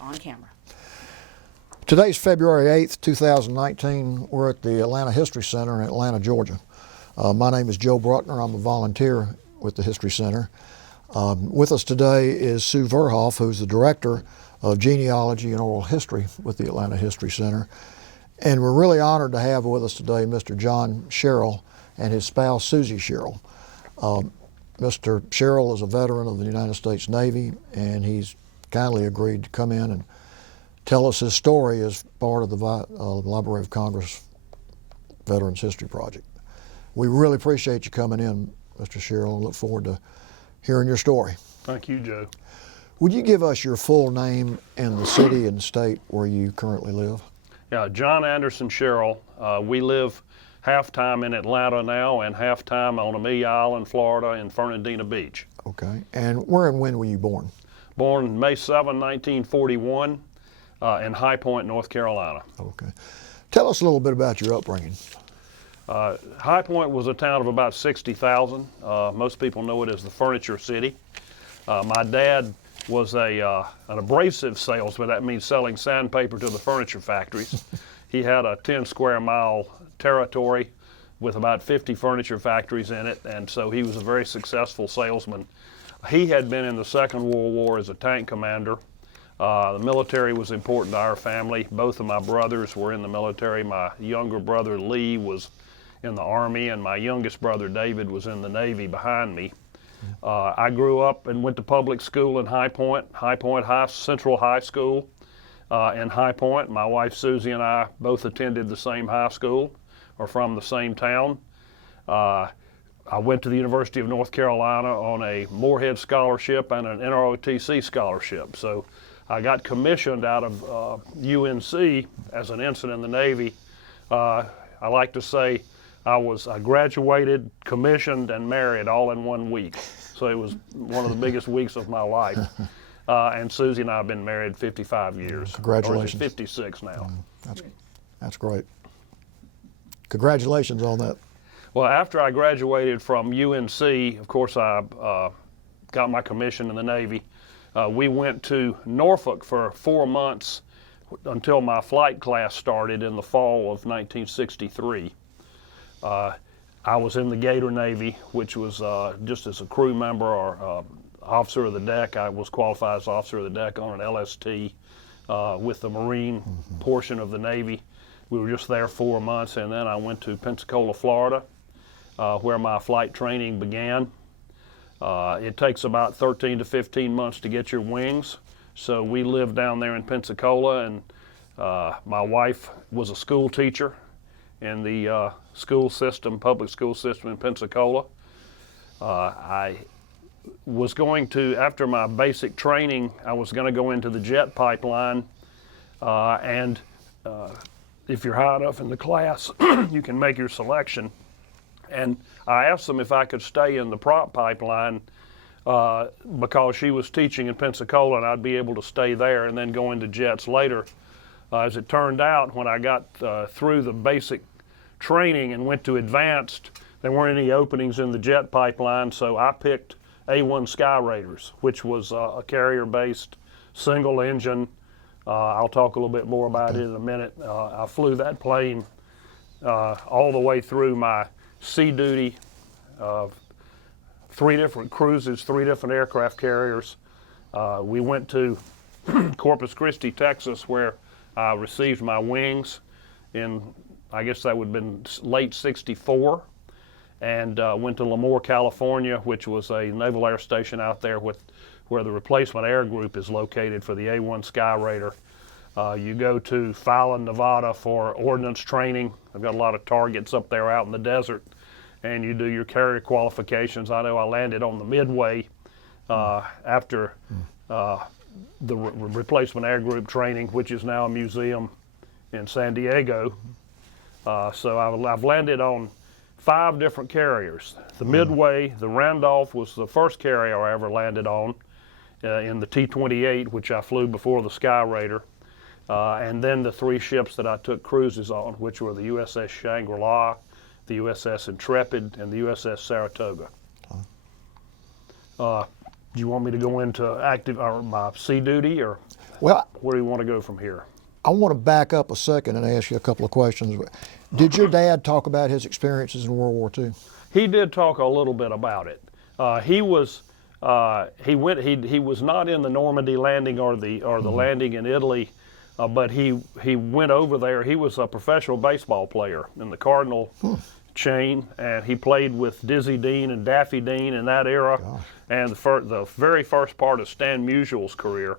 are on camera. Today's February 8th, 2019. We're at the Atlanta History Center in Atlanta, Georgia. My name is Joe Bruckner. I'm a volunteer with the History Center. With us today is Sue Verhoff, who's the Director of Genealogy and Oral History with the Atlanta History Center. And we're really honored to have with us today Mr. John Sherrill and his spouse, Susie Sherrill. Mr. Sherrill is a veteran of the United States Navy, and he's kindly agreed to come in and tell us his story as part of the Library of Congress Veterans History Project. We really appreciate you coming in, Mr. Sherrill, and look forward to hearing your story. Thank you, Joe. Would you give us your full name and the city and state where you currently live? Yeah, John Anderson Sherrill. We live half-time in Atlanta now and half-time on Amelia Island, Florida in Fernandina Beach. Okay, and where and when were you born? Born May 7, 1941 in High Point, North Carolina. Okay. Tell us a little bit about your upbringing. High Point was a town of about 60,000. Most people know it as the Furniture City. My dad was an abrasive salesman. That means selling sandpaper to the furniture factories. He had a 10 square mile territory with about 50 furniture factories in it, and so he was a very successful salesman. He had been in the Second World War as a tank commander. The military was important to our family. Both of my brothers were in the military. My younger brother Lee was in the Army, and my youngest brother David was in the Navy behind me. I grew up and went to public school in High Point Central High School in High Point. My wife Susie and I both attended the same high school, or from the same town. I went to the University of North Carolina on a Moorhead scholarship and an NROTC scholarship. So I got commissioned out of UNC as an ensign in the Navy. I like to say I graduated, commissioned, and married all in 1 week. So it was one of the biggest weeks of my life. And Susie and I have been married 55 years. Congratulations. Or 56 now. That's great. Congratulations on that. Well, after I graduated from UNC, of course, I got my commission in the Navy. We went to Norfolk for 4 months until my flight class started in the fall of 1963. I was in the Gator Navy, which was just as a crew member or officer of the deck. I was qualified as officer of the deck on an LST with the Marine portion of the Navy. We were just there 4 months, and then I went to Pensacola, Florida, where my flight training began. It takes about 13 to 15 months to get your wings. So we lived down there in Pensacola, and my wife was a school teacher in the school system, public school system in Pensacola. I was going to, after my basic training, I was going to go into the jet pipeline, and if you're high enough in the class, you can make your selection. And I asked them if I could stay in the prop pipeline because she was teaching in Pensacola, and I'd be able to stay there and then go into jets later. As it turned out, when I got through the basic training and went to advanced, there weren't any openings in the jet pipeline, so I picked A-1 Skyraiders, which was a carrier-based single engine. I'll talk a little bit more about it in a minute. I flew that plane all the way through my sea duty, 3 different cruises, 3 different aircraft carriers. We went to Corpus Christi, Texas, where I received my wings in, I guess that would have been late '64, and went to Lemoore, California, which was a naval air station out there where the replacement air group is located for the A-1 Skyraider. You go to Fallon, Nevada for ordnance training. I've got a lot of targets up there out in the desert, and you do your carrier qualifications. I know I landed on the Midway after the replacement air group training, which is now a museum in San Diego. So I've landed on 5 different carriers. The Midway, the Randolph was the first carrier I ever landed on in the T-28, which I flew before the Skyraider. And then the 3 ships that I took cruises on, which were the USS Shangri-la, the USS Intrepid, and the USS Saratoga. Do you want me to go into active or my sea duty, or? Well, where do you want to go from here? I want to back up a second and ask you a couple of questions. Did your dad talk about his experiences in World War II? He did talk a little bit about it. He was not in the Normandy landing or the landing in Italy, but he went over there. He was a professional baseball player in the Cardinal chain, and he played with Dizzy Dean and Daffy Dean in that era, and the very first part of Stan Musial's career.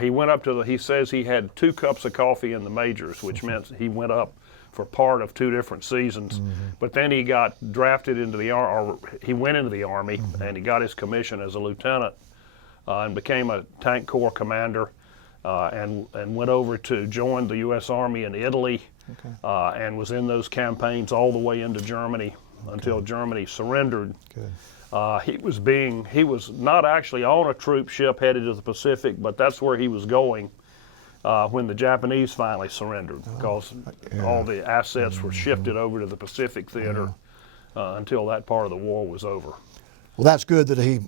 He went up to he says he had 2 cups of coffee in the majors, which meant he went up for part of 2 different seasons. But then he got drafted into the Army, or he went into the Army, and he got his commission as a lieutenant and became a tank corps commander, and went over to join the U.S. Army in Italy, and was in those campaigns all the way into Germany until Germany surrendered. He was not actually on a troop ship headed to the Pacific, but that's where he was going when the Japanese finally surrendered, because all the assets were shifted over to the Pacific theater until that part of the war was over. Well, that's good that he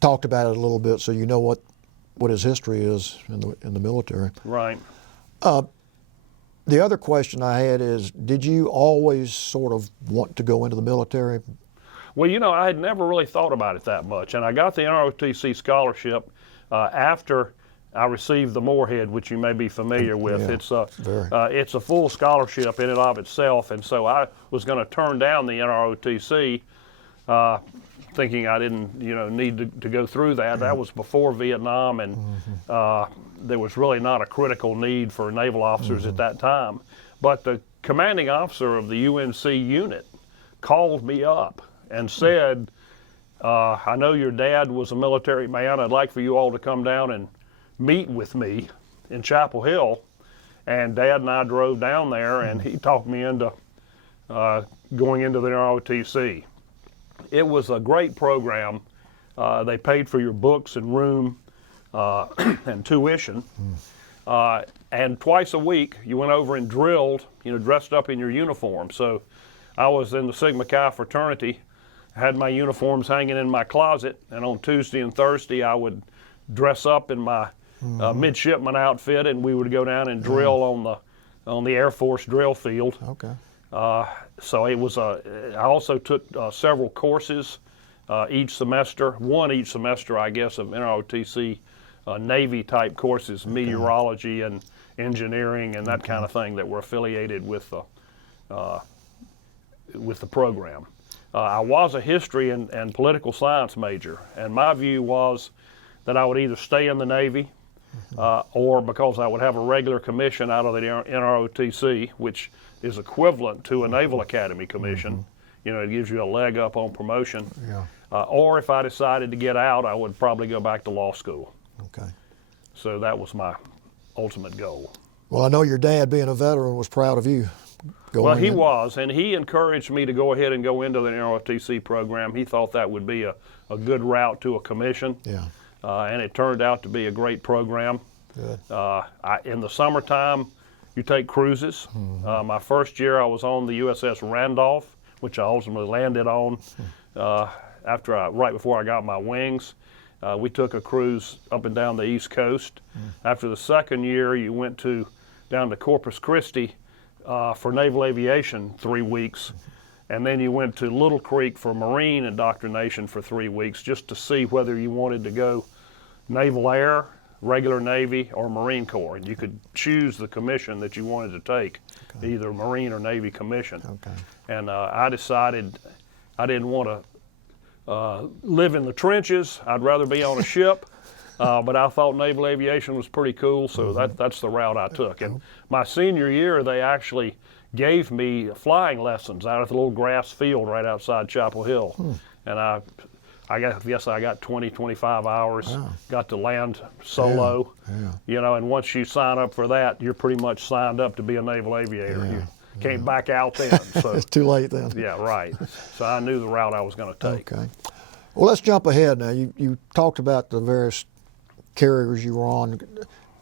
talked about it a little bit, so you know what his history is in the military. Right. The other question I had is, did you always sort of want to go into the military? Well, you know, I had never really thought about it that much, and I got the NROTC scholarship after I received the Moorhead, which you may be familiar with. It's a full scholarship in and of itself, and so I was going to turn down the NROTC, thinking I didn't, need to go through that. That was before Vietnam, and there was really not a critical need for naval officers at that time. But the commanding officer of the UNC unit called me up and said, I know your dad was a military man. I'd like for you all to come down and meet with me in Chapel Hill. And Dad and I drove down there, and he talked me into going into the ROTC. It was a great program. They paid for your books and room and tuition. And twice a week, you went over and drilled, dressed up in your uniform. So I was in the Sigma Chi fraternity, had my uniforms hanging in my closet, and on Tuesday and Thursday, I would dress up in my midshipman outfit, and we would go down and drill on the Air Force drill field. Okay. So it was I also took several courses each semester, one each semester, I guess, of NROTC Navy type courses, meteorology and engineering and that kind of thing that were affiliated with the program. I was a history and political science major, and my view was that I would either stay in the Navy or, because I would have a regular commission out of the NROTC, which is equivalent to a Naval Academy commission. It gives you a leg up on promotion. Or if I decided to get out, I would probably go back to law school. Okay. So that was my ultimate goal. Well, I know your dad, being a veteran, was proud of you. Well, he was, and he encouraged me to go ahead and go into the NROTC program. He thought that would be a good route to a commission. And it turned out to be a great program. Good. In the summertime, you take cruises. My first year, I was on the USS Randolph, which I ultimately landed on right before I got my wings. We took a cruise up and down the East Coast. After the second year, you went down to Corpus Christi for naval aviation 3 weeks. And then you went to Little Creek for Marine indoctrination for 3 weeks, just to see whether you wanted to go Naval Air, regular Navy, or Marine Corps. And you could choose the commission that you wanted to take, either Marine or Navy commission. And I decided I didn't want to live in the trenches. I'd rather be on a ship. But I thought naval aviation was pretty cool, so that's the route I took. And my senior year, they actually gave me flying lessons out at the little grass field right outside Chapel Hill. And I got 20, 25 hours, got to land solo, and once you sign up for that, you're pretty much signed up to be a naval aviator. You can't back out then. So it's too late then. Yeah, right. So I knew the route I was going to take. Okay. Well, let's jump ahead now. You talked about the various carriers you were on.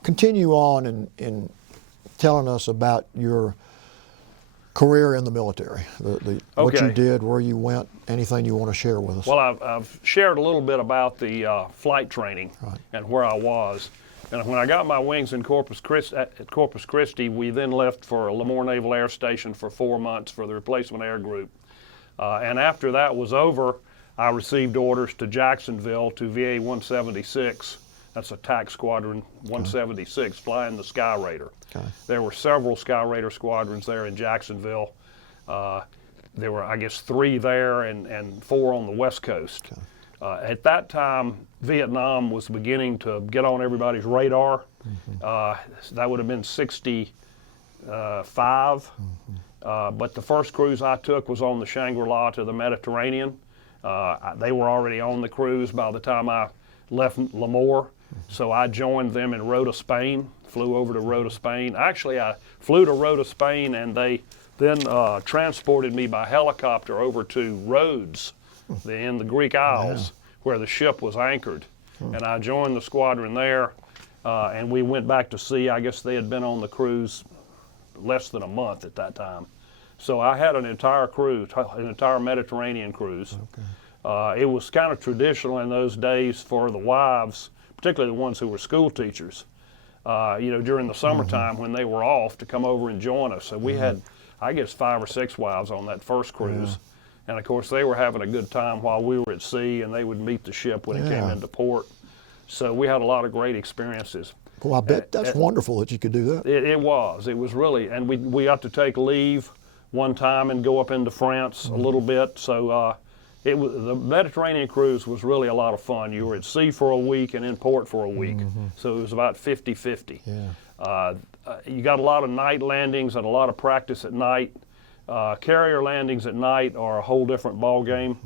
Continue on in telling us about your career in the military, what you did, where you went, anything you want to share with us. Well, I've shared a little bit about the flight training and where I was. And when I got my wings in Corpus Christi, we then left for Lemoore Naval Air Station for 4 months for the replacement air group. And after that was over, I received orders to Jacksonville to VA 176. That's Attack Squadron 176, flying the Skyraider. Okay. There were several Skyraider squadrons there in Jacksonville. There were, I guess, 3 there and 4 on the West Coast. Okay. At that time, Vietnam was beginning to get on everybody's radar. That would have been 65. But the first cruise I took was on the Shangri-La to the Mediterranean. They were already on the cruise by the time I left Lemoore. So I joined them in Rota, Spain, flew over to Rota, Spain. Actually, I flew to Rota, Spain, and they then transported me by helicopter over to Rhodes in the Greek Isles, where the ship was anchored. And I joined the squadron there, and we went back to sea. I guess they had been on the cruise less than a month at that time. So I had an entire cruise, an entire Mediterranean cruise. Okay. It was kind of traditional in those days for the wives, particularly the ones who were school teachers, you know, during the summertime when they were off, to come over and join us. So we had, I guess, 5 or 6 wives on that first cruise. And of course, they were having a good time while we were at sea, and they would meet the ship when it came into port. So we had a lot of great experiences. Well, I bet that's wonderful that you could do that. It was really, and we got to take leave one time and go up into France a little bit. So the Mediterranean cruise was really a lot of fun. You were at sea for a week and in port for a week. So it was about 50-50. Yeah. You got a lot of night landings and a lot of practice at night. Carrier landings at night are a whole different ball game.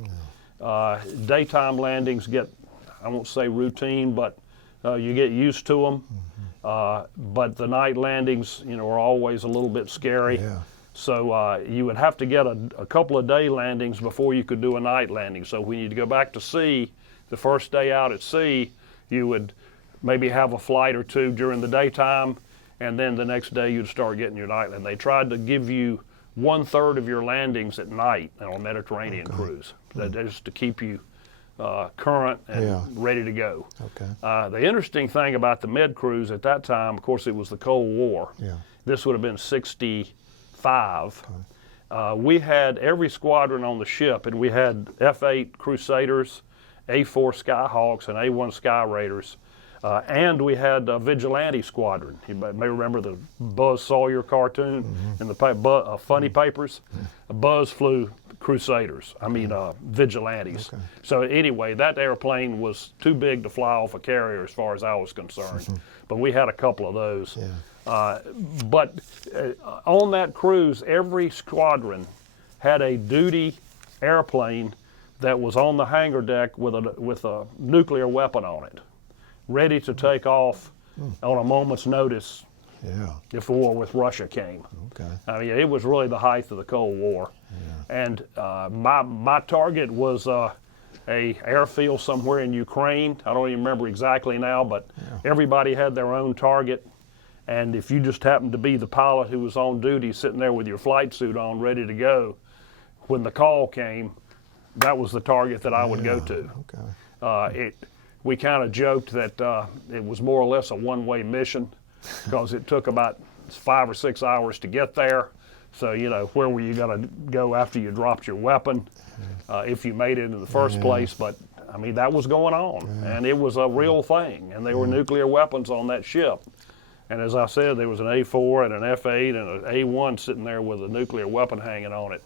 Daytime landings get, I won't say routine, but you get used to them. But the night landings, you know, are always a little bit scary. Yeah. So you would have to get a couple of day landings before you could do a night landing. So when you go back to sea, the first day out at sea, you would maybe have a flight or 2 during the daytime, and then the next day you'd start getting your night land. They tried to give you 1/3 of your landings at night on a Mediterranean cruise. That is to keep you current and ready to go. Okay. The interesting thing about the Med cruise at that time, of course, it was the Cold War. Yeah. This would have been 65. We had every squadron on the ship, and we had F-8 Crusaders, A-4 Skyhawks, and A-1 Skyraiders. And we had a vigilante squadron. You may remember the Buzz Sawyer cartoon and the funny papers. Buzz flew Crusaders, vigilantes. Okay. So anyway, that airplane was too big to fly off a carrier as far as I was concerned. But we had a couple of those. Yeah. But on that cruise, every squadron had a duty airplane that was on the hangar deck with a nuclear weapon on it, ready to take off on a moment's notice if war with Russia came. Okay. I mean, it was really the height of the Cold War. Yeah. And my target was a airfield somewhere in Ukraine. I don't even remember exactly now, but everybody had their own target. And if you just happened to be the pilot who was on duty, sitting there with your flight suit on, ready to go, when the call came, that was the target that I would go to. Okay. We kind of joked that it was more or less a one-way mission because it took about 5 or 6 hours to get there. So, you know, where were you going to go after you dropped your weapon if you made it in the first place? But, I mean, that was going on, and it was a real thing, and there were nuclear weapons on that ship. And as I said, there was an A-4 and an F-8 and an A-1 sitting there with a nuclear weapon hanging on it,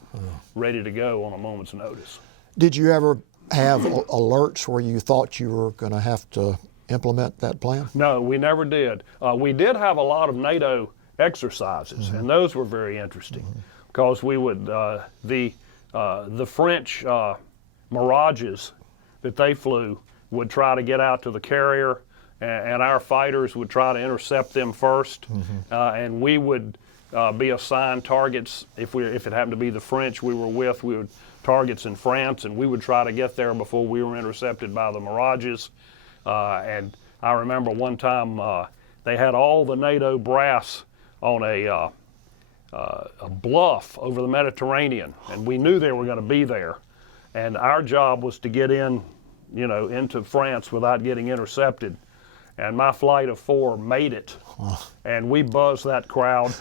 ready to go on a moment's notice. Did you ever have alerts where you thought you were going to have to implement that plan? No, we never did. We did have a lot of NATO exercises, and those were very interesting because we would, the French Mirages that they flew would try to get out to the carrier, and our fighters would try to intercept them first, and we would be assigned targets. If it happened to be the French we were with, we would targets in France, and we would try to get there before we were intercepted by the Mirages. And I remember one time they had all the NATO brass on a bluff over the Mediterranean, and we knew they were going to be there. And our job was to get in, you know, into France without getting intercepted. and my flight of 4 made it. And we buzzed that crowd,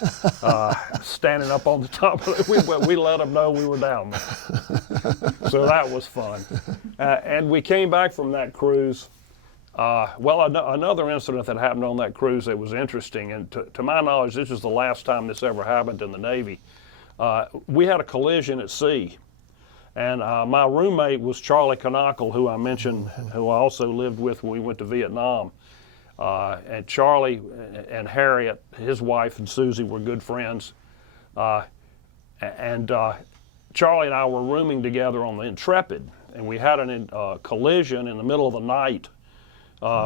standing up on the top of it. We let them know we were down there. So that was fun. And we came back from that cruise. Another incident that happened on that cruise that was interesting, and to my knowledge, this is the last time this ever happened in the Navy. We had a collision at sea. And my roommate was Charlie Conackle, who I mentioned, who I also lived with when we went to Vietnam. And Charlie and Harriet, his wife, and Susie were good friends. Charlie and I were rooming together on the Intrepid, and we had a collision in the middle of the night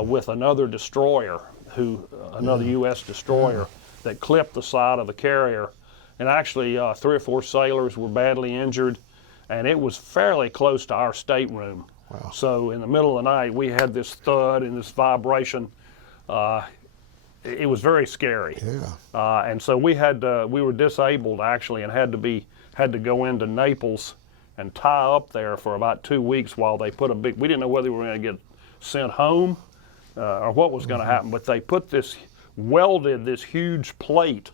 with another destroyer, another U.S. destroyer, that clipped the side of the carrier. And actually, 3 or 4 sailors were badly injured, and it was fairly close to our stateroom. Wow. So in the middle of the night, we had this thud and this vibration. It was very scary. Yeah. And so we were disabled actually, and had to go into Naples and tie up there for about 2 weeks while they put we didn't know whether we were going to get sent home or what was going to happen, but they welded this huge plate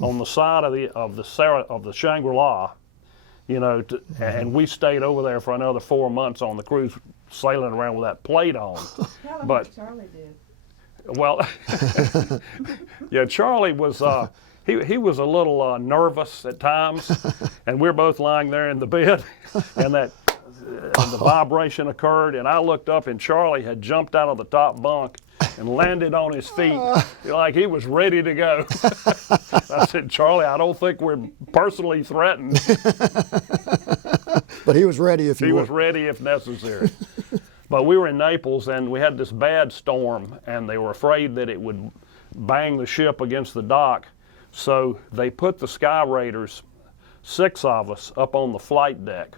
on the side of the Shangri-la, and we stayed over there for another 4 months on the cruise, sailing around with that plate on. Tell them But what Charlie did. well, yeah, Charlie was he was a little nervous at times, and we're both lying there in the bed, and the vibration occurred, and I looked up, and Charlie had jumped out of the top bunk and landed on his feet like he was ready to go. I said, "Charlie, I don't think we're personally threatened." But he was ready if you He were. was ready if necessary. But we were in Naples, and we had this bad storm, and they were afraid that it would bang the ship against the dock. So they put the Skyraiders, 6 of us, up on the flight deck.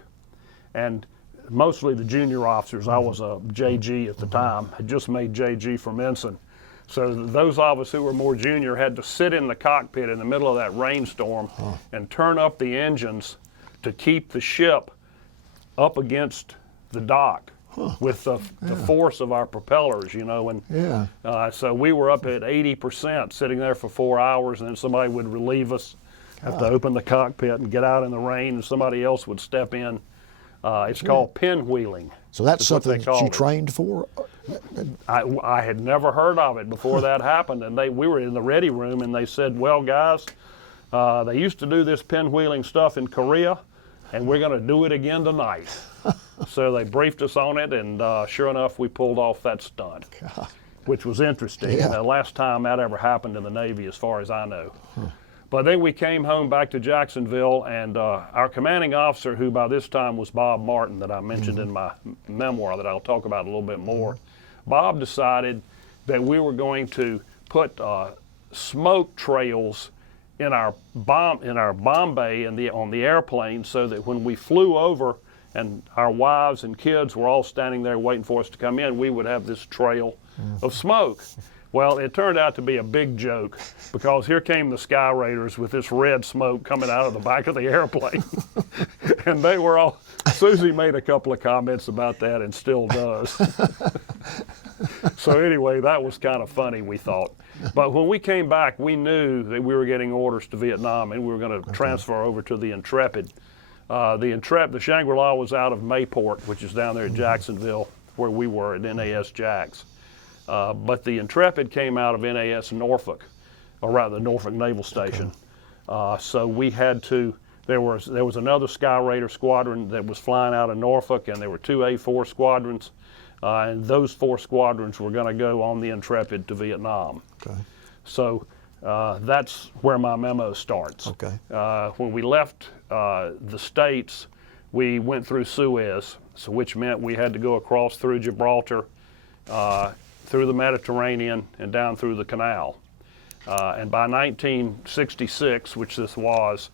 And mostly the junior officers. I was a JG at the time, had just made JG from ensign. So those of us who were more junior had to sit in the cockpit in the middle of that rainstorm and turn up the engines to keep the ship up against the dock with the force of our propellers, and so we were up at 80%, sitting there for 4 hours, and then somebody would relieve us, have to open the cockpit and get out in the rain, and somebody else would step in. It's called pinwheeling. So that's something what they that you called it. trained for? I had never heard of it before that happened, and we were in the ready room, and they said, "Well, guys, they used to do this pinwheeling stuff in Korea, and we're going to do it again tonight." So they briefed us on it, and sure enough, we pulled off that stunt, which was interesting. Yeah. The last time that ever happened in the Navy, as far as I know. But then we came home back to Jacksonville, and our commanding officer, who by this time was Bob Martin, that I mentioned in my memoir that I'll talk about a little bit more, Bob decided that we were going to put smoke trails in our bomb bay and on the airplane, so that when we flew over and our wives and kids were all standing there waiting for us to come in, we would have this trail of smoke. Well, it turned out to be a big joke, because here came the Skyraiders with this red smoke coming out of the back of the airplane. And they were all, Susie made a couple of comments about that and still does. So anyway, that was kind of funny, we thought. But when we came back, we knew that we were getting orders to Vietnam, and we were going to transfer over to the Intrepid. The Shangri-La was out of Mayport, which is down there at Jacksonville, where we were at NAS Jax. But the Intrepid came out of NAS Norfolk, or rather Norfolk Naval Station. So we had to, there was another Skyraider squadron that was flying out of Norfolk, and there were 2 A4 squadrons, and those 4 squadrons were going to go on the Intrepid to Vietnam. Okay. So that's where my memo starts. Okay. When we left the States, we went through Suez, which meant we had to go across through Gibraltar, through the Mediterranean, and down through the canal. And by 1966, which this was,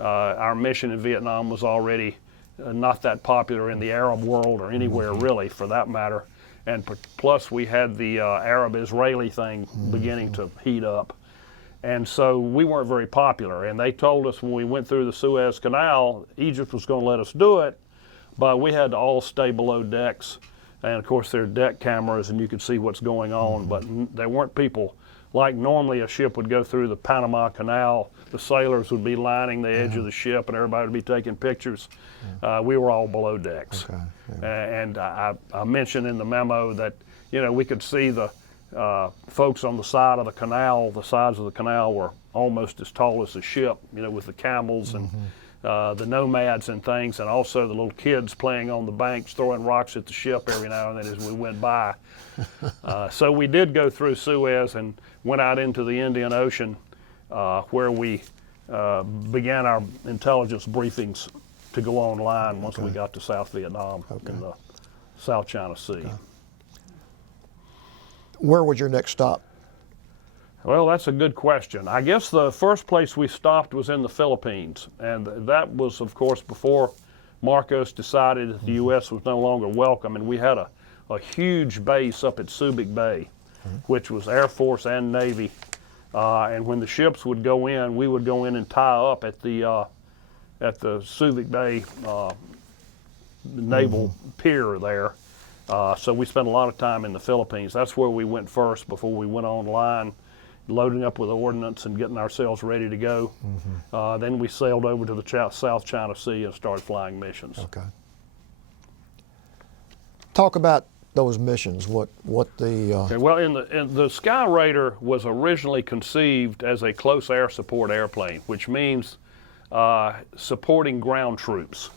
our mission in Vietnam was already not that popular in the Arab world, or anywhere really for that matter. And plus we had the Arab-Israeli thing beginning to heat up. And so we weren't very popular. And they told us when we went through the Suez Canal, Egypt was going to let us do it, but we had to all stay below decks and of course there are deck cameras and you could see what's going on, but there weren't people. Like normally a ship would go through the Panama Canal, the sailors would be lining the edge of the ship and everybody would be taking pictures. We were all below decks. And I mentioned in the memo that, you know, we could see the folks on the side of the canal. The sides of the canal were almost as tall as the ship, you know, with the camels and the nomads and things, and also the little kids playing on the banks, throwing rocks at the ship every now and then as we went by. So we did go through Suez and went out into the Indian Ocean, where we began our intelligence briefings to go online once we got to South Vietnam in the South China Sea. Where was your next stop? Well, that's a good question. I guess the first place we stopped was in the Philippines, and that was, of course, before Marcos decided that the U.S. was no longer welcome, and we had a huge base up at Subic Bay, which was Air Force and Navy, and when the ships would go in, we would go in and tie up at the Subic Bay naval pier there. So we spent a lot of time in the Philippines. That's where we went first before we went online, loading up with ordnance and getting ourselves ready to go. Then we sailed over to the South China Sea and started flying missions. Okay. Talk about those missions. What the Okay, well, the Skyraider was originally conceived as a close air support airplane, which means supporting ground troops.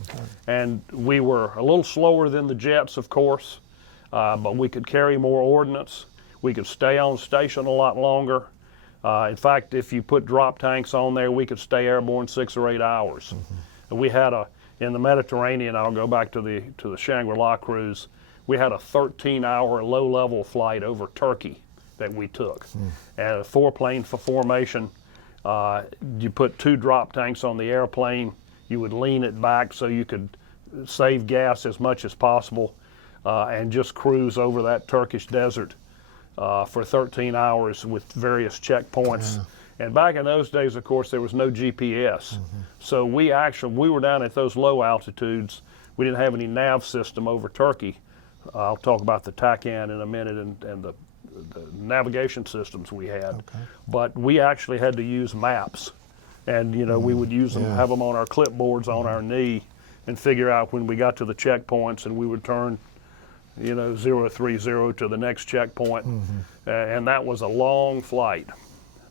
And we were a little slower than the jets, of course, but we could carry more ordnance. We could stay on station a lot longer. In fact, if you put drop tanks on there, we could stay airborne 6 or 8 hours. And we had in the Mediterranean, I'll go back to the Shangri-La cruise, we had a 13-hour low-level flight over Turkey that we took. And a 4-plane formation. You put 2 drop tanks on the airplane, you would lean it back so you could save gas as much as possible, and just cruise over that Turkish desert for 13 hours with various checkpoints. And back in those days, of course, there was no GPS. So we were down at those low altitudes. We didn't have any nav system over Turkey. I'll talk about the TACAN in a minute and the navigation systems we had. But we actually had to use maps. And, you know, we would use them, have them on our clipboards on our knee and figure out when we got to the checkpoints, and we would turn, you know, 030 to the next checkpoint. And that was a long flight,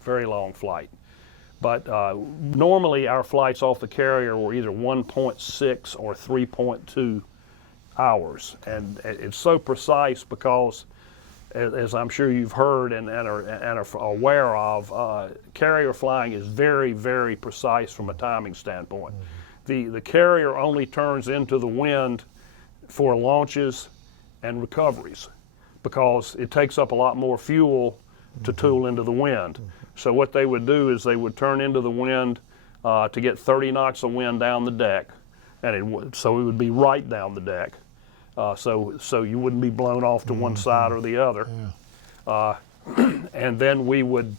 very long flight. But normally our flights off the carrier were either 1.6 or 3.2 hours. And it's so precise because, as I'm sure you've heard and are aware of, carrier flying is very, very precise from a timing standpoint. The carrier only turns into the wind for launches and recoveries because it takes up a lot more fuel to tool into the wind. So what they would do is they would turn into the wind to get 30 knots of wind down the deck, and so it would be right down the deck. So you wouldn't be blown off to one side or the other. And then we would,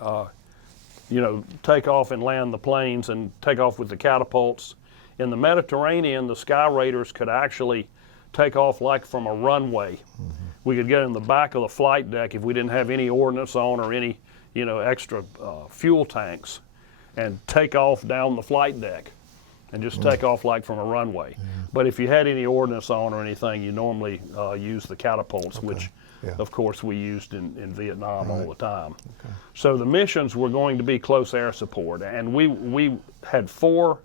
you know, take off and land the planes and take off with the catapults. In the Mediterranean, the Skyraiders could actually take off like from a runway. We could get in the back of the flight deck if we didn't have any ordnance on or any, you know, extra fuel tanks, and take off down the flight deck and just take off like from a runway. But if you had any ordnance on or anything, you normally use the catapults, which of course we used in Vietnam all the time. So the missions were going to be close air support, and we had 4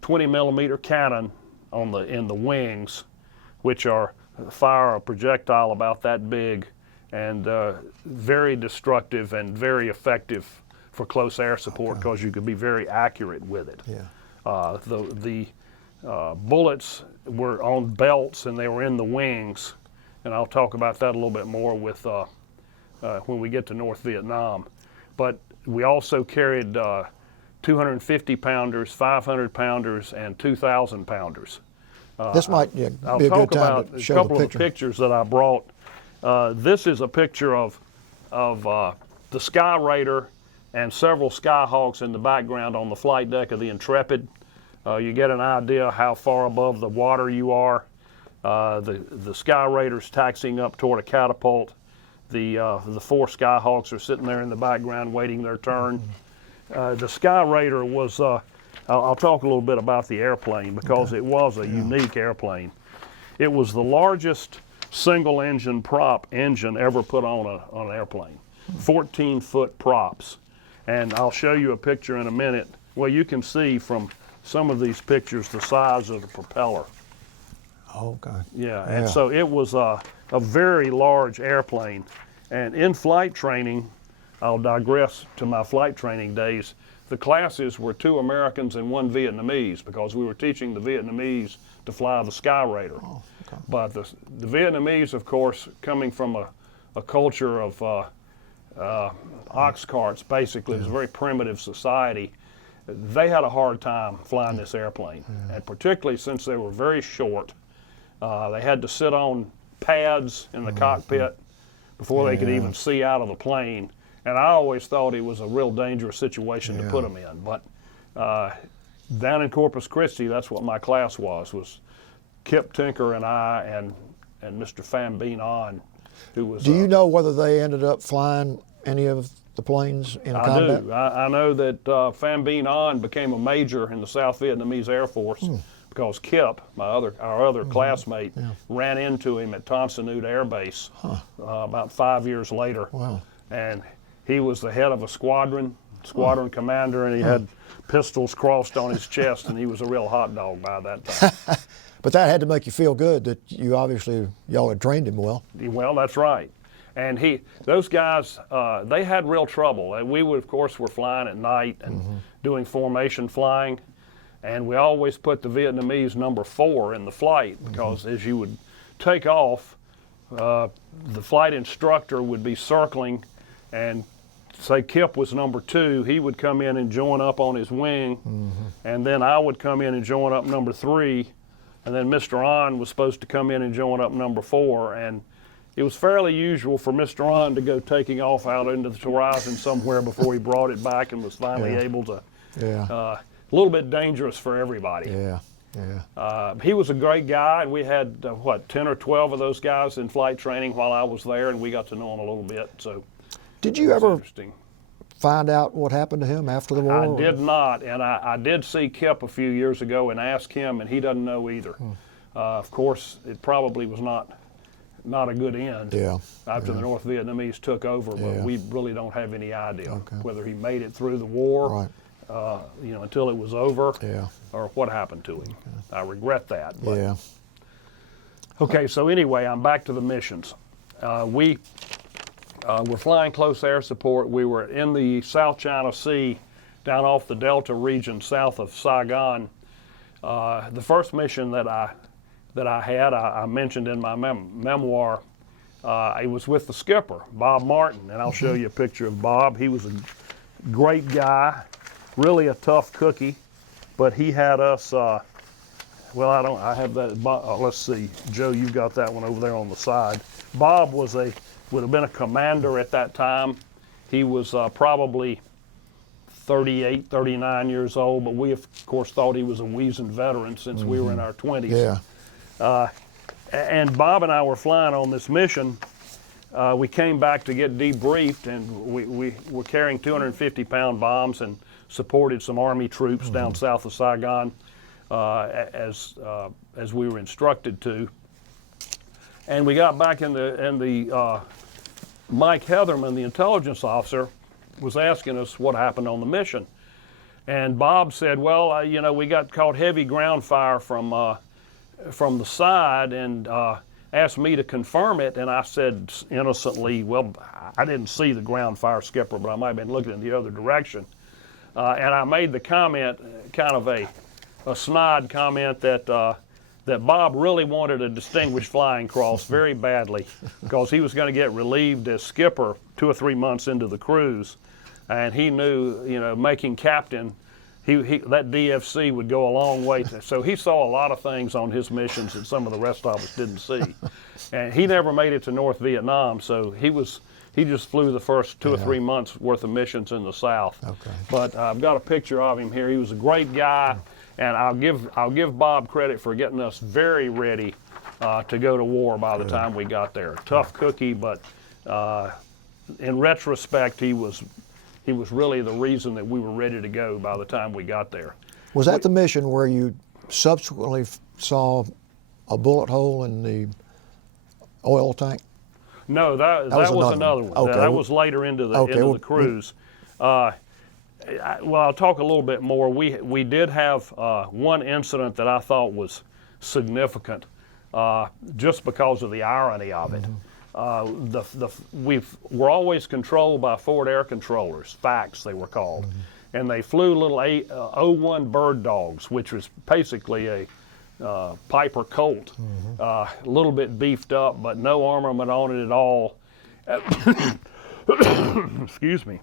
20-millimeter cannon in the wings, which fire a projectile about that big, and very destructive and very effective for close air support because you could be very accurate with it. The bullets were on belts and they were in the wings, and I'll talk about that a little bit more with when we get to North Vietnam. But we also carried 250 pounders, 500 pounders, and 2,000 pounders. this might be a I'll good talk time about to a show couple the of the picture. pictures that I brought. This is a picture of the Skyraider and several Skyhawks in the background on the flight deck of the Intrepid. You get an idea how far above the water you are. the Skyraider's taxiing up toward a catapult. The 4 Skyhawks are sitting there in the background waiting their turn. The Skyraider was, I'll talk a little bit about the airplane because it was a unique airplane. It was the largest single engine prop engine ever put on an airplane. 14-foot props. And I'll show you a picture in a minute. Well, you can see from some of these pictures the size of the propeller. Oh, okay. Yeah, and so it was a very large airplane. And in flight training, I'll digress to my flight training days, the classes were 2 Americans and 1 Vietnamese because we were teaching the Vietnamese to fly the Skyraider. Oh, okay. But the Vietnamese, of course, coming from a culture of ox carts, basically, it was a very primitive society. They had a hard time flying this airplane, and particularly since they were very short. They had to sit on pads in the cockpit before they could even see out of the plane. And I always thought it was a real dangerous situation to put them in. But down in Corpus Christi, that's what my class was Kip Tinker and I and Mr. Pham Binh An, who was... Do you know whether they ended up flying any of the planes in combat? I do. I know that Pham Binh An became a major in the South Vietnamese Air Force because Kip, our other classmate, ran into him at Tan Son Nhut Air Base about 5 years later. Wow. And he was the head of a squadron commander, and he had pistols crossed on his chest, and he was a real hot dog by that time. But that had to make you feel good that y'all had trained him well. Well, that's right. And those guys, they had real trouble. We would, of course, were flying at night and doing formation flying, and we always put the Vietnamese number 4 in the flight because as you would take off, the flight instructor would be circling, and say Kip was number 2, he would come in and join up on his wing, and then I would come in and join up number 3, and then Mr. An was supposed to come in and join up number 4, and it was fairly usual for Mr. An to go taking off out into the horizon somewhere before he brought it back and was finally able to. A little bit dangerous for everybody. He was a great guy, and we had 10 or 12 of those guys in flight training while I was there, and we got to know him a little bit. So. Did you ever find out what happened to him after the war? I did not, and I did see Kip a few years ago and asked him, and he doesn't know either. Of course, it probably was not a good end after the North Vietnamese took over, but we really don't have any idea whether he made it through the war, until it was over, or what happened to him. I regret that. But. Okay, so anyway, I'm back to the missions. We're flying close air support. We were in the South China Sea, down off the Delta region south of Saigon. The first mission that I had, I mentioned in my memoir, I was with the skipper, Bob Martin, and I'll show you a picture of Bob. He was a great guy, really a tough cookie, but he had us, I have that, let's see, Joe, you've got that one over there on the side. Bob would have been a commander at that time. He was probably 38, 39 years old, but we, of course, thought he was a weazened veteran since we were in our 20s. And Bob and I were flying on this mission. We came back to get debriefed, and we were carrying 250-pound bombs and supported some Army troops down south of Saigon as we were instructed to. And we got back in the Mike Heatherman, the intelligence officer, was asking us what happened on the mission. And Bob said, well, we got caught heavy ground fire from the side, and asked me to confirm it. And I said innocently, well, I didn't see the ground fire, skipper, but I might have been looking in the other direction. And I made the comment, kind of a snide comment, that Bob really wanted a distinguished flying cross very badly because he was going to get relieved as skipper 2 or 3 months into the cruise, and he knew, making captain, that DFC would go a long way. So he saw a lot of things on his missions that some of the rest of us didn't see, and he never made it to North Vietnam. So he just flew the first 2 or 3 months worth of missions in the South. But I've got a picture of him here. He was a great guy. And I'll give Bob credit for getting us very ready to go to war by the time we got there. Tough cookie, but in retrospect, he was really the reason that we were ready to go by the time we got there. Was that the mission where you subsequently saw a bullet hole in the oil tank? No, that was another one. Okay. That was later into the cruise. Well, I'll talk a little bit more. We did have one incident that I thought was significant, just because of the irony of it. We're always controlled by forward air controllers, FACs they were called, and they flew little A-1 bird dogs, which was basically a Piper Colt, a little bit beefed up, but no armament on it at all. Excuse me.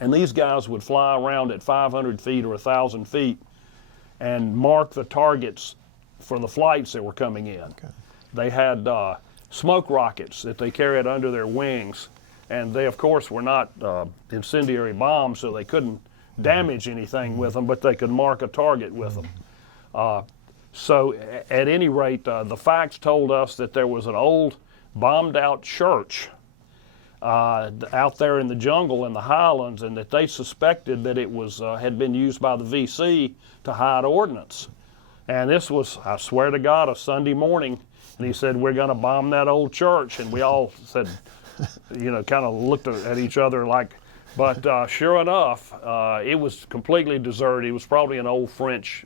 And these guys would fly around at 500 feet or 1,000 feet and mark the targets for the flights that were coming in. Okay. They had smoke rockets that they carried under their wings, and they, of course, were not incendiary bombs, so they couldn't damage anything with them, but they could mark a target with them. So at any rate, the facts told us that there was an old bombed out church out there in the jungle in the highlands, and that they suspected that it was had been used by the VC to hide ordnance. And this was, I swear to God, a Sunday morning, and he said, we're going to bomb that old church. And we all said, kind of looked at each other like, but sure enough, it was completely deserted. It was probably an old French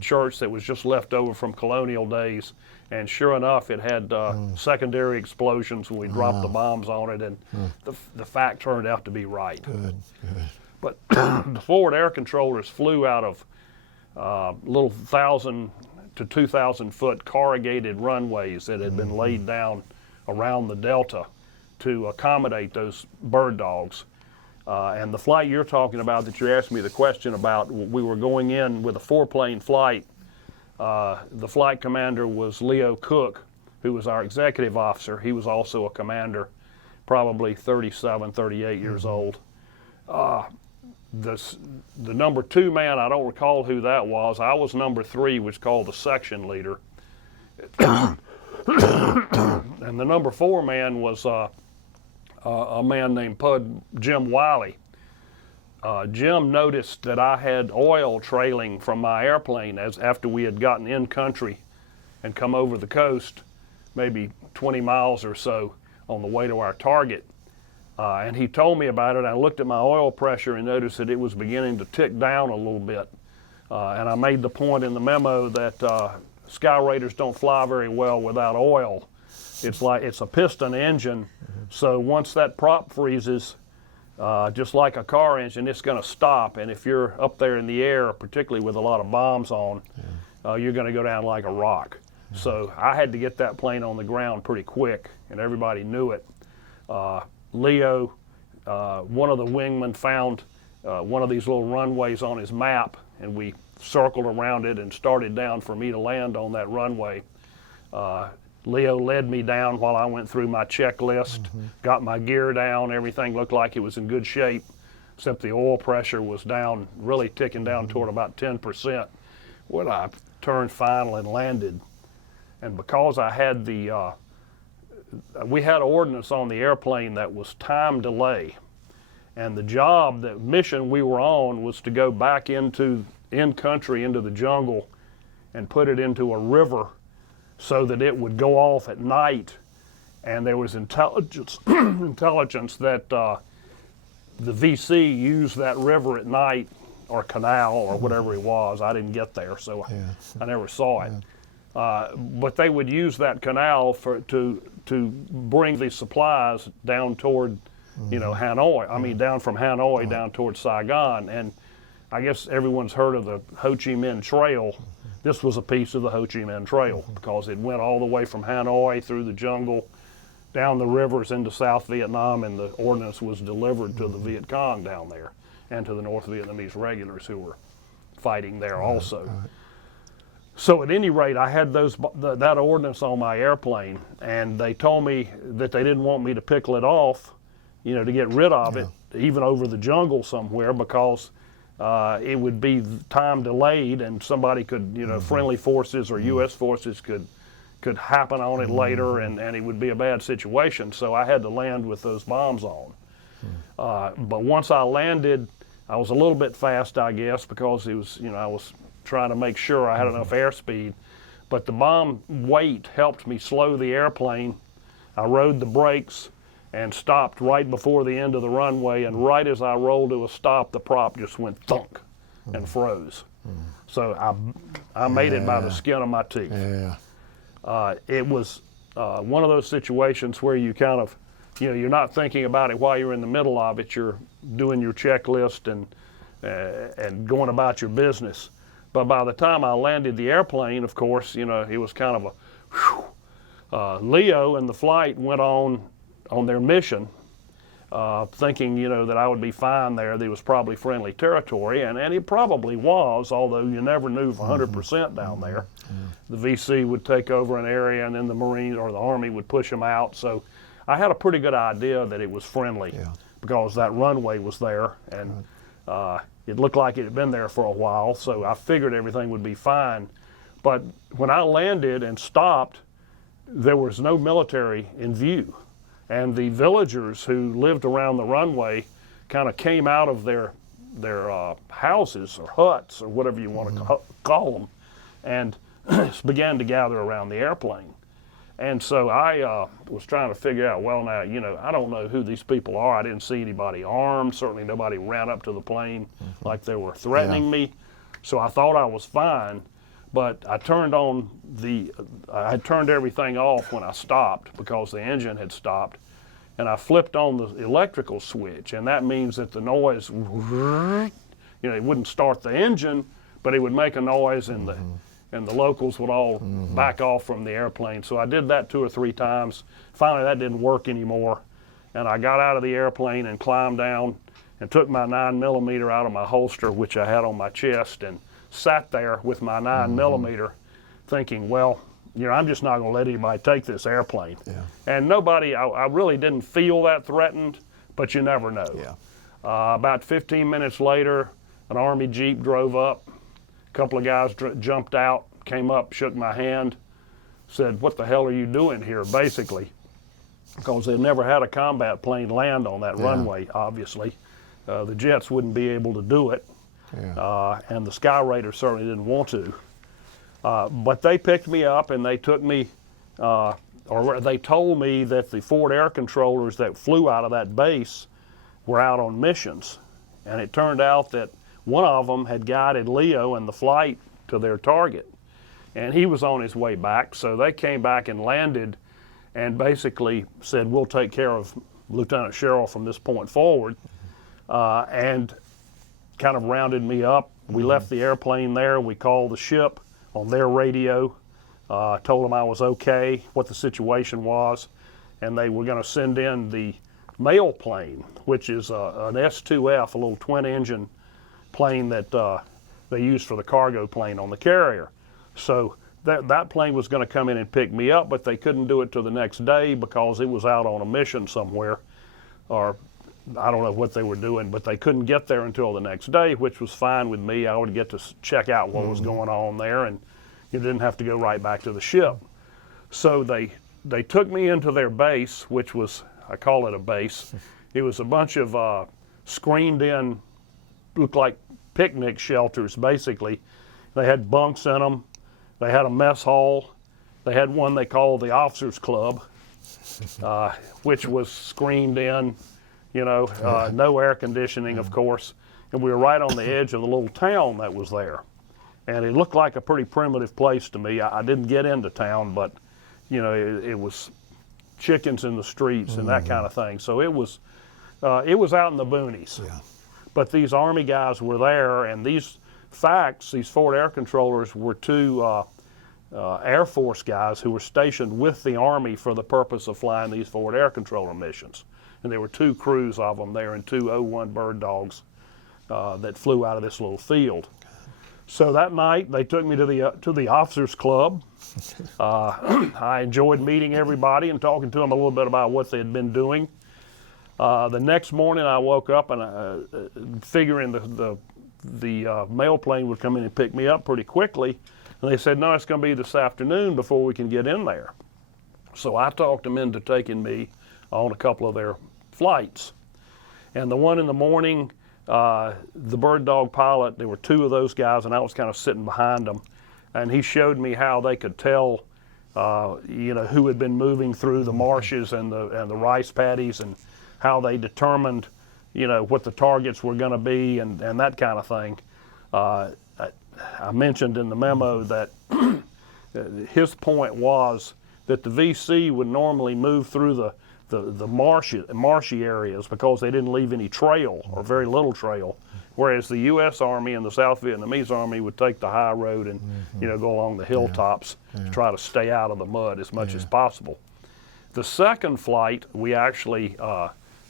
church that was just left over from colonial days, and sure enough, it had secondary explosions when we dropped the bombs on it, and the fact turned out to be right. Good. But the forward air controllers flew out of little 1,000 to 2,000 foot corrugated runways that had been laid down around the delta to accommodate those bird dogs. And the flight you're talking about that you asked me the question about, we were going in with a 4-plane flight. The flight commander was Leo Cook, who was our executive officer. He was also a commander, probably 37, 38 years old. The number 2 man, I don't recall who that was. I was number 3, which is called the section leader. And the number 4 man was a man named Jim Wiley. Jim noticed that I had oil trailing from my airplane after we had gotten in country and come over the coast, maybe 20 miles or so on the way to our target. And he told me about it. I looked at my oil pressure and noticed that it was beginning to tick down a little bit. And I made the point in the memo that Skyraiders don't fly very well without oil. It's like it's a piston engine, so once that prop freezes, just like a car engine, it's going to stop. And if you're up there in the air, particularly with a lot of bombs on, you're going to go down like a rock. So I had to get that plane on the ground pretty quick, and everybody knew it. Leo, one of the wingmen, found one of these little runways on his map, and we circled around it and started down for me to land on that runway. Leo led me down while I went through my checklist, got my gear down. Everything looked like it was in good shape, except the oil pressure was down, really ticking down toward about 10%. When I turned final and landed, and because I had we had ordnance on the airplane that was time delay, and the mission we were on was to go back in country into the jungle and put it into a river so that it would go off at night. And there was intelligence that the VC used that river at night, or canal, or whatever it was. I didn't get there, so I never saw it. But they would use that canal to bring the supplies down toward, Hanoi. I mean, down from Hanoi down toward Saigon. And I guess everyone's heard of the Ho Chi Minh Trail. This was a piece of the Ho Chi Minh Trail because it went all the way from Hanoi through the jungle, down the rivers into South Vietnam, and the ordnance was delivered to the Viet Cong down there and to the North Vietnamese regulars who were fighting there also. So at any rate, I had that ordnance on my airplane, and they told me that they didn't want me to pickle it off, to get rid of it, even over the jungle somewhere, because it would be time delayed, and somebody could, friendly forces or U.S. forces could could happen on it later, and it would be a bad situation. So I had to land with those bombs on. But once I landed, I was a little bit fast, I guess, because it was, I was trying to make sure I had enough airspeed. But the bomb weight helped me slow the airplane. I rode the brakes and stopped right before the end of the runway, and right as I rolled to a stop, the prop just went thunk and froze. So I made it by the skin of my teeth. Yeah. It was one of those situations where you kind of, you're not thinking about it while you're in the middle of it. You're doing your checklist and going about your business. But by the time I landed the airplane, of course, it was kind of a whew. Leo and the flight went on their mission, thinking, that I would be fine there. There was probably friendly territory, and it probably was, although you never knew for 100% down there. The VC would take over an area, and then the Marines or the Army would push them out. So I had a pretty good idea that it was friendly because that runway was there, and it looked like it had been there for a while, so I figured everything would be fine. But when I landed and stopped, there was no military in view. And the villagers who lived around the runway kind of came out of their houses or huts or whatever you want to call them, and began to gather around the airplane. And so I was trying to figure out, well, now, I don't know who these people are. I didn't see anybody armed. Certainly nobody ran up to the plane like they were threatening me. So I thought I was fine, but I turned everything off when I stopped because the engine had stopped, and I flipped on the electrical switch, and that means that the noise, it wouldn't start the engine, but it would make a noise, and the locals would all back off from the airplane. So I did that 2 or 3 times. Finally, that didn't work anymore, and I got out of the airplane and climbed down and took my 9mm out of my holster, which I had on my chest, and sat there with my 9mm thinking, well, I'm just not going to let anybody take this airplane. And nobody, I really didn't feel that threatened, but you never know. About 15 minutes later, an Army Jeep drove up. A couple of guys jumped out, came up, shook my hand, said, "What the hell are you doing here?" basically, because they've never had a combat plane land on that runway, obviously. The jets wouldn't be able to do it, and the Skyraider certainly didn't want to. But they picked me up and they took me, or they told me that the forward air controllers that flew out of that base were out on missions. And it turned out that one of them had guided Leo and the flight to their target. And he was on his way back, so they came back and landed and basically said, "We'll take care of Lieutenant Sherrill from this point forward," and kind of rounded me up. We left the airplane there. We called the ship on their radio, told them I was okay, what the situation was, and they were going to send in the mail plane, which is an S2F, a little twin-engine plane that they used for the cargo plane on the carrier. So that plane was going to come in and pick me up, but they couldn't do it till the next day because it was out on a mission somewhere, or I don't know what they were doing, but they couldn't get there until the next day, which was fine with me. I would get to check out what was going on there, and you didn't have to go right back to the ship. So they took me into their base, which was, I call it a base. It was a bunch of screened in, looked like picnic shelters, basically. They had bunks in them. They had a mess hall. They had one they called the Officers Club, which was screened in, no air conditioning, of course. And we were right on the edge of the little town that was there. And it looked like a pretty primitive place to me. I didn't get into town, but, it was chickens in the streets and that kind of thing. So it was out in the boonies. But these Army guys were there, and these forward air controllers were 2 Air Force guys who were stationed with the Army for the purpose of flying these forward air controller missions. And there were 2 crews of them there and 2 O-1 bird dogs that flew out of this little field. So that night they took me to the Officers Club. I enjoyed meeting everybody and talking to them a little bit about what they had been doing. The next morning I woke up and figuring the mail plane would come in and pick me up pretty quickly, And they said, no, it's going to be this afternoon before we can get in there. So I talked them into taking me on a couple of their flights. And the one in the morning, the bird dog pilot, there were two of those guys, and I was kind of sitting behind them. And he showed me how they could tell, you know, who had been moving through the marshes and the rice paddies, and how they determined, you know, what the targets were going to be, and that kind of thing. I mentioned in the memo that his point was that the VC would normally move through the marshy areas because they didn't leave any trail or very little trail, whereas the U.S. Army and the South Vietnamese Army would take the high road and you know, go along the hilltops to try to stay out of the mud as much as possible. The second flight, we actually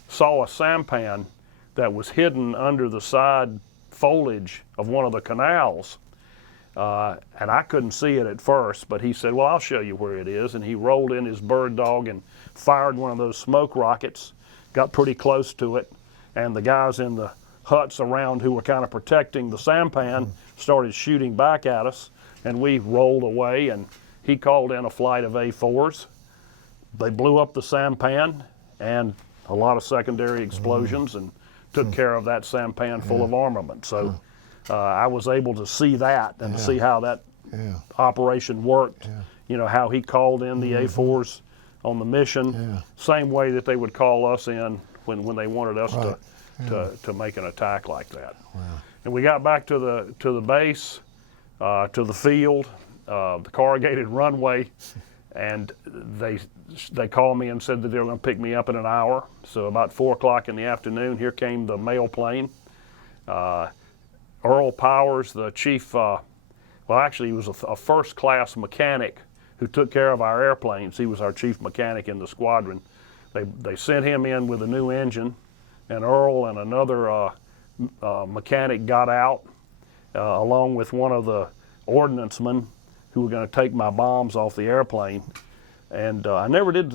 saw a sampan that was hidden under the side foliage of one of the canals. And I couldn't see it at first, but he said, well, I'll show you where it is. And he rolled in his bird dog and fired one of those smoke rockets, got pretty close to it, and the guys in the huts around who were kind of protecting the sampan started shooting back at us, and we rolled away, and he called in a flight of A-4s. They blew up the sampan, and a lot of secondary explosions, and took care of that sampan full of armament. So I was able to see that and see how that operation worked. You know, how he called in the A-4s on the mission, same way that they would call us in when they wanted us to make an attack like that. And we got back to the base, to the field, the corrugated runway, and they called me and said that they were going to pick me up in an hour. So about 4 o'clock in the afternoon, here came the mail plane. Earl Powers, the chief, well, actually he was a first-class mechanic who took care of our airplanes. He was our chief mechanic in the squadron. They sent him in with a new engine, and Earl and another mechanic got out along with one of the ordnancemen who were going to take my bombs off the airplane. And I never did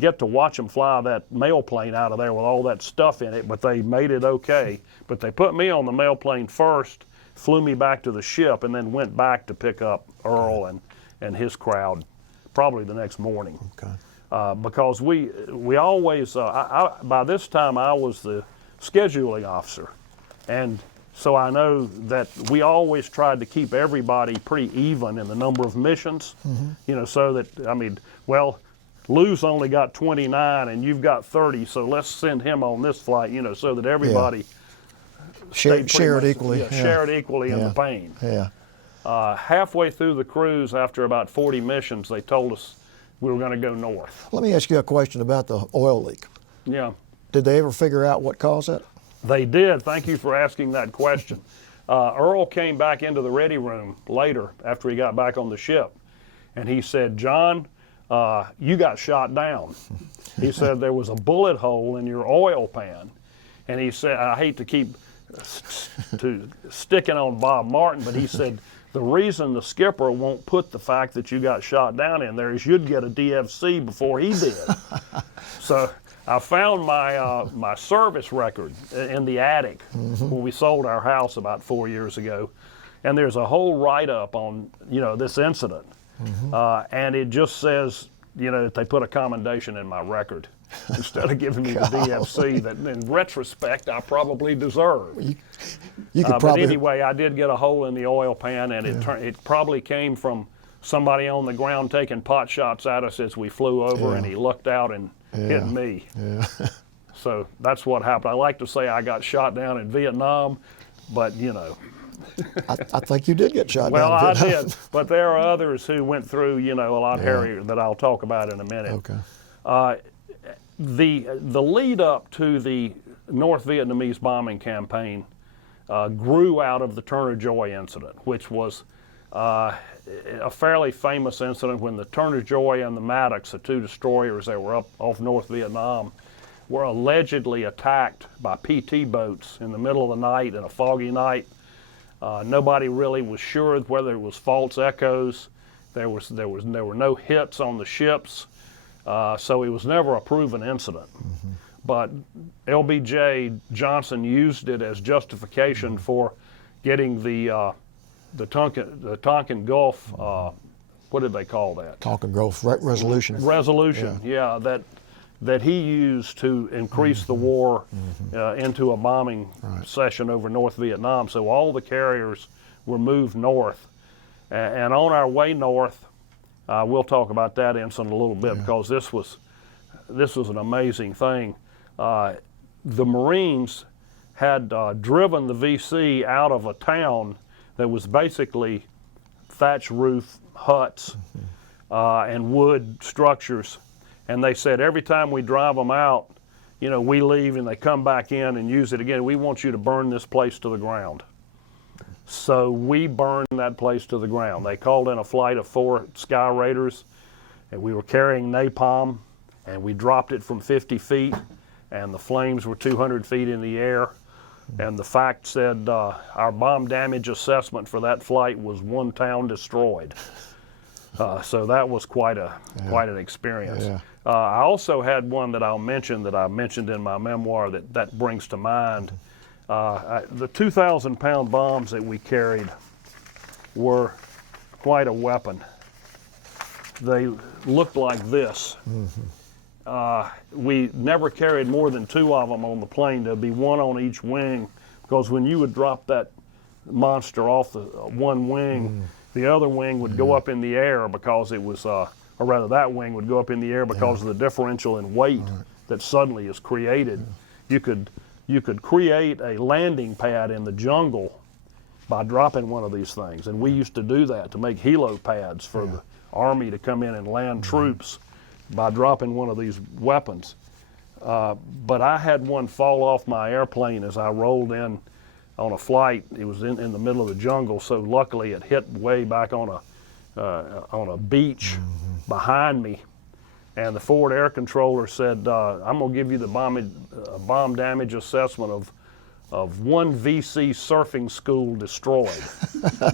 get to watch them fly that mail plane out of there with all that stuff in it, but they made it okay. But they put me on the mail plane first, flew me back to the ship, and then went back to pick up Earl and his crowd probably the next morning. Because we always, by this time I was the scheduling officer. And so I know that we always tried to keep everybody pretty even in the number of missions, you know, so that, I mean, well, Lou's only got 29 and you've got 30, so let's send him on this flight, you know, so that everybody shared equally. Shared equally in the pain. Halfway through the cruise, after about 40 missions, they told us we were going to go north. Let me ask you a question about the oil leak. Did they ever figure out what caused it? They did. Thank you for asking that question. Earl came back into the ready room later after he got back on the ship, and he said, John, you got shot down. He said there was a bullet hole in your oil pan. And he said, I hate to keep sticking on Bob Martin, but he said, the reason the skipper won't put the fact that you got shot down in there is you'd get a DFC before he did. So I found my service record in the attic when we sold our house about 4 years ago, and there's a whole write-up on, you know, this incident, and it just says, you know, that they put a commendation in my record instead of giving me the DFC that, in retrospect, I probably deserve. But anyway, I did get a hole in the oil pan, and it probably came from somebody on the ground taking pot shots at us as we flew over, and he looked out and hit me. So that's what happened. I like to say I got shot down in Vietnam, but you know. I think you did get shot down. Well, I did, but there are others who went through, you know, a lot hairier that I'll talk about in a minute. The lead up to the North Vietnamese bombing campaign grew out of the Turner Joy incident, which was a fairly famous incident when the Turner Joy and the Maddox, the two destroyers that were up off North Vietnam, were allegedly attacked by PT boats in the middle of the night in a foggy night. Nobody really was sure whether it was false echoes. There were no hits on the ships, so it was never a proven incident. But LBJ Johnson used it as justification for getting the Tonkin Gulf. What did they call that? Tonkin Gulf resolution. Resolution. Yeah, that he used to increase the war into a bombing session over North Vietnam. So all the carriers were moved north, and on our way north, we'll talk about that incident a little bit because this was an amazing thing. The Marines had driven the VC out of a town that was basically thatch roof huts and wood structures. And they said every time we drive them out, you know, we leave and they come back in and use it again. We want you to burn this place to the ground. So we burned that place to the ground. They called in a flight of 4 Skyraiders, and we were carrying napalm, and we dropped it from 50 feet, and the flames were 200 feet in the air. And the fact said our bomb damage assessment for that flight was 1 town destroyed. So that was quite an experience. Yeah. I also had one that I mentioned in my memoir that brings to mind. The 2,000-pound bombs that we carried were quite a weapon. They looked like this. We never carried more than 2 of them on the plane. There'd be 1 on each wing, because when you would drop that monster off the one wing, the other wing would go up in the air because it was, or rather that wing would go up in the air because of the differential in weight that suddenly is created. You could create a landing pad in the jungle by dropping one of these things. And we used to do that to make helo pads for the Army to come in and land troops by dropping one of these weapons. But I had one fall off my airplane as I rolled in on a flight. It was in the middle of the jungle, so luckily it hit way back on a beach behind me. And the forward air controller said, I'm going to give you the bomb damage assessment of 1 VC surfing school destroyed.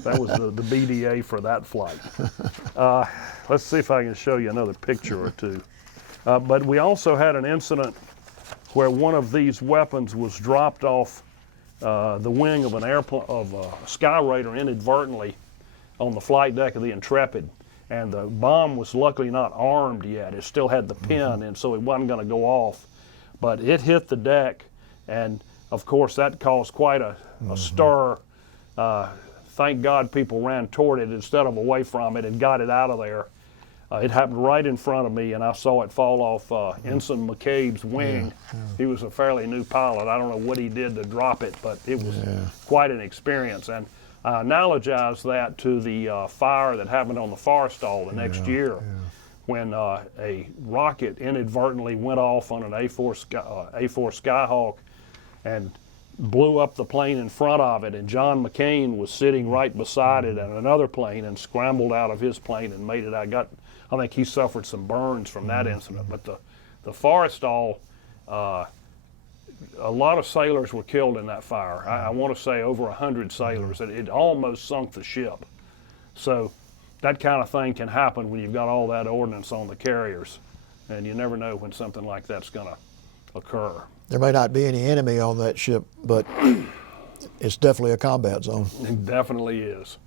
That was the BDA for that flight. Let's see if I can show you another picture or two. But we also had an incident where one of these weapons was dropped off the wing of a Skyraider inadvertently on the flight deck of the Intrepid. And the bomb was luckily not armed yet. It still had the pin, and so it wasn't going to go off. But it hit the deck, and of course that caused quite a stir. Thank God people ran toward it instead of away from it and got it out of there. It happened right in front of me, and I saw it fall off Ensign McCabe's wing. He was a fairly new pilot. I don't know what he did to drop it, but it was quite an experience. And I analogize that to the fire that happened on the Forrestal the next year when a rocket inadvertently went off on an A4 Skyhawk and blew up the plane in front of it, and John McCain was sitting right beside it in another plane and scrambled out of his plane and made it. I think he suffered some burns from that incident. But the Forrestal, a lot of sailors were killed in that fire. I want to say over 100 sailors. It almost sunk the ship. So that kind of thing can happen when you've got all that ordnance on the carriers, and you never know when something like that's going to occur. There may not be any enemy on that ship, but it's definitely a combat zone. It definitely is.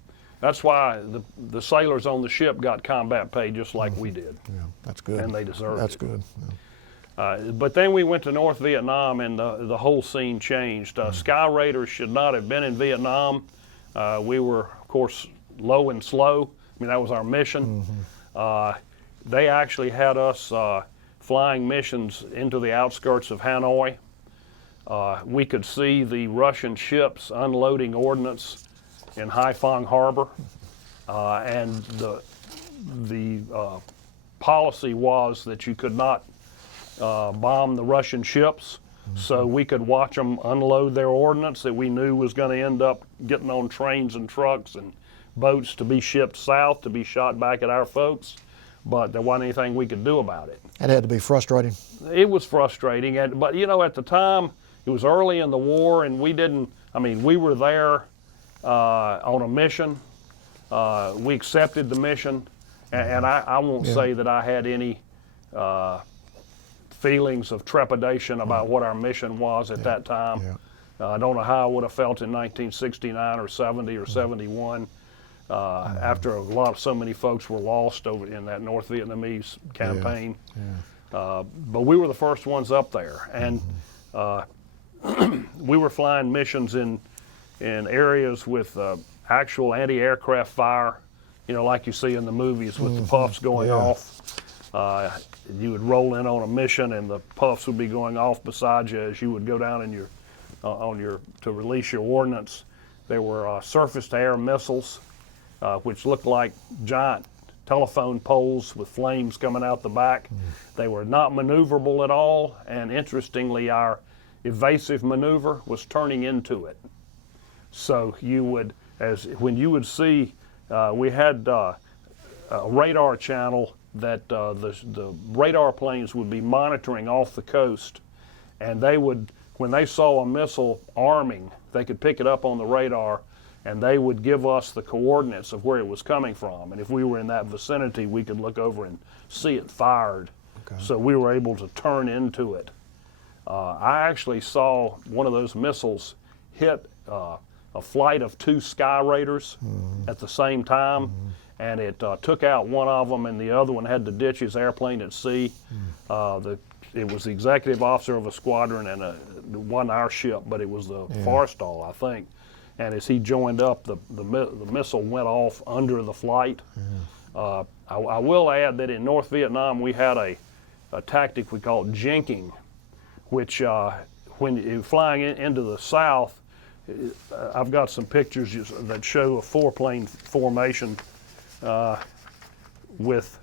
That's why the sailors on the ship got combat pay just like we did. Yeah, that's good. And they deserved it. That's good. Yeah. But then we went to North Vietnam, and the whole scene changed. Skyraiders should not have been in Vietnam. We were, of course, low and slow. I mean, that was our mission. They actually had us flying missions into the outskirts of Hanoi. We could see the Russian ships unloading ordnance in Haiphong Harbor, and the policy was that you could not bomb the Russian ships, so we could watch them unload their ordnance that we knew was going to end up getting on trains and trucks and boats to be shipped south to be shot back at our folks, but there wasn't anything we could do about it. It had to be frustrating. It was frustrating, but you know, at the time, it was early in the war, and we were there on a mission. We accepted the mission, and I won't say that I had any feelings of trepidation about what our mission was at that time. I don't know how I would have felt in 1969 or 70 or 71 after so many folks were lost over in that North Vietnamese campaign. But we were the first ones up there, and we were flying missions in areas with actual anti-aircraft fire, like you see in the movies with the puffs going off. You would roll in on a mission, and the puffs would be going off beside you as you would go down in to release your ordnance. There were surface-to-air missiles, which looked like giant telephone poles with flames coming out the back. They were not maneuverable at all, and interestingly, our evasive maneuver was turning into it. So when you would see, we had a radar channel that the radar planes would be monitoring off the coast, and when they saw a missile arming, they could pick it up on the radar, and they would give us the coordinates of where it was coming from. And if we were in that vicinity, we could look over and see it fired. Okay. So we were able to turn into it. I actually saw one of those missiles hit a flight of 2 Skyraiders at the same time, and it took out one of them, and the other one had to ditch his airplane at sea. It was the executive officer of a squadron, and it wasn't our ship, but it was the Forrestal, I think. And as he joined up, the missile went off under the flight. I will add that in North Vietnam, we had a tactic we called jinking, which when you're flying into the south, I've got some pictures that show a 4-plane formation with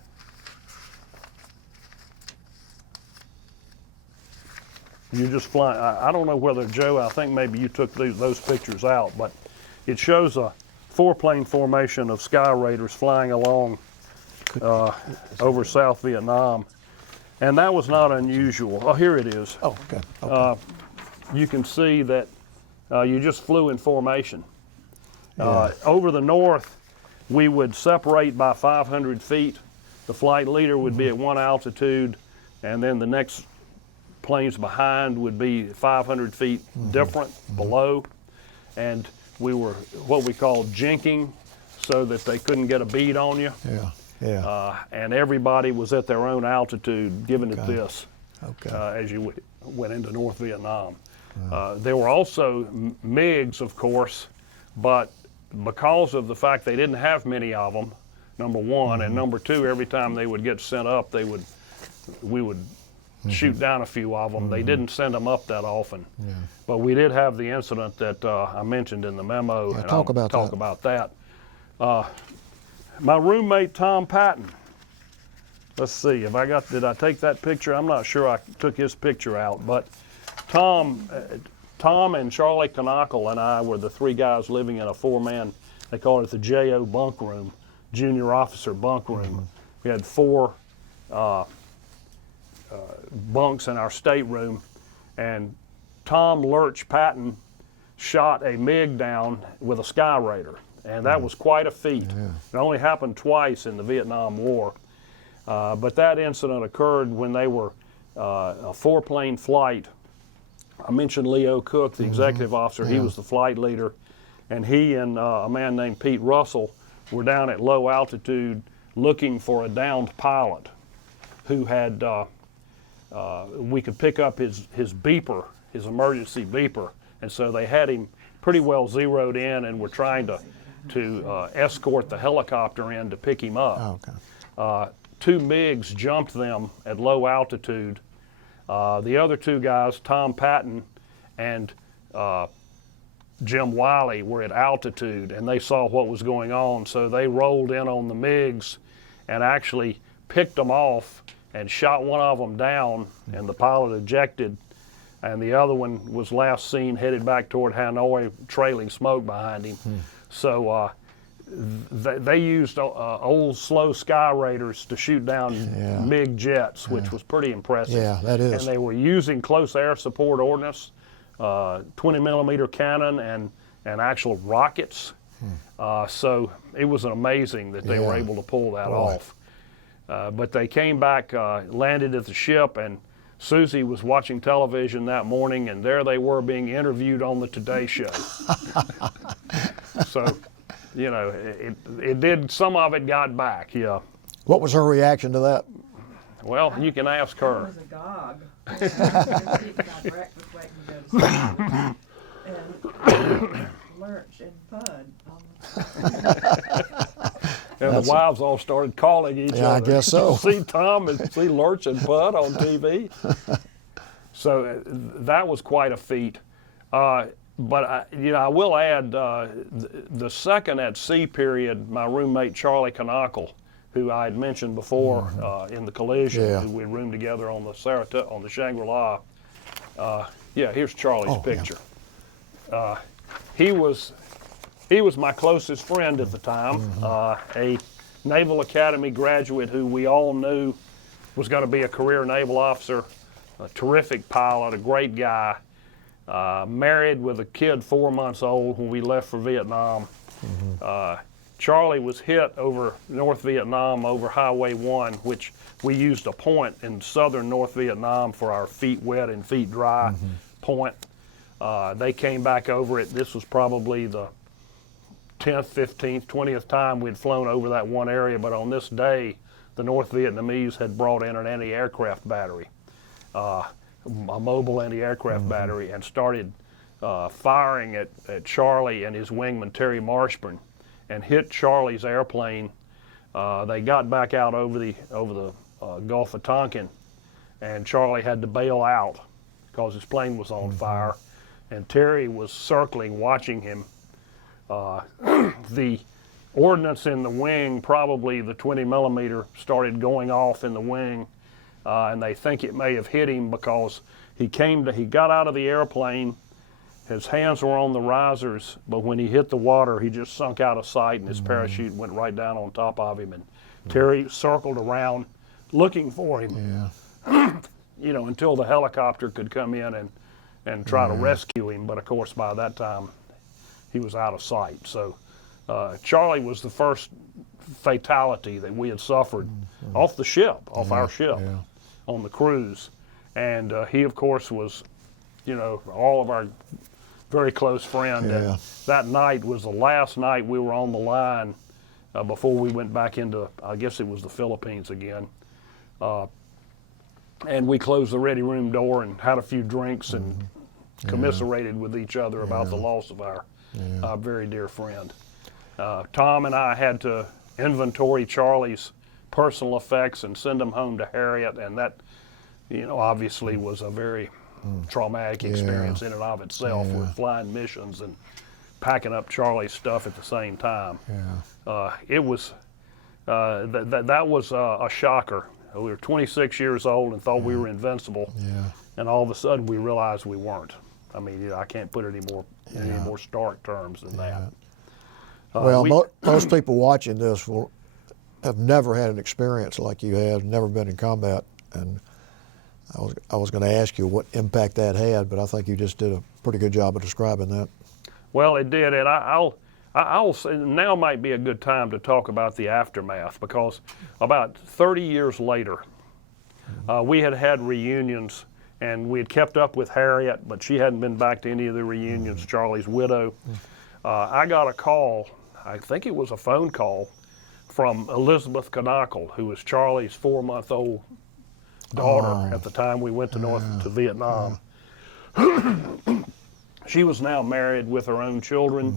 you just flying. I don't know whether, Joe, I think maybe you took those pictures out, but it shows a 4-plane formation of Skyraiders flying along over South Vietnam. And that was not unusual. Oh, here it is. Oh, okay. You can see that you just flew in formation. Over the north, we would separate by 500 feet. The flight leader would be at one altitude, and then the next planes behind would be 500 feet different below. And we were what we called jinking, so that they couldn't get a bead on you. And everybody was at their own altitude, giving it this as you went into North Vietnam. There were also MiGs, of course, but because of the fact they didn't have many of them, number one, and number two, every time they would get sent up, we would shoot down a few of them. They didn't send them up that often. But we did have the incident that I mentioned in the memo, and talk I'll about about that. My roommate, Tom Patton. Let's see, did I take that picture? I'm not sure I took his picture out, but Tom and Charlie Conacle and I were the 3 guys living in a 4-man, they called it the JO bunk room, junior officer bunk room. We had 4 bunks in our stateroom, and Tom Lurch Patton shot a MiG down with a Skyraider, and that was quite a feat. It only happened twice in the Vietnam War, but that incident occurred when they were a 4-plane flight. I mentioned Leo Cook, the executive officer. He was the flight leader, and he and a man named Pete Russell were down at low altitude looking for a downed pilot who had, we could pick up his beeper, his emergency beeper, and so they had him pretty well zeroed in and were trying to escort the helicopter in to pick him up. 2 MiGs jumped them at low altitude. The other 2 guys, Tom Patton and Jim Wiley, were at altitude, and they saw what was going on, so they rolled in on the MiGs and actually picked them off and shot one of them down, and the pilot ejected, and the other one was last seen headed back toward Hanoi, trailing smoke behind him. So they used old slow Skyraiders to shoot down MiG jets, which was pretty impressive. Yeah, that is. And they were using close air support ordnance, 20-millimeter cannon, and actual rockets. So it was amazing that they were able to pull that off. But they came back, landed at the ship, and Susie was watching television that morning, and there they were being interviewed on the Today Show. So, you know, it did, some of it got back, yeah. What was her reaction to that? Well, you can ask her. I was agog. People got breakfast waiting to go to school. And lurch and Pud. And the wives all started calling each other. I guess so. See Tom and see Lurch and Pud on TV. So that was quite a feat. But I will add, the second at sea period, my roommate Charlie Knockle, who I had mentioned before in the collision, we roomed together on the Saratoga, on the Shangri-La. Here's Charlie's picture. Yeah. He was my closest friend at the time, a Naval Academy graduate who we all knew was going to be a career naval officer, a terrific pilot, a great guy, married with a kid 4 months old when we left for Vietnam. Charlie was hit over North Vietnam over Highway 1, which we used a point in southern North Vietnam for our feet wet and feet dry point. They came back over it. This was probably the 10th, 15th, 20th time we'd flown over that one area, but on this day, the North Vietnamese had brought in an anti-aircraft battery, a mobile anti-aircraft battery, and started firing at Charlie and his wingman, Terry Marshburn, and hit Charlie's airplane. They got back out over the Gulf of Tonkin, and Charlie had to bail out because his plane was on fire, and Terry was circling, watching him. The ordnance in the wing, probably the 20 millimeter, started going off in the wing, and they think it may have hit him because he got out of the airplane, his hands were on the risers, but when he hit the water, he just sunk out of sight, and his parachute went right down on top of him. And Terry circled around looking for him, you know, until the helicopter could come in and try to rescue him. But of course, by that time, he was out of sight. So Charlie was the first fatality that we had suffered off the ship, off our ship, on the cruise. And he, of course, was, you know, all of our very close friend. And that night was the last night we were on the line before we went back into, I guess it was the Philippines again. And we closed the ready room door and had a few drinks and commiserated with each other about the loss of our very dear friend. Tom and I had to inventory Charlie's personal effects and send them home to Harriet, and that, you know, obviously was a very traumatic experience in and of itself, with flying missions and packing up Charlie's stuff at the same time. It was that was a shocker. We were 26 years old and thought we were invincible, and all of a sudden we realized we weren't. I mean, you know, I can't put it any more stark terms than that. Well, most people watching this have never had an experience like you have, never been in combat, and I was going to ask you what impact that had, but I think you just did a pretty good job of describing that. Well, it did, and I'll say now might be a good time to talk about the aftermath, because about 30 years later, we had reunions, and we had kept up with Harriet, but she hadn't been back to any of the reunions, Charlie's widow. I got a call, I think it was a phone call, from Elizabeth Knockle, who was Charlie's 4-month-old daughter at the time we went to Vietnam. She was now married with her own children,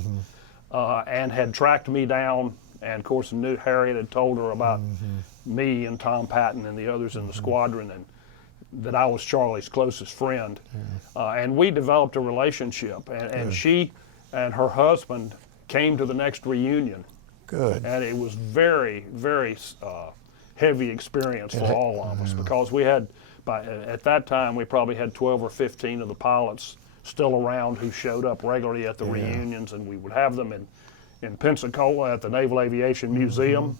and had tracked me down, and of course knew Harriet had told her about me and Tom Patton and the others in the squadron, and that I was Charlie's closest friend. And we developed a relationship, and she and her husband came to the next reunion. Good. And it was very, very heavy experience for all of us, because we had, at that time, we probably had 12 or 15 of the pilots still around who showed up regularly at the reunions, and we would have them in Pensacola at the Naval Aviation Museum.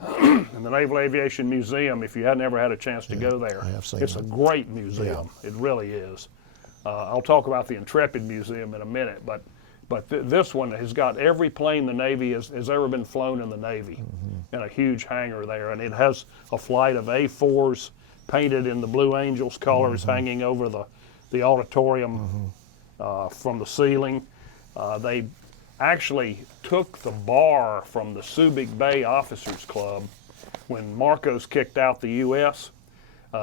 And the Naval Aviation Museum, if you hadn't ever had a chance to go there, it's a great museum. It really is. I'll talk about the Intrepid Museum in a minute, but this one has got every plane the Navy has ever been flown in the Navy in a huge hangar there, and it has a flight of A4s, painted in the Blue Angels colors, hanging over the auditorium from the ceiling. They actually took the bar from the Subic Bay Officers Club when Marcos kicked out the U.S.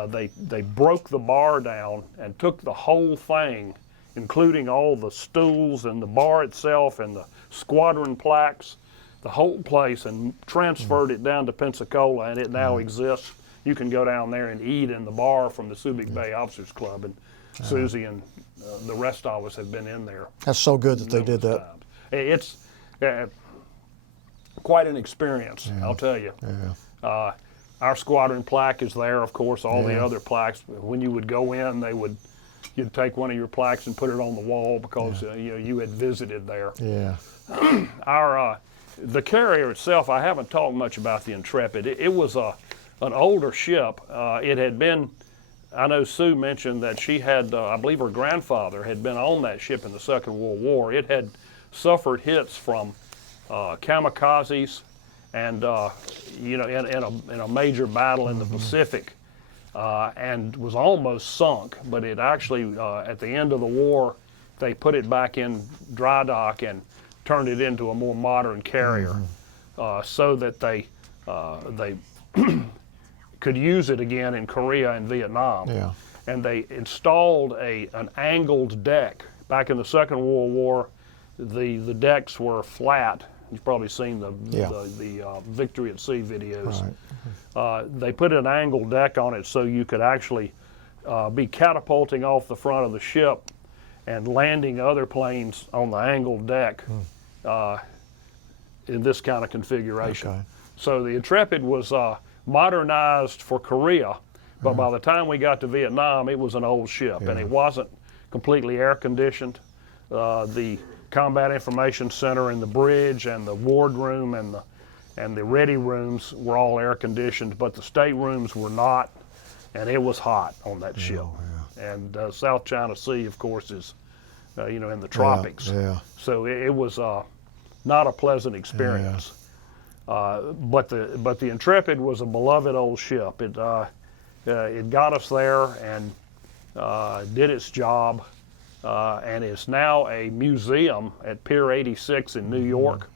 They broke the bar down and took the whole thing, including all the stools and the bar itself and the squadron plaques, the whole place, and transferred it down to Pensacola, and it now exists. You can go down there and eat in the bar from the Subic Bay Officers Club, and Susie and the rest of us have been in there. That's so good that they did that. Times. It's quite an experience, I'll tell you. Yeah. Our squadron plaque is there, of course, all the other plaques. When you would go in, you'd take one of your plaques and put it on the wall because you had visited there. Yeah. The carrier itself, I haven't talked much about the Intrepid. It was an older ship. It had been, I know Sue mentioned that she had, I believe her grandfather had been on that ship in the Second World War. It had suffered hits from kamikazes and in a major battle in the Pacific, and was almost sunk. But it actually, at the end of the war, they put it back in dry dock and turned it into a more modern carrier, so that they could use it again in Korea and Vietnam. Yeah. And they installed an angled deck. Back in the Second World War, the decks were flat. You've probably seen the Victory at Sea videos. Right. They put an angled deck on it so you could actually be catapulting off the front of the ship and landing other planes on the angled deck in this kind of configuration. Okay. So the Intrepid was modernized for Korea, but by the time we got to Vietnam, it was an old ship, and it wasn't completely air conditioned. The Combat Information Center and the bridge and the ward room and the ready rooms were all air conditioned, but the staterooms were not, and it was hot on that ship. And South China Sea, of course, is in the tropics. So it was not a pleasant experience. But the Intrepid was a beloved old ship. It got us there and did its job, and it's now a museum at Pier 86 in New York.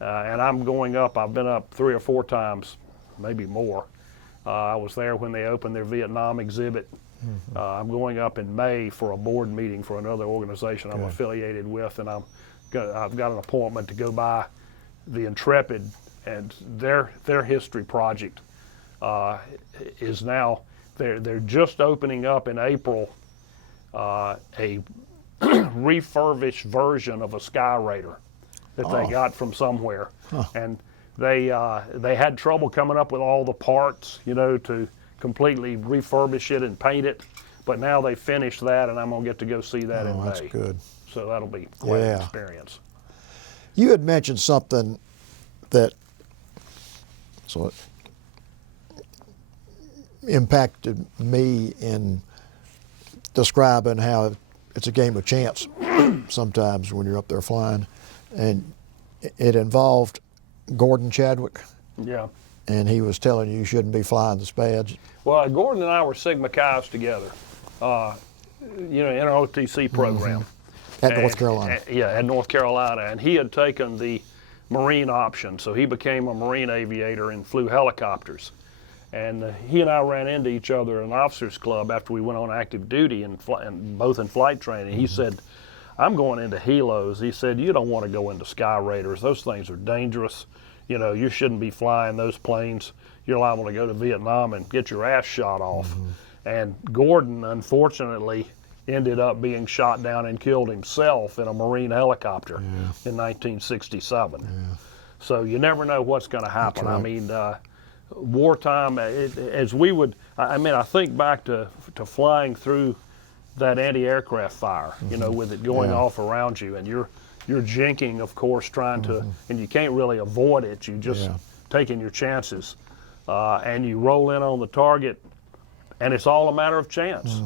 And I'm going up. I've been up 3 or 4 times, maybe more. I was there when they opened their Vietnam exhibit. I'm going up in May for a board meeting for another organization I'm affiliated with, and I've got an appointment to go by the Intrepid, and their history project is now, they're just opening up in April a refurbished version of a Skyraider that they got from somewhere. And they had trouble coming up with all the parts, to completely refurbish it and paint it. But now they finished that, and I'm going to get to go see that in May. That's good. So that'll be quite an experience. You had mentioned something that it impacted me in describing how it's a game of chance sometimes when you're up there flying. And it involved Gordon Chadwick. Yeah. And he was telling you shouldn't be flying the Spads. Well, Gordon and I were Sigma Chi's together, in an OTC program. At North Carolina. At North Carolina. And he had taken the Marine option, so he became a Marine aviator and flew helicopters. And he and I ran into each other at an officers club after we went on active duty and both in flight training. He said, I'm going into helos. He said, you don't want to go into Skyraiders. Those things are dangerous. You shouldn't be flying those planes. You're liable to go to Vietnam and get your ass shot off. And Gordon, unfortunately, ended up being shot down and killed himself in a Marine helicopter in 1967. So you never know what's going to happen. Right. I mean, wartime, as we would, I think back to flying through that anti-aircraft fire, with it going off around you, and you're jinking, of course, trying to, and you can't really avoid it. You just taking your chances, and you roll in on the target, and it's all a matter of chance.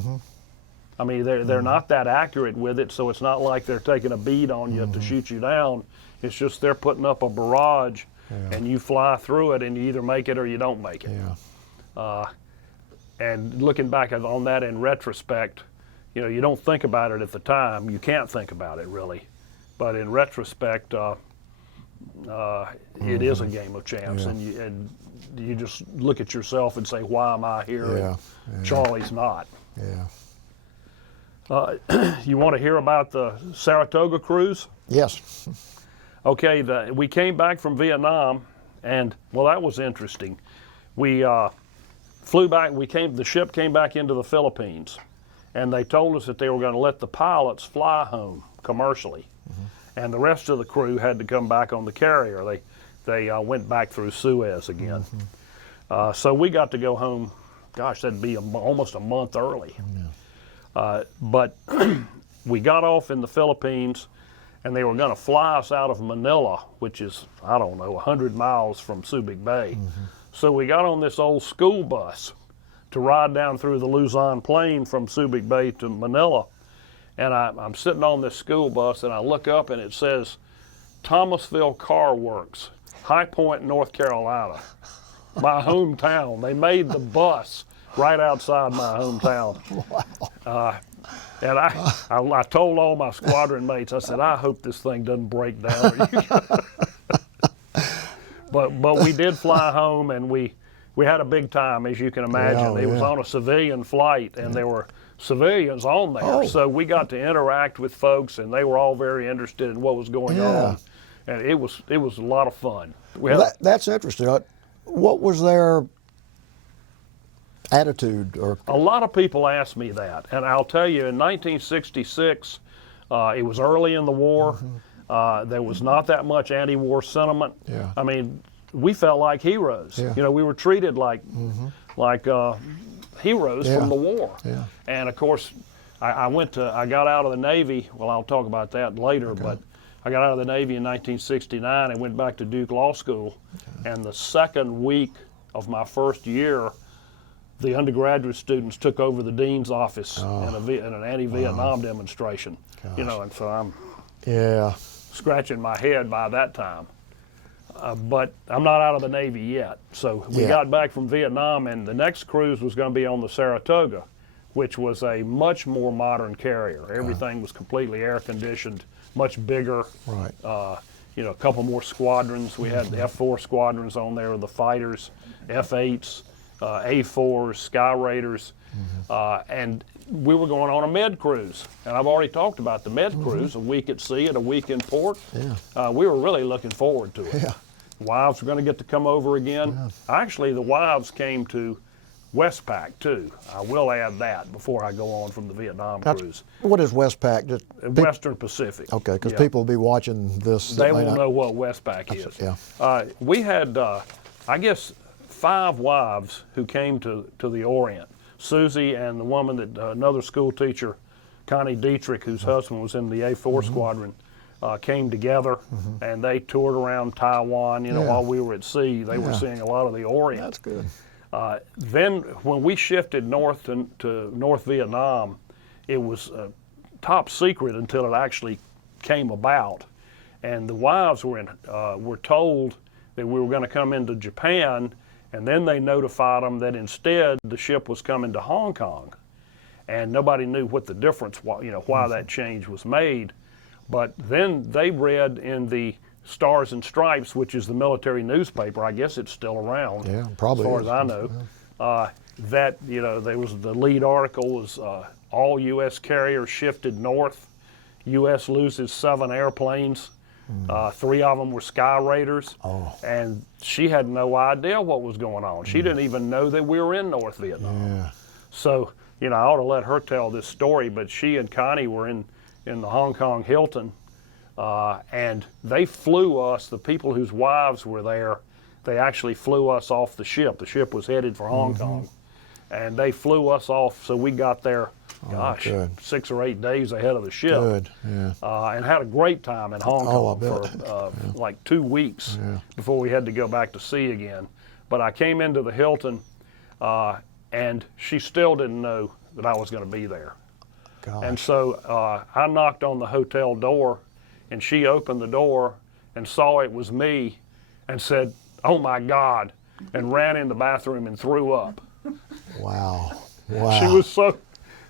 I mean, they're not that accurate with it, so it's not like they're taking a bead on you to shoot you down. It's just they're putting up a barrage, and you fly through it, and you either make it or you don't make it. And looking back on that in retrospect, you know, you don't think about it at the time. You can't think about it really, but in retrospect, it is a game of chance, and you just look at yourself and say, "Why am I here?" Yeah. And Charlie's not. Yeah. You want to hear about the Saratoga cruise? Yes. Okay, we came back from Vietnam, and well, that was interesting. We flew back. The ship came back into the Philippines, and they told us that they were going to let the pilots fly home commercially, and the rest of the crew had to come back on the carrier. They went back through Suez again. So we got to go home. Gosh, that'd be almost a month early. But we got off in the Philippines, and they were going to fly us out of Manila, which is, I don't know, 100 miles from Subic Bay. So we got on this old school bus to ride down through the Luzon Plain from Subic Bay to Manila. And I'm sitting on this school bus, and I look up, and it says, Thomasville Car Works, High Point, North Carolina, my hometown. They made the bus right outside my hometown. And I told all my squadron mates, I said, I hope this thing doesn't break down. But we did fly home, and we had a big time, as you can imagine. It was on a civilian flight, and there were civilians on there. So we got to interact with folks, and they were all very interested in what was going on. And it was a lot of fun. That's interesting. What was their attitude? Or a lot of people ask me that, and I'll tell you, in 1966, it was early in the war. There was not that much anti-war sentiment. I mean, we felt like heroes. You know, we were treated like heroes from the war. And of course, I got out of the Navy. Well, I'll talk about that later. But I got out of the Navy in 1969 and went back to Duke Law School. And the second week of my first year, the undergraduate students took over the dean's office in an anti-Vietnam demonstration. You know, and so I'm scratching my head by that time. But I'm not out of the Navy yet. So we got back from Vietnam, and the next cruise was going to be on the Saratoga, which was a much more modern carrier. Everything was completely air-conditioned, much bigger. You know, a couple more squadrons. We had the F-4 squadrons on there, the fighters, F-8s, A-4s, Skyraiders, and we were going on a med cruise. And I've already talked about the med cruise, a week at sea and a week in port. We were really looking forward to it. Wives were going to get to come over again. Actually, the wives came to Westpac too. I will add that before I go on from the Vietnam cruise. What is Westpac? Western Pacific. Okay, because people will be watching this. They will know what Westpac is. We had, I guess, 5 wives who came to the Orient. Susie and the woman that, another school teacher, Connie Dietrich, whose husband was in the A4 squadron, came together, and they toured around Taiwan. You know, while we were at sea, they were seeing a lot of the Orient. That's good. Then when we shifted north to North Vietnam, it was top secret until it actually came about. And the wives were told that we were going to come into Japan, and then they notified them that instead the ship was coming to Hong Kong. And nobody knew what the difference was, you know, why that change was made. But then they read in the Stars and Stripes, which is the military newspaper, I guess it's still around, probably as far as I know, that, you know, there was the lead article was all U.S. carriers shifted north. U.S. loses 7 airplanes. 3 of them were Skyraiders. And she had no idea what was going on. She didn't even know that we were in North Vietnam. So, you know, I ought to let her tell this story, but she and Connie were in the Hong Kong Hilton, and they flew us, the people whose wives were there, they actually flew us off the ship. The ship was headed for Hong Kong, and they flew us off, so we got there, gosh, 6 or 8 days ahead of the ship. And had a great time in Hong Kong for like 2 weeks before we had to go back to sea again. But I came into the Hilton, and she still didn't know that I was going to be there. And so I knocked on the hotel door, and she opened the door and saw it was me and said, "Oh my God," and ran in the bathroom and threw up. Wow. Wow. She was so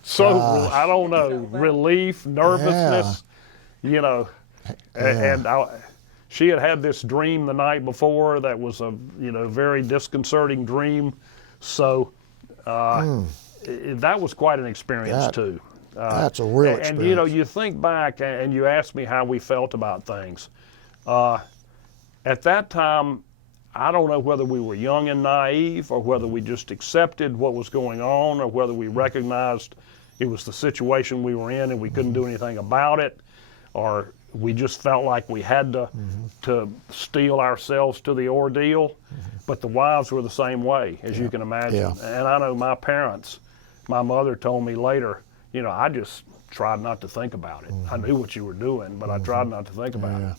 Gosh. I don't know, relief, nervousness, you know, and she had this dream the night before that was a very disconcerting dream, so that was quite an experience too. That's a real experience. And you think back and you ask me how we felt about things. At that time, I don't know whether we were young and naive or whether we just accepted what was going on or whether we recognized it was the situation we were in and we couldn't do anything about it, or we just felt like we had to steel ourselves to the ordeal. But the wives were the same way, as you can imagine. And I know my parents, my mother told me later, I just tried not to think about it. I knew what you were doing, but I tried not to think about it.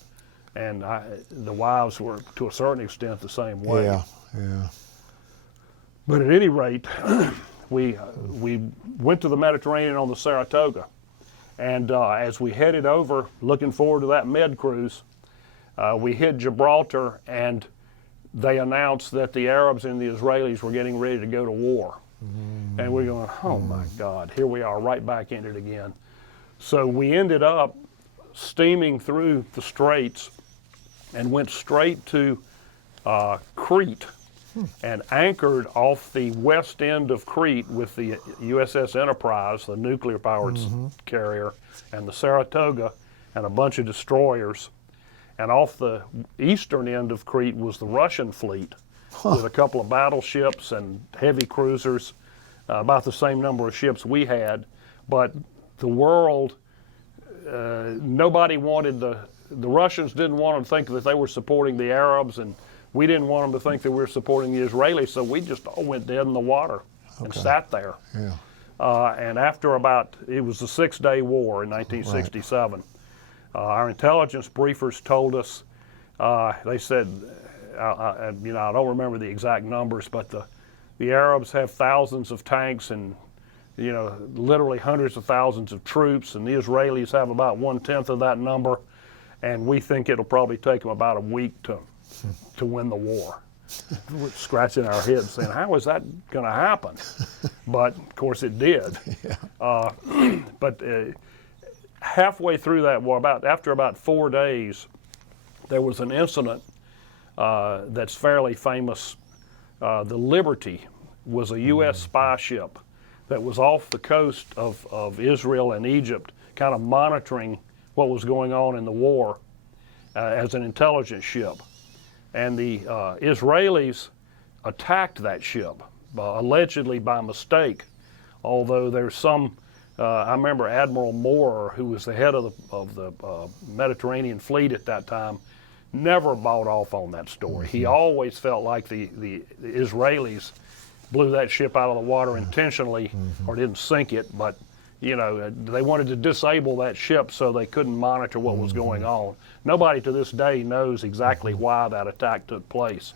And the wives were, to a certain extent, the same way. Yeah. But at any rate, we went to the Mediterranean on the Saratoga. And as we headed over, looking forward to that med cruise, we hit Gibraltar, and they announced that the Arabs and the Israelis were getting ready to go to war. And we're going, oh my God, here we are right back in it again. So we ended up steaming through the straits and went straight to Crete and anchored off the west end of Crete with the USS Enterprise, the nuclear-powered carrier, and the Saratoga and a bunch of destroyers. And off the eastern end of Crete was the Russian fleet with a couple of battleships and heavy cruisers, about the same number of ships we had. But the world, nobody wanted the Russians didn't want to think that they were supporting the Arabs, and we didn't want them to think that we were supporting the Israelis, so we just all went dead in the water and sat there. And after it was a 6-day war in 1967, our intelligence briefers told us, they said, I don't remember the exact numbers, but the Arabs have thousands of tanks and literally hundreds of thousands of troops, and the Israelis have about 1/10 of that number. And we think it'll probably take them about a week to win the war. We're scratching our heads saying, how is that going to happen? But of course it did. But halfway through that war, after about 4 days, there was an incident that's fairly famous. The Liberty was a U.S. spy ship that was off the coast of Israel and Egypt, kind of monitoring what was going on in the war as an intelligence ship. And the Israelis attacked that ship, allegedly by mistake, although there's some, I remember Admiral Moore, who was the head of the Mediterranean fleet at that time, never bought off on that story. He always felt like the Israelis blew that ship out of the water intentionally, or didn't sink it, but they wanted to disable that ship so they couldn't monitor what was going on. Nobody to this day knows exactly why that attack took place.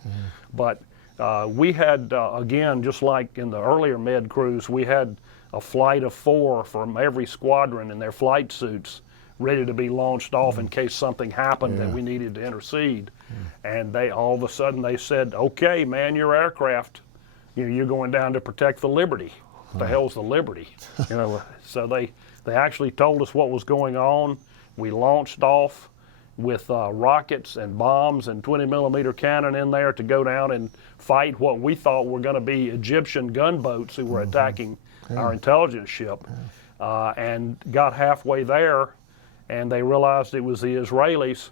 But we had, again, just like in the earlier med cruise, we had a flight of 4 from every squadron in their flight suits ready to be launched off in case something happened that we needed to intercede. And all of a sudden they said, okay, man your aircraft. You're going down to protect the Liberty. What the hell's the Liberty? So they actually told us what was going on. We launched off with rockets and bombs and 20-millimeter cannon in there to go down and fight what we thought were going to be Egyptian gunboats who were attacking our intelligence ship. And got halfway there, and they realized it was the Israelis,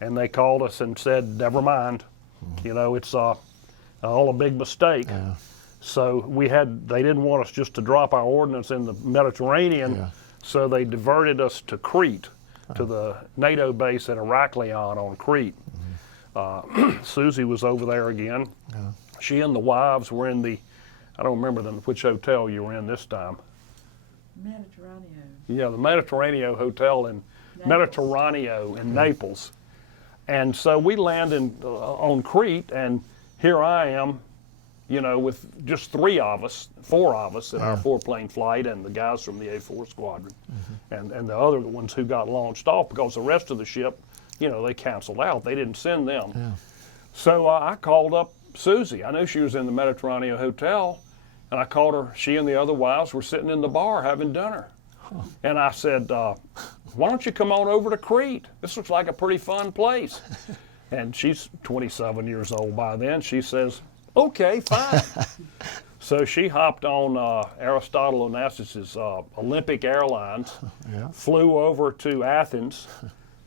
and they called us and said, never mind, it's all a big mistake. So they didn't want us just to drop our ordnance in the Mediterranean, so they diverted us to Crete, to the NATO base at Heraklion on Crete. Susie was over there again. She and the wives were in I don't remember which hotel you were in this time. Mediterranean. Yeah, the Mediterranean Hotel in Mediterraneo in Naples. And so we landed on Crete, and here I am, with just 4 of us in our 4-plane flight, and the guys from the A-4 squadron, and the other ones who got launched off, because the rest of the ship, they canceled out. They didn't send them. So I called up Susie. I knew she was in the Mediterranean Hotel, and I called her. She and the other wives were sitting in the bar having dinner. And I said, why don't you come on over to Crete? This looks like a pretty fun place. And she's 27 years old by then. She says, okay, fine. So she hopped on Aristotle Onassis's Olympic Airlines, flew over to Athens,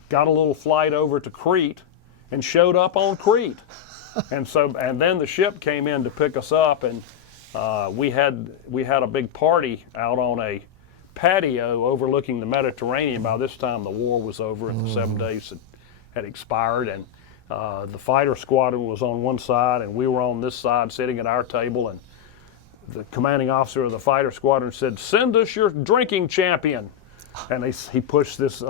got a little flight over to Crete, and showed up on Crete. And then the ship came in to pick us up, and we had a big party out on a patio overlooking the Mediterranean. By this time the war was over and the 7 days had expired, and the fighter squadron was on one side and we were on this side sitting at our table, and the commanding officer of the fighter squadron said, send us your drinking champion. And he pushed this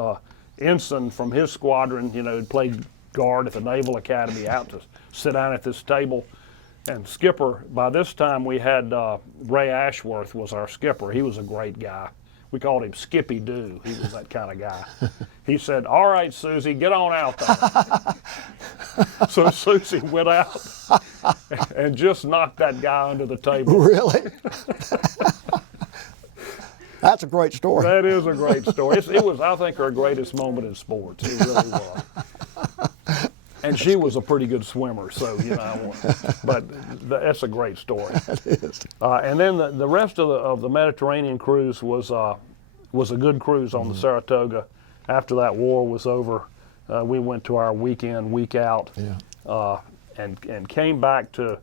ensign from his squadron, you know, who played guard at the Naval Academy, out to sit down at this table. And skipper, by this time we had Ray Ashworth was our skipper. He was a great guy. We called him Skippy Doo. He was that kind of guy. He said, all right, Susie, get on out there. So Susie went out and just knocked that guy under the table. Really? That's a great story. That is a great story. It was, I think, her greatest moment in sports. It really was. And she was a pretty good swimmer, so, you know, but that's a great story. It is. And then the rest of the Mediterranean cruise was a good cruise on the Saratoga. After that war was over, we went to our week in, week out, and came back to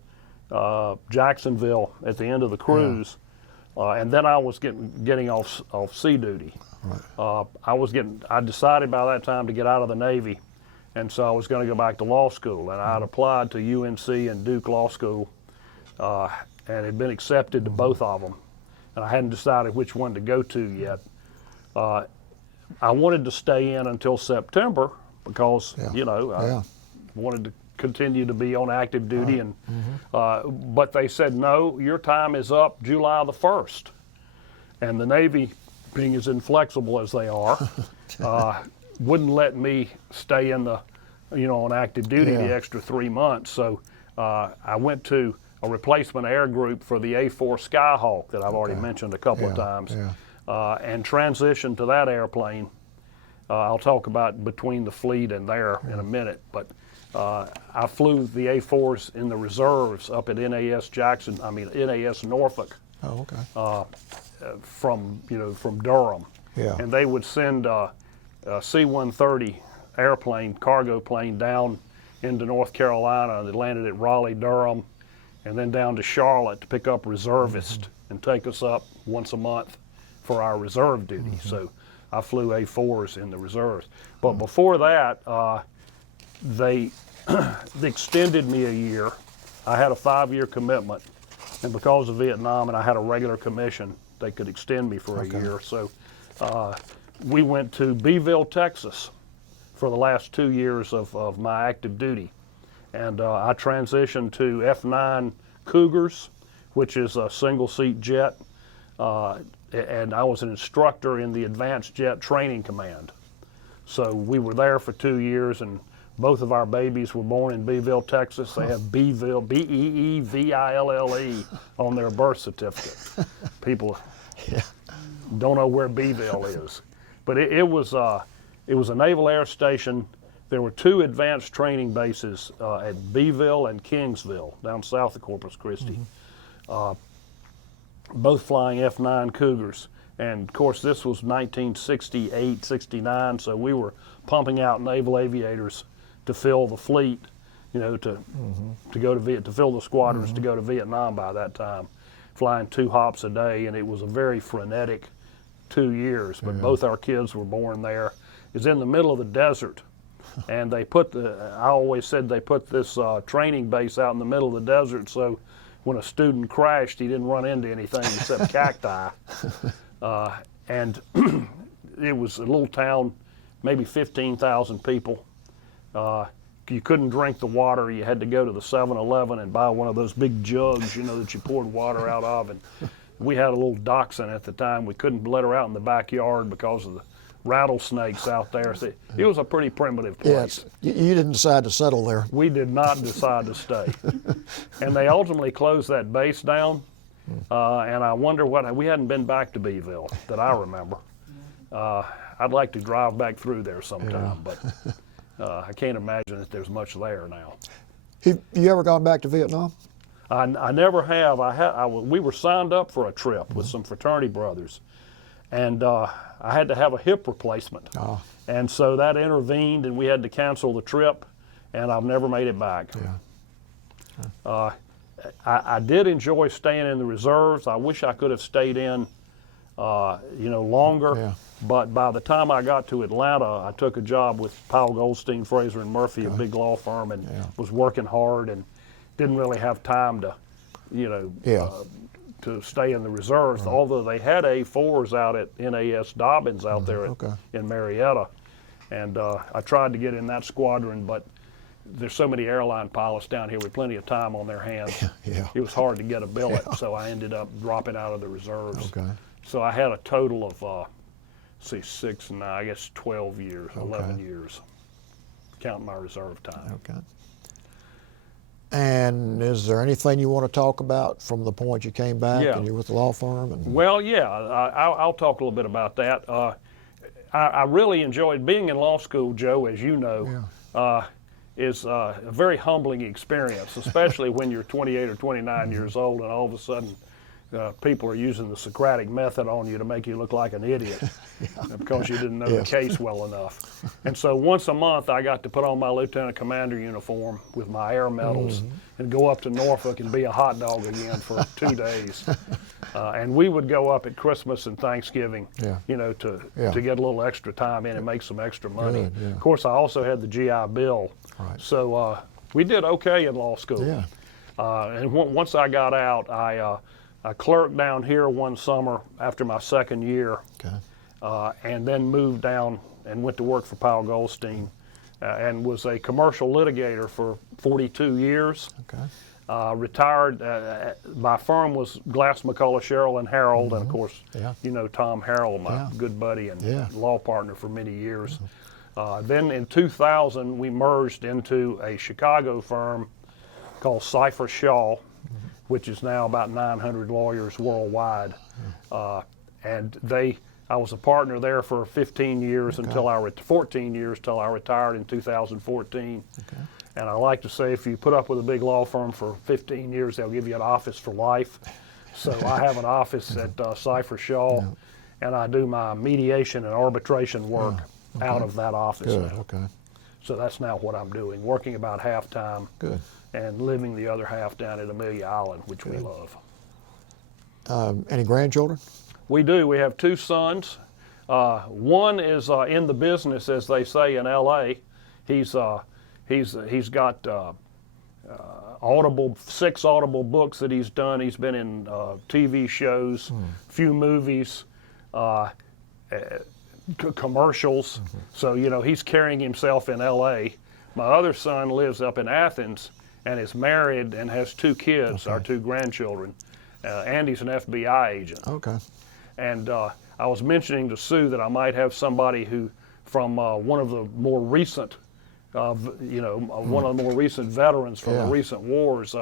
Jacksonville at the end of the cruise. And then I was getting off sea duty. Right. I decided by that time to get out of the Navy. And so I was going to go back to law school, and I had applied to UNC and Duke Law School, and had been accepted to both of them, and I hadn't decided which one to go to yet. I wanted to stay in until September because, you know, I wanted to continue to be on active duty, and but they said, no, your time is up July the 1st. And the Navy, being as inflexible as they are, wouldn't let me stay in the, you know, on active duty the extra 3 months. So I went to a replacement air group for the A-4 Skyhawk that I've already mentioned a couple of times, and transitioned to that airplane. I'll talk about between the fleet and there in a minute, but I flew the A-4s in the reserves up at NAS NAS Norfolk. Oh, okay. From Durham. Yeah. And they would send C-130 airplane, cargo plane down into North Carolina. They landed at Raleigh, Durham, and then down to Charlotte to pick up reservists and take us up once a month for our reserve duty. So I flew A-4s in the reserves. But before that, they extended me a year. I had a 5-year commitment, and because of Vietnam and I had a regular commission, they could extend me for a year. So we went to Beeville, Texas for the last 2 years of my active duty. And I transitioned to F-9 Cougars, which is a single-seat jet. And I was an instructor in the Advanced Jet Training Command. So we were there for 2 years, and both of our babies were born in Beeville, Texas. They have Beeville, B-E-E-V-I-L-L-E, on their birth certificate. People don't know where Beeville is. But it was a naval air station. There were 2 advanced training bases at Beeville and Kingsville, down south of Corpus Christi, both flying F-9 Cougars. And of course, this was 1968, 69, so we were pumping out naval aviators to fill the fleet, you know, to fill the squadrons to go to Vietnam by that time, flying 2 hops a day, and it was a very frenetic 2 years. But both our kids were born there. It's in the middle of the desert, and they put I always said they put this training base out in the middle of the desert, so when a student crashed, he didn't run into anything except cacti. And it was a little town, maybe 15,000 people. You couldn't drink the water. You had to go to the 7-Eleven and buy one of those big jugs, you know, that you poured water out of. And we had a little dachshund at the time. We couldn't let her out in the backyard because of the rattlesnakes out there. So it was a pretty primitive place. Yes, you didn't decide to settle there. We did not decide to stay. And they ultimately closed that base down. and I wonder we hadn't been back to Beeville that I remember. I'd like to drive back through there sometime, but I can't imagine that there's much there now. Have you ever gone back to Vietnam? I never have. We were signed up for a trip with some fraternity brothers, and I had to have a hip replacement. Oh. And so that intervened, and we had to cancel the trip, and I've never made it back. Yeah. I did enjoy staying in the reserves. I wish I could have stayed in, longer. Yeah. But by the time I got to Atlanta, I took a job with Powell, Goldstein, Fraser and Murphy, a big law firm, and was working hard and didn't really have time to, to stay in the reserves. Right. Although they had A4s out at NAS Dobbins out there in Marietta, and I tried to get in that squadron, but there's so many airline pilots down here with plenty of time on their hands. It was hard to get a billet, so I ended up dropping out of the reserves. So I had a total of 6 and I guess 12 years, 11 years, counting my reserve time. And is there anything you want to talk about from the point you came back and you're with the law firm? And... Well, I'll talk a little bit about that. I really enjoyed being in law school, Joe, as you know. Is a very humbling experience, especially when you're 28 or 29 years old and all of a sudden people are using the Socratic method on you to make you look like an idiot because you didn't know the case well enough. And so once a month I got to put on my lieutenant commander uniform with my air medals and go up to Norfolk and be a hot dog again for 2 days. And we would go up at Christmas and Thanksgiving, to get a little extra time in and make some extra money. Of course, I also had the GI Bill. So we did okay in law school. And once I got out, I clerked down here one summer after my second year, and then moved down and went to work for Powell Goldstein, and was a commercial litigator for 42 years. Retired. My firm was Glass, McCullough, Sherrill, and Harold, and of course, Tom Harrell, my good buddy and law partner for many years. Then in 2000, we merged into a Chicago firm called Cypher Shaw, which is now about 900 lawyers worldwide. And I was a partner there for 15 years until 14 years till I retired in 2014. And I like to say if you put up with a big law firm for 15 years, they'll give you an office for life. So I have an office at Cypher Shaw, and I do my mediation and arbitration work out of that office now. So that's now what I'm doing, working about half-time and living the other half down at Amelia Island, which we love. Any grandchildren? We do. We have 2 sons. One is in the business, as they say in L.A. He's got 6 audible books that he's done. He's been in TV shows, few movies, commercials. So, he's carrying himself in L.A. My other son lives up in Athens and is married and has 2 kids, our 2 grandchildren. Andy's an FBI agent. And I was mentioning to Sue that I might have somebody who, from one of the more recent, one of the more recent veterans from the recent wars.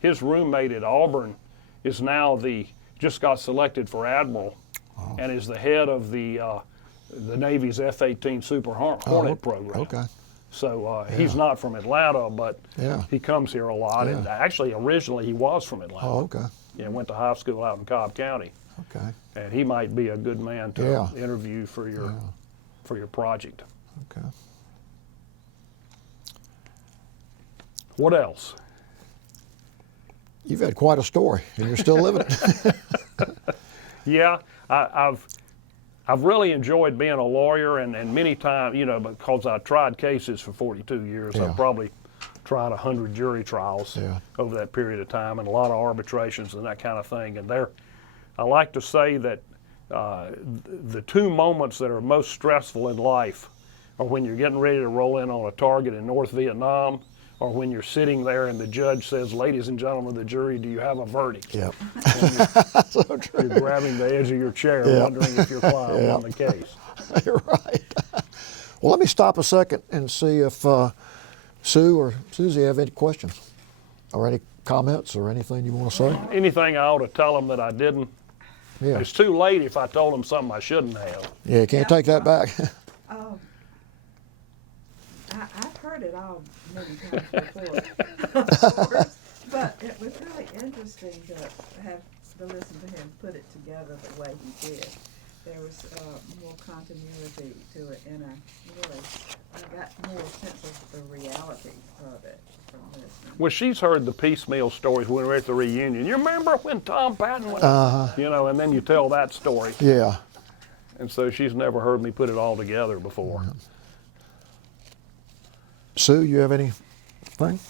His roommate at Auburn is now just got selected for admiral, and is the head of the Navy's F-18 Super Hornet program. So he's not from Atlanta, but he comes here a lot. And actually, originally he was from Atlanta. Went to high school out in Cobb County. And he might be a good man to interview for your project. What else? You've had quite a story, and you're still living it. Yeah, I've really enjoyed being a lawyer, and many times, because I tried cases for 42 years, I've probably tried 100 jury trials over that period of time, and a lot of arbitrations and that kind of thing. And I like to say that the 2 moments that are most stressful in life are when you're getting ready to roll in on a target in North Vietnam, or when you're sitting there and the judge says, "Ladies and gentlemen of the jury, do you have a verdict?" So You're grabbing the edge of your chair, wondering if your client won the case. You're right. Well, let me stop a second and see if Sue or Susie have any questions or any comments or anything you want to say? Anything I ought to tell them that I didn't? Yeah. It's too late if I told them something I shouldn't have. Yeah, you can't take that back. I've heard it all many times before, of course, but it was really interesting to listen to him put it together the way he did. There was more continuity to it, and I got more sense of the reality of it from listening. Well, she's heard the piecemeal stories when we were at the reunion. You remember when Tom Patton went, you know, and then you tell that story. Yeah. And so she's never heard me put it all together before. Yeah. Sue, you have anything?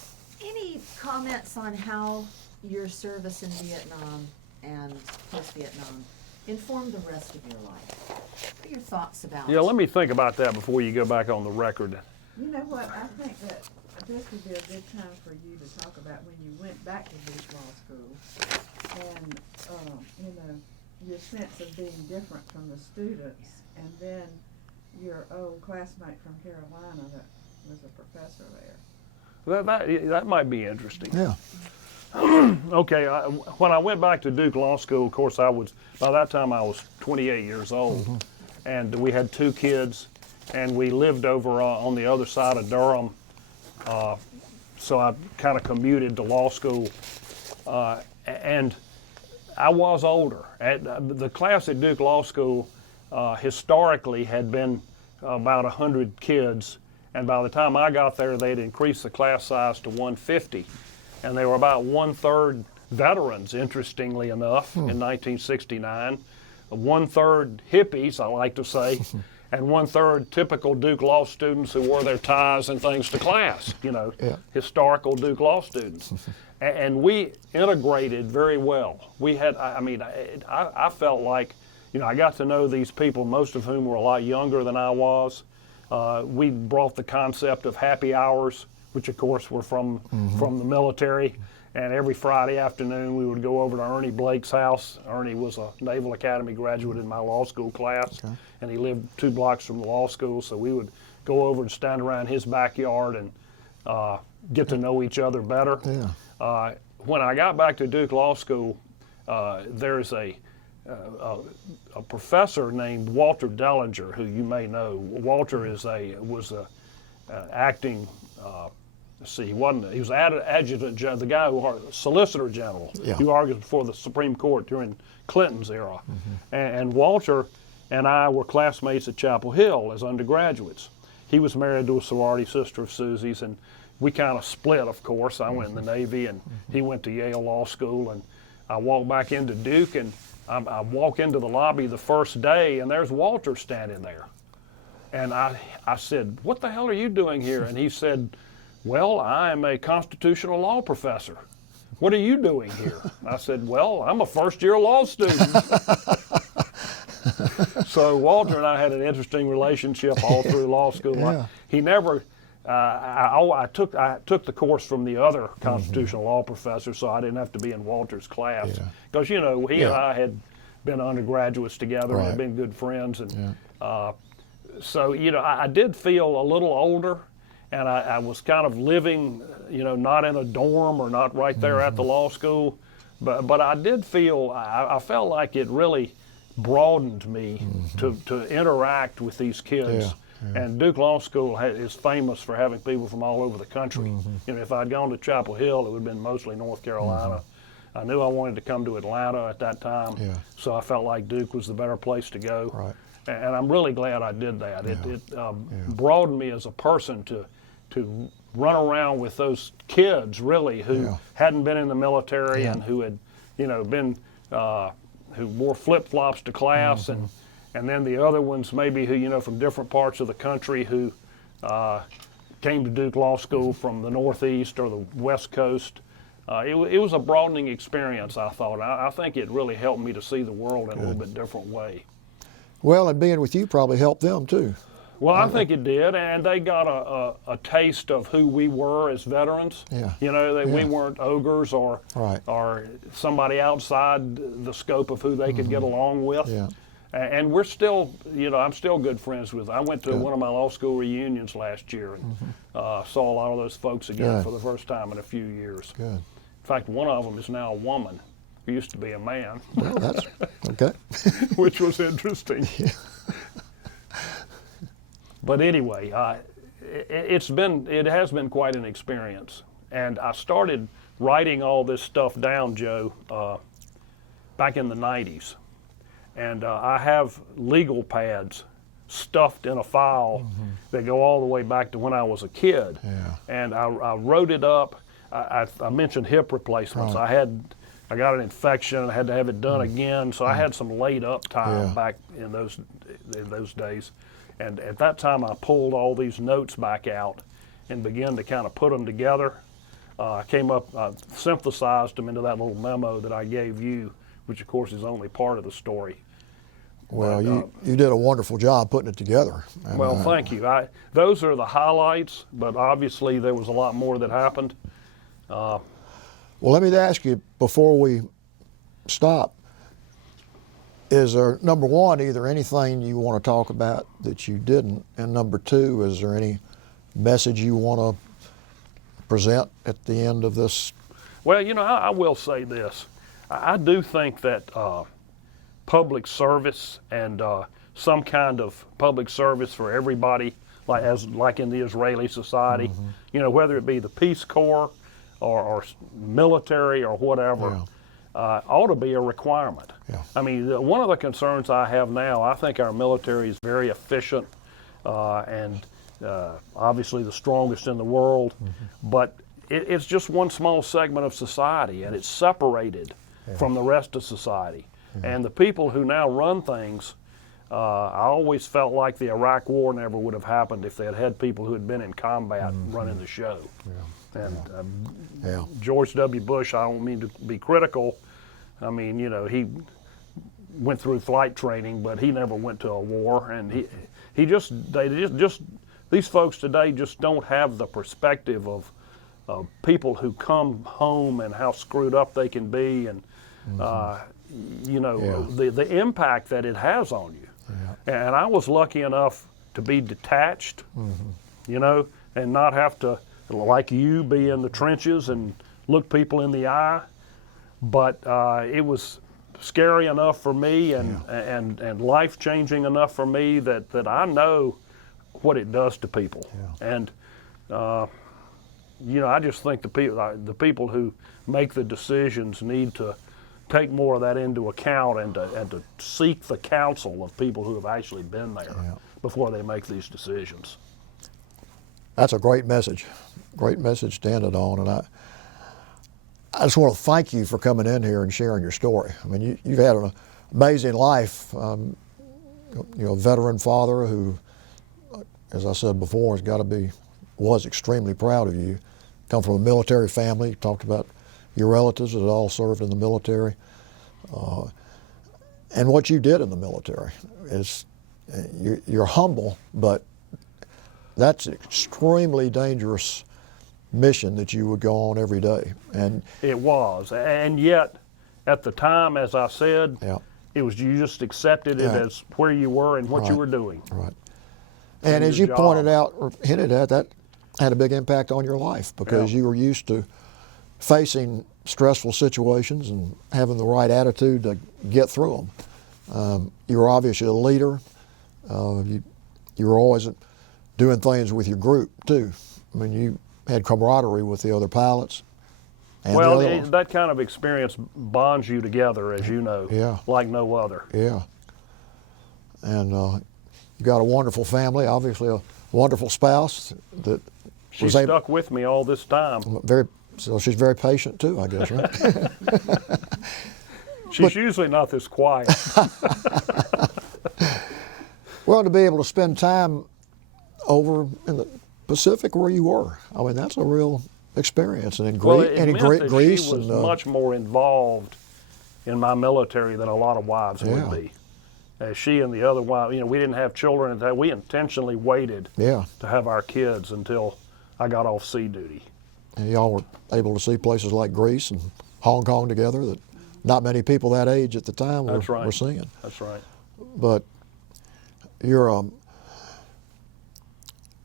Any comments on how your service in Vietnam and post-Vietnam informed the rest of your life? What are your thoughts about Yeah, let me think about that before you go back on the record. You know what, I think that this would be a good time for you to talk about when you went back to Duke Law School and, you know, your sense of being different from the students, and then your old classmate from Carolina that was a professor there. That might be interesting. Yeah. Okay, when I went back to Duke Law School, of course, by that time I was 28 years old, and we had 2 kids, and we lived over on the other side of Durham, so I kind of commuted to law school, and I was older. The class at Duke Law School historically had been about 100 kids, and by the time I got there, they'd increased the class size to 150. And they were about 1/3 veterans, interestingly enough, in 1969. 1/3 hippies, I like to say, and 1/3 typical Duke Law students who wore their ties and things to class, you know, historical Duke Law students. And we integrated very well. We had, I felt like, you know, I got to know these people, most of whom were a lot younger than I was. We brought the concept of happy hours, which of course were from the military, and every Friday afternoon we would go over to Ernie Blake's house. Ernie was a Naval Academy graduate in my law school class, and he lived 2 blocks from the law school, so we would go over and stand around his backyard and get to know each other better. Yeah. When I got back to Duke Law School, there's a professor named Walter Dellinger, who you may know. Walter was a acting. He was adjutant general, the guy solicitor general, who argued before the Supreme Court during Clinton's era. And Walter and I were classmates at Chapel Hill as undergraduates. He was married to a sorority sister of Susie's, and we kind of split, of course. I went in the Navy, and he went to Yale Law School, and I walked back into Duke, and I walk into the lobby the first day, and there's Walter standing there. And I said, "What the hell are you doing here?" And he said, "Well, I am a constitutional law professor. What are you doing here?" I said, "Well, I'm a first-year law student." So Walter and I had an interesting relationship all through law school. Yeah. He never, I took the course from the other constitutional law professor, so I didn't have to be in Walter's class. Because, you know, he and I had been undergraduates together and had been good friends. And so, you know, I did feel a little older, and I was kind of living, you know, not in a dorm or not right there at the law school, but I did feel, I felt like it really broadened me to interact with these kids. And Duke Law School is famous for having people from all over the country. You know, if I'd gone to Chapel Hill, it would have been mostly North Carolina. I knew I wanted to come to Atlanta at that time, so I felt like Duke was the better place to go. Right. And I'm really glad I did that. It broadened me as a person to run around with those kids, really, who hadn't been in the military and who had, you know, been, who wore flip-flops to class, and then the other ones maybe who, you know, from different parts of the country who came to Duke Law School from the Northeast or the West Coast. It was a broadening experience, I thought. I think it really helped me to see the world in a little bit different way. Well, and being with you probably helped them too. Well, I think it did, and they got a taste of who we were as veterans. You know, that we weren't ogres or somebody outside the scope of who they could get along with. And we're still, you know, I'm still good friends with them. I went to one of my law school reunions last year and saw a lot of those folks again for the first time in a few years. In fact, one of them is now a woman who used to be a man, Well, that's okay. which was interesting. But anyway, it has been quite an experience. And I started writing all this stuff down, Joe, back in the 90s. And I have legal pads stuffed in a file that go all the way back to when I was a kid. Yeah. And I wrote it up. I mentioned hip replacements. Right. I got an infection. I had to have it done again. So I had some laid up time Yeah. back in those days. And at that time, I pulled all these notes back out and began to kind of put them together. I synthesized them into that little memo that I gave you, which of course is only part of the story. Well, But, you did a wonderful job putting it together. And, Well, thank you. Those are the highlights, but obviously there was a lot more that happened. Well, let me ask you before we stop, is there, number one, either anything you want to talk about that you didn't, and number two, is there any message you want to present at the end of this? Well, I will say this. I do think that public service and some kind of public service for everybody, like in the Israeli society, whether it be the Peace Corps or military or whatever, ought to be a requirement. Yeah. I mean, one of the concerns I have now, I think our military is very efficient and obviously the strongest in the world, but it's just one small segment of society, and it's separated from the rest of society. And the people who now run things, I always felt like the Iraq War never would have happened if they had had people who had been in combat running the show. And George W. Bush, I don't mean to be critical. I mean, he went through flight training, but he never went to a war. And these folks today just don't have the perspective of people who come home and how screwed up they can be, and the impact that it has on you. And I was lucky enough to be detached, and not have to, like you, be in the trenches and look people in the eye. But it was scary enough for me and life-changing enough for me that I know what it does to people. And I just think the people who make the decisions need to take more of that into account and to seek the counsel of people who have actually been there before they make these decisions. That's a great message to end it on. And I just want to thank you for coming in here and sharing your story. I mean, you've had an amazing life. A veteran father who, as I said before, was extremely proud of you. Come from a military family. You talked about your relatives that all served in the military. And what you did in the military is, you're humble, but that's an extremely dangerous mission that you would go on every day. And it was, and yet at the time, as I said, it was, you just accepted it as where you were and what you were doing. Right. And as you pointed out or hinted at, that had a big impact on your life because you were used to facing stressful situations and having the right attitude to get through them. You were obviously a leader. You were always doing things with your group too. I mean, you had camaraderie with the other pilots. And well, that kind of experience bonds you together, as you know, like no other. Yeah. And you got a wonderful family, obviously a wonderful spouse that She stuck with me all this time. So she's very patient too, I guess, right? She's usually not this quiet. Well, to be able to spend time over in the Pacific where you were, I mean, that's a real experience. And in Greece, she was much more involved in my military than a lot of wives would be. She and the other wives, we didn't have children at that. We intentionally waited to have our kids until I got off sea duty. And y'all were able to see places like Greece and Hong Kong together that not many people that age at the time were seeing. That's right. But you're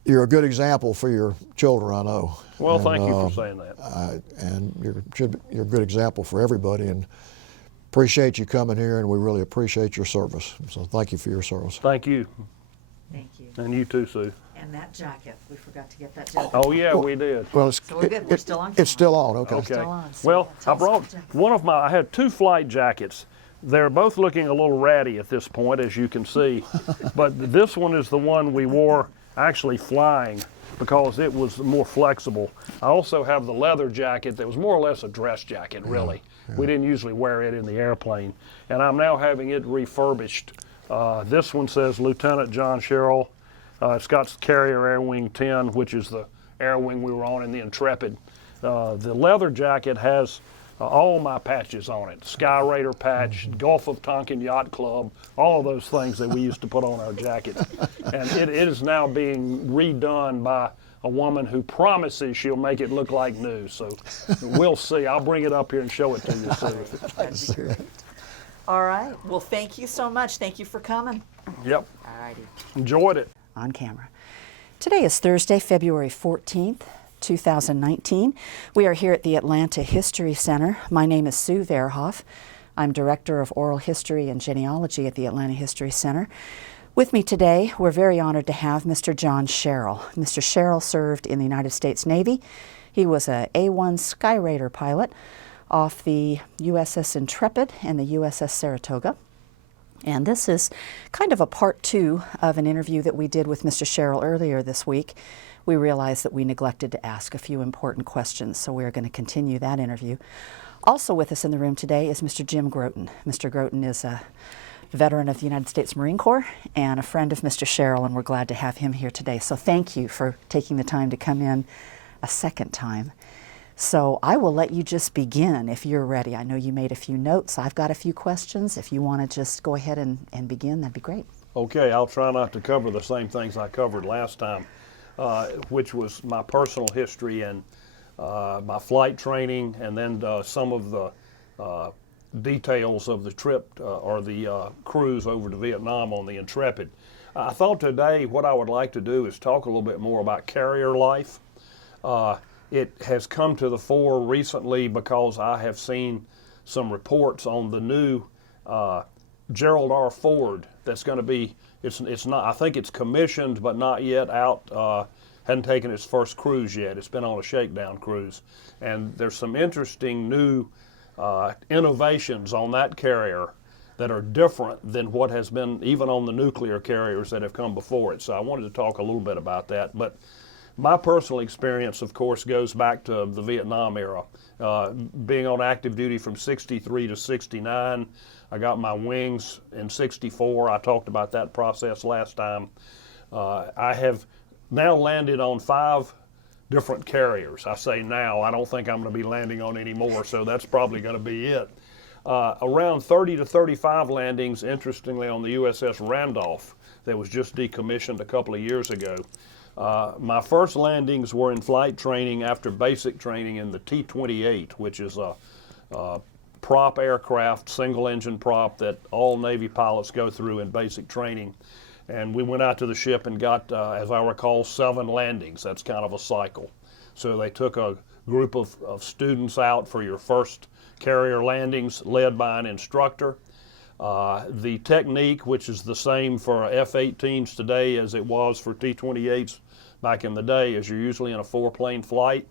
you're a good example for your children, I know. Well, And, thank you for saying that. And you're a good example for everybody, and appreciate you coming here, and we really appreciate your service. So thank you for your service. Thank you, Thank you. and you too, Sue. And that jacket, we forgot to get that jacket. Oh yeah, we did. Well, So we're good. We're still on camera. It's still on, okay. Okay. Still on, so Well, tell I us about brought the jacket. one of I had 2 flight jackets. They're both looking a little ratty at this point, as you can see. But this one is the one we wore actually flying because it was more flexible. I also have the leather jacket that was more or less a dress jacket, really. We didn't usually wear it in the airplane. And I'm now having it refurbished. This one says Lieutenant John Sherrill. It's got Carrier Air Wing 10, which is the air wing we were on in the Intrepid. The leather jacket has all my patches on it. Skyraider patch, Gulf of Tonkin Yacht Club, all of those things that we used to put on our jackets. And it is now being redone by a woman who promises she'll make it look like new. So we'll see. I'll bring it up here and show it to you soon. That'd be great. All right. Well, thank you so much. Thank you for coming. Yep, All righty. enjoyed it. On camera. Today is Thursday, February 14th, 2019. We are here at the Atlanta History Center. My name is Sue Verhoff. I'm Director of Oral History and Genealogy at the Atlanta History Center. With me today, we're very honored to have Mr. John Sherrill. Mr. Sherrill served in the United States Navy. He was a A-1 Skyraider pilot off the USS Intrepid and the USS Saratoga. And this is kind of a part 2 of an interview that we did with Mr. Sherrill earlier this week. We realized that we neglected to ask a few important questions, so we're going to continue that interview. Also with us in the room today is Mr. Jim Groton. Mr. Groton is a veteran of the United States Marine Corps and a friend of Mr. Sherrill, and we're glad to have him here today. So thank you for taking the time to come in a second time. So I will let you just begin if you're ready. I know you made a few notes. I've got a few questions. If you want to just go ahead and begin, that'd be great. Okay, I'll try not to cover the same things I covered last time, which was my personal history and my flight training, and then some of the details of the trip or the cruise over to Vietnam on the Intrepid. I thought today what I would like to do is talk a little bit more about carrier life. It has come to the fore recently because I have seen some reports on the new Gerald R. Ford that's going to be, it's not, I think it's commissioned but not yet out, hadn't taken its first cruise yet. It's been on a shakedown cruise. And there's some interesting new innovations on that carrier that are different than what has been even on the nuclear carriers that have come before it. So I wanted to talk a little bit about that. But my personal experience, of course, goes back to the Vietnam era. Being on active duty from 63 to 69, I got my wings in 64. I talked about that process last time. I have now landed on 5 different carriers. I say now, I don't think I'm going to be landing on any more, so that's probably going to be it. Around 30 to 35 landings, interestingly, on the USS Randolph that was just decommissioned a couple of years ago. My first landings were in flight training after basic training in the T-28, which is a prop aircraft, single engine prop that all Navy pilots go through in basic training. And we went out to the ship and got, as I recall, 7 landings. That's kind of a cycle. So they took a group of students out for your first carrier landings led by an instructor. The technique, which is the same for F-18s today as it was for T-28s back in the day, is you're usually in a 4-plane flight.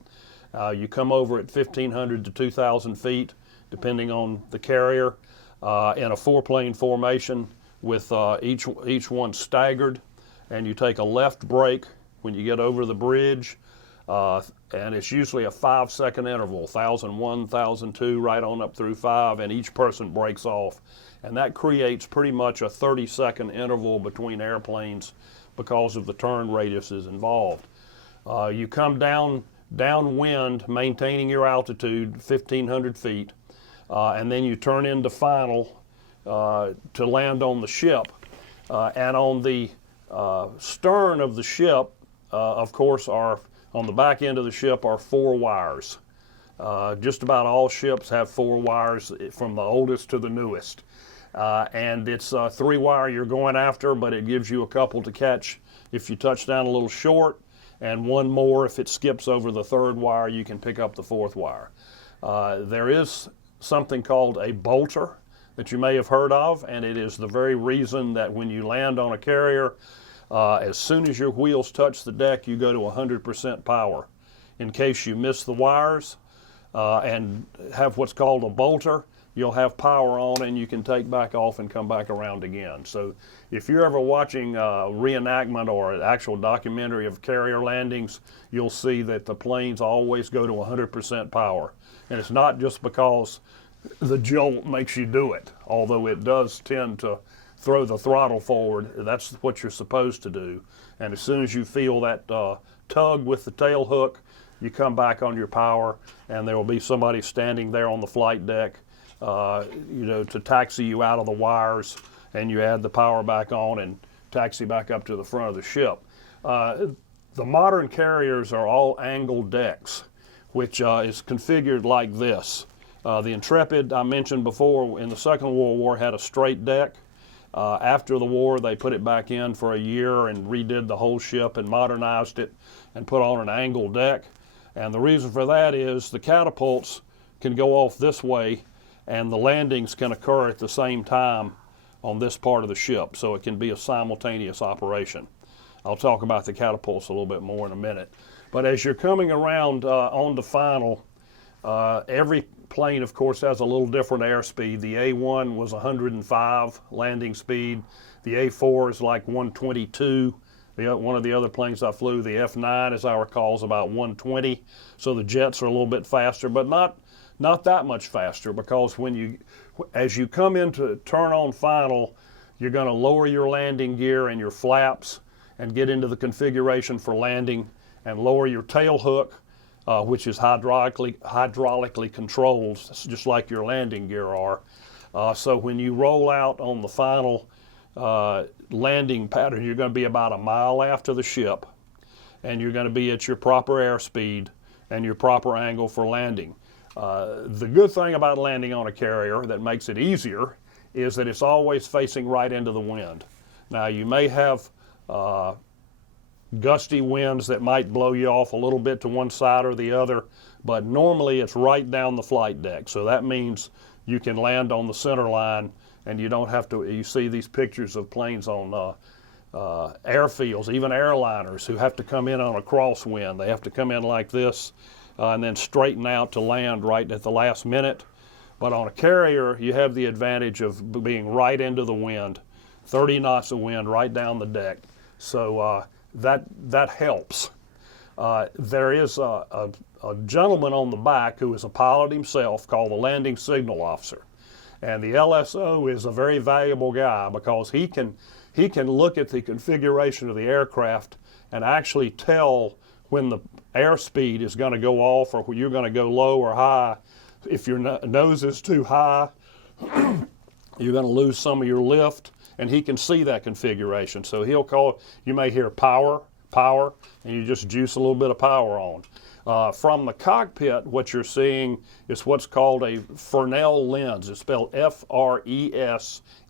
You come over at 1,500 to 2,000 feet, depending on the carrier, in a 4-plane formation with each one staggered, and you take a left brake when you get over the bridge, and it's usually a 5-second interval, 1,001, 1,002, right on up through 5, and each person breaks off. And that creates pretty much a 30-second interval between airplanes because of the turn radiuses involved. You come downwind, maintaining your altitude, 1,500 feet, and then you turn into final to land on the ship. And on the stern of the ship, of course, on the back end of the ship are 4 wires. Just about all ships have 4 wires from the oldest to the newest. And it's a 3-wire you're going after, but it gives you a couple to catch if you touch down a little short, and one more if it skips over the third wire, you can pick up the fourth wire. There is something called a bolter that you may have heard of, and it is the very reason that when you land on a carrier, as soon as your wheels touch the deck, you go to 100% power. In case you miss the wires and have what's called a bolter, you'll have power on and you can take back off and come back around again. So if you're ever watching a reenactment or an actual documentary of carrier landings, you'll see that the planes always go to 100% power. And it's not just because the jolt makes you do it, although it does tend to throw the throttle forward. That's what you're supposed to do. And as soon as you feel that tug with the tail hook, you come back on your power, and there will be somebody standing there on the flight deck to taxi you out of the wires, and you add the power back on and taxi back up to the front of the ship. The modern carriers are all angled decks, which is configured like this. The Intrepid, I mentioned before, in the Second World War had a straight deck. After the war, they put it back in for a year and redid the whole ship and modernized it and put on an angled deck. And the reason for that is the catapults can go off this way and the landings can occur at the same time on this part of the ship, so it can be a simultaneous operation. I'll talk about the catapults a little bit more in a minute. But as you're coming around on the final, every plane, of course, has a little different airspeed. The A-1 was 105 landing speed. The A-4 is like 122. One of the other planes I flew, the F-9, as I recall, is about 120. So the jets are a little bit faster, but not that much faster, because as you come into turn on final, you're going to lower your landing gear and your flaps and get into the configuration for landing, and lower your tail hook, which is hydraulically controlled, just like your landing gear are. So when you roll out on the final landing pattern, you're going to be about a mile after the ship, and you're going to be at your proper airspeed and your proper angle for landing. The good thing about landing on a carrier that makes it easier is that it's always facing right into the wind. Now, you may have gusty winds that might blow you off a little bit to one side or the other, but normally it's right down the flight deck. So that means you can land on the center line, and you don't have to. You see these pictures of planes on airfields, even airliners, who have to come in on a crosswind. They have to come in like this and then straighten out to land right at the last minute. But on a carrier, you have the advantage of being right into the wind, 30 knots of wind right down the deck. So that helps. There is a gentleman on the back who is a pilot himself called the landing signal officer. And the LSO is a very valuable guy because he can look at the configuration of the aircraft and actually tell when the airspeed is going to go off or when you're going to go low or high. If your nose is too high, you're going to lose some of your lift, and he can see that configuration. So he'll call, you may hear power, and you just juice a little bit of power on. From the cockpit, what you're seeing is what's called a Fresnel lens. It's spelled Fresnel,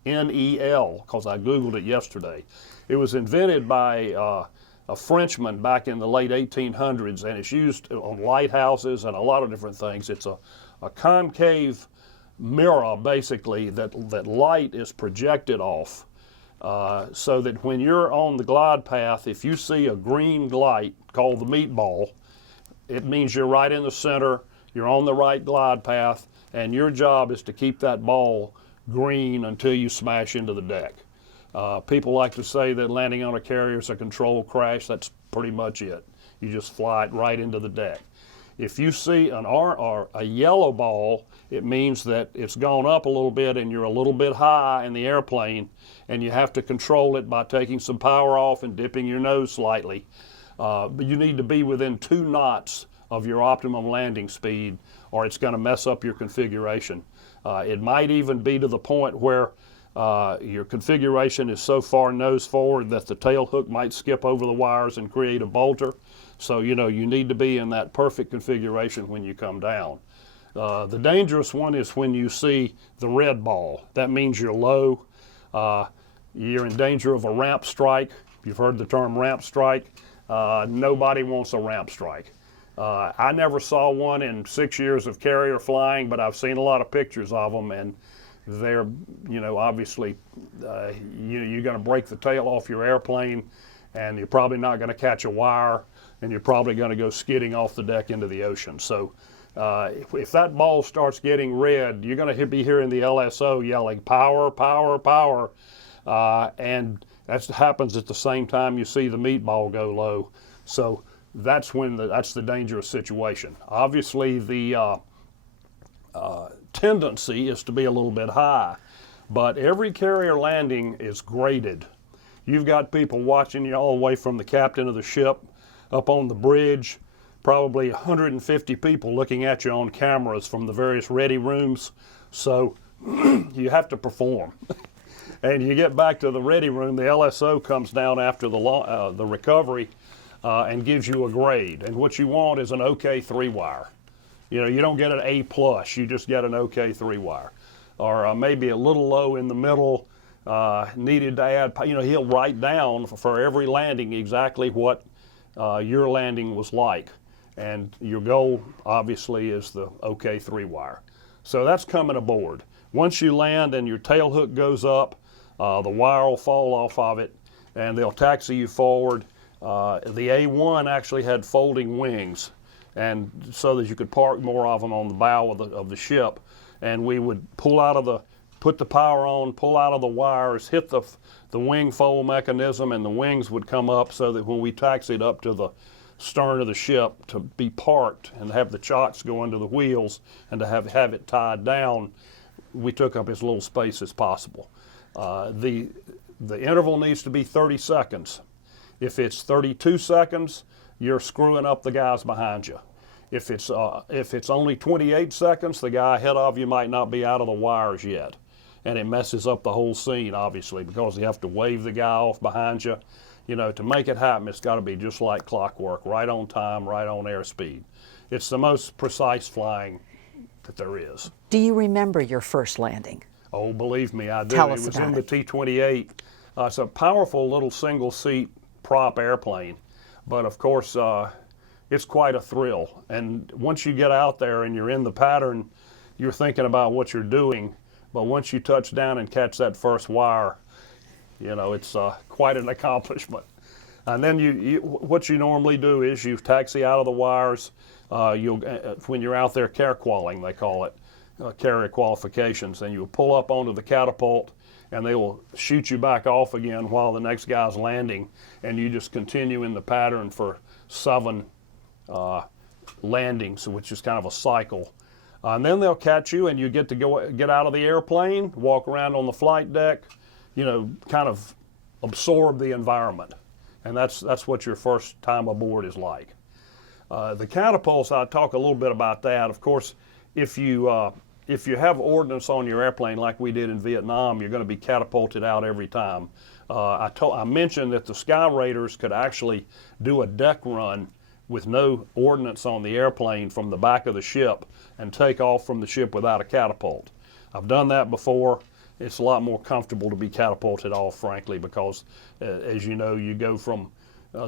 because I Googled it yesterday. It was invented by a Frenchman back in the late 1800s, and it's used on lighthouses and a lot of different things. It's a concave mirror, basically, that light is projected off, so that when you're on the glide path, if you see a green light called the meatball, it means you're right in the center, you're on the right glide path, and your job is to keep that ball green until you smash into the deck. People like to say that landing on a carrier is a controlled crash. That's pretty much it. You just fly it right into the deck. If you see a yellow ball, it means that it's gone up a little bit and you're a little bit high in the airplane, and you have to control it by taking some power off and dipping your nose slightly. But you need to be within 2 knots of your optimum landing speed, or it's going to mess up your configuration. It might even be to the point where your configuration is so far nose forward that the tail hook might skip over the wires and create a bolter. So, you need to be in that perfect configuration when you come down. The dangerous one is when you see the red ball. That means you're low. You're in danger of a ramp strike. You've heard the term ramp strike. Nobody wants a ramp strike. I never saw one in 6 years of carrier flying, but I've seen a lot of pictures of them, and they're, obviously, you're going to break the tail off your airplane, and you're probably not going to catch a wire, and you're probably going to go skidding off the deck into the ocean. So if that ball starts getting red, you're going to be hearing the LSO yelling, power, power, power, and that happens at the same time you see the meatball go low. So that's when that's the dangerous situation. Obviously, the tendency is to be a little bit high, but every carrier landing is graded. You've got people watching you all the way from the captain of the ship up on the bridge, probably 150 people looking at you on cameras from the various ready rooms. So you have to perform. And you get back to the ready room, the LSO comes down after the recovery and gives you a grade. And what you want is an OK 3-wire. You don't get an A+, you just get an OK 3-wire. Or maybe a little low in the middle, needed to add, he'll write down for every landing exactly what your landing was like. And your goal, obviously, is the OK 3-wire. So that's coming aboard. Once you land and your tail hook goes up, the wire will fall off of it, and they'll taxi you forward. The A-1 actually had folding wings, and so that you could park more of them on the bow of the ship. And we would put the power on, pull out of the wires, hit the wing fold mechanism, and the wings would come up so that when we taxied up to the stern of the ship to be parked and have the chocks go under the wheels and to have it tied down, we took up as little space as possible. The interval needs to be 30 seconds. If it's 32 seconds, you're screwing up the guys behind you. If it's only 28 seconds, the guy ahead of you might not be out of the wires yet. And it messes up the whole scene, obviously, because you have to wave the guy off behind you. To make it happen, it's got to be just like clockwork, right on time, right on airspeed. It's the most precise flying that there is. Do you remember your first landing? Oh, believe me, I do. Tell us It was about in the it. T-28. It's a powerful little single-seat prop airplane, but of course, it's quite a thrill. And once you get out there and you're in the pattern, you're thinking about what you're doing. But once you touch down and catch that first wire, it's quite an accomplishment. And then what you normally do is you taxi out of the wires. When you're out there carqualing, they call it, carrier qualifications, and you'll pull up onto the catapult, and they will shoot you back off again while the next guy's landing, and you just continue in the pattern for 7 landings, which is kind of a cycle. And then they'll catch you, and you get to get out of the airplane, walk around on the flight deck, kind of absorb the environment. And that's what your first time aboard is like. The catapults, I'll talk a little bit about that. Of course, if you have ordnance on your airplane like we did in Vietnam, you're going to be catapulted out every time. I mentioned that the Skyraiders could actually do a deck run with no ordnance on the airplane from the back of the ship and take off from the ship without a catapult. I've done that before. It's a lot more comfortable to be catapulted off, frankly, because as you know, you go from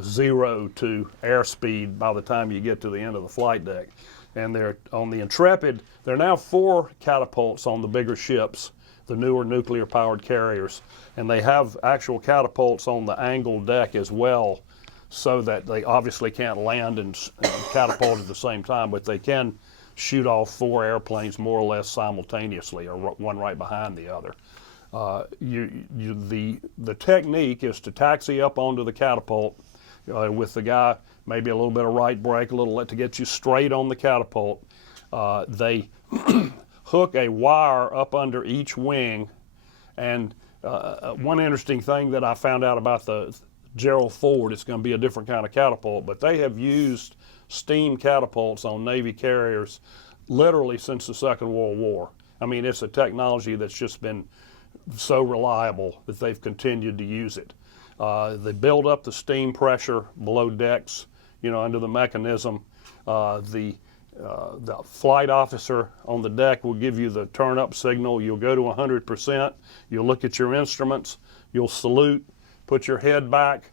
0 to airspeed by the time you get to the end of the flight deck. And they're on the Intrepid. There are now 4 catapults on the bigger ships, the newer nuclear-powered carriers, and they have actual catapults on the angled deck as well, so that they obviously can't land and catapult at the same time, but they can shoot off 4 airplanes more or less simultaneously, or one right behind the other. The technique is to taxi up onto the catapult with the guy, maybe a little bit of right brake, to get you straight on the catapult. They hook a wire up under each wing, and one interesting thing that I found out about the Gerald Ford, it's going to be a different kind of catapult, but they have used steam catapults on Navy carriers literally since the Second World War. I mean, it's a technology that's just been so reliable that they've continued to use it. They build up the steam pressure below decks, under the mechanism. The flight officer on the deck will give you the turn up signal. You'll go to 100%. You'll look at your instruments. You'll salute, put your head back,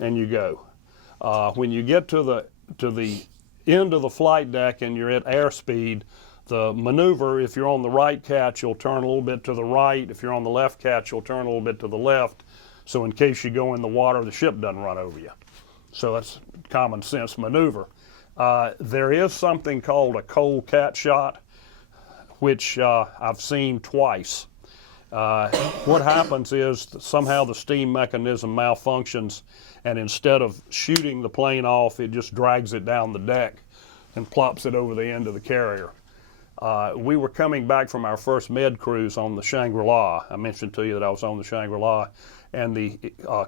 and you go. When you get to the end of the flight deck and you're at airspeed, the maneuver, if you're on the right catch, you'll turn a little bit to the right. If you're on the left catch, you'll turn a little bit to the left. So in case you go in the water, the ship doesn't run over you. So that's common sense maneuver. There is something called a cold cat shot, which I've seen twice. What happens is somehow the steam mechanism malfunctions, and instead of shooting the plane off, it just drags it down the deck and plops it over the end of the carrier. We were coming back from our first med cruise on the Shangri-La. I mentioned to you that I was on the Shangri-La, and the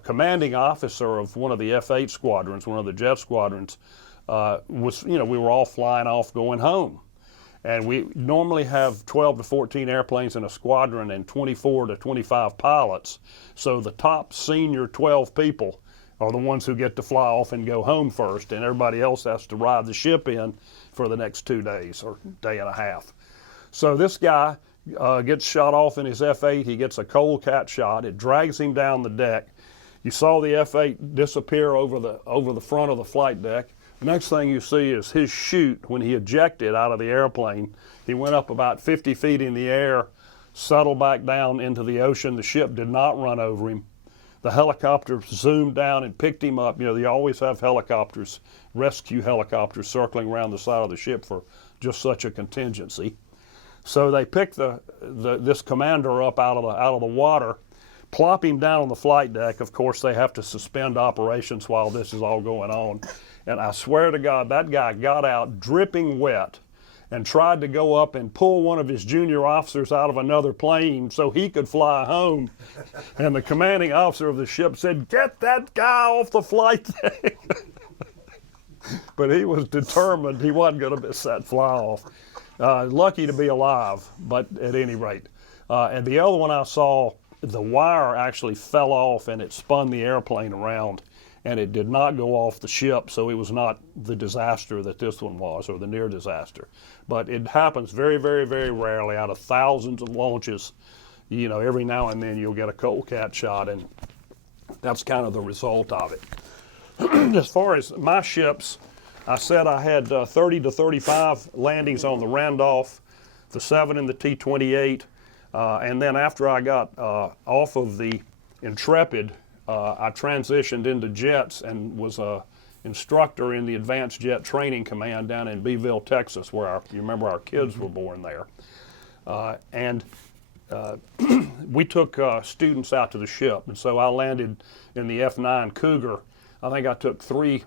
commanding officer of one of the F-8 squadrons, one of the jet squadrons, was, we were all flying off going home. And we normally have 12 to 14 airplanes in a squadron and 24 to 25 pilots. So the top senior 12 people are the ones who get to fly off and go home first, and everybody else has to ride the ship in for the next 2 days or day and a half. So this guy gets shot off in his F-8. He gets a cold cat shot. It drags him down the deck. You saw the F-8 disappear over the front of the flight deck. The next thing you see is his chute when he ejected out of the airplane. He went up about 50 feet in the air, settled back down into the ocean. The ship did not run over him. The helicopter zoomed down and picked him up. They always have helicopters, rescue helicopters circling around the side of the ship for just such a contingency. So they picked this commander up out of the water, plop him down on the flight deck. Of course, they have to suspend operations while this is all going on. And I swear to God, that guy got out dripping wet and tried to go up and pull one of his junior officers out of another plane so he could fly home. And the commanding officer of the ship said, "Get that guy off the flight deck." But he was determined he wasn't going to miss that fly off. Lucky to be alive, but at any rate. And the other one I saw, the wire actually fell off and it spun the airplane around, and it did not go off the ship, so it was not the disaster that this one was, or the near disaster. But it happens very, very, very rarely. Out of thousands of launches, every now and then you'll get a cold cat shot, and that's kind of the result of it. As far as my ships, I said I had 30 to 35 landings on the Randolph, the 7 in the T-28, and then after I got off of the Intrepid, I transitioned into jets and was an instructor in the Advanced Jet Training Command down in Beeville, Texas, where you remember our kids were born there. We took students out to the ship, and so I landed in the F-9 Cougar. I think I took three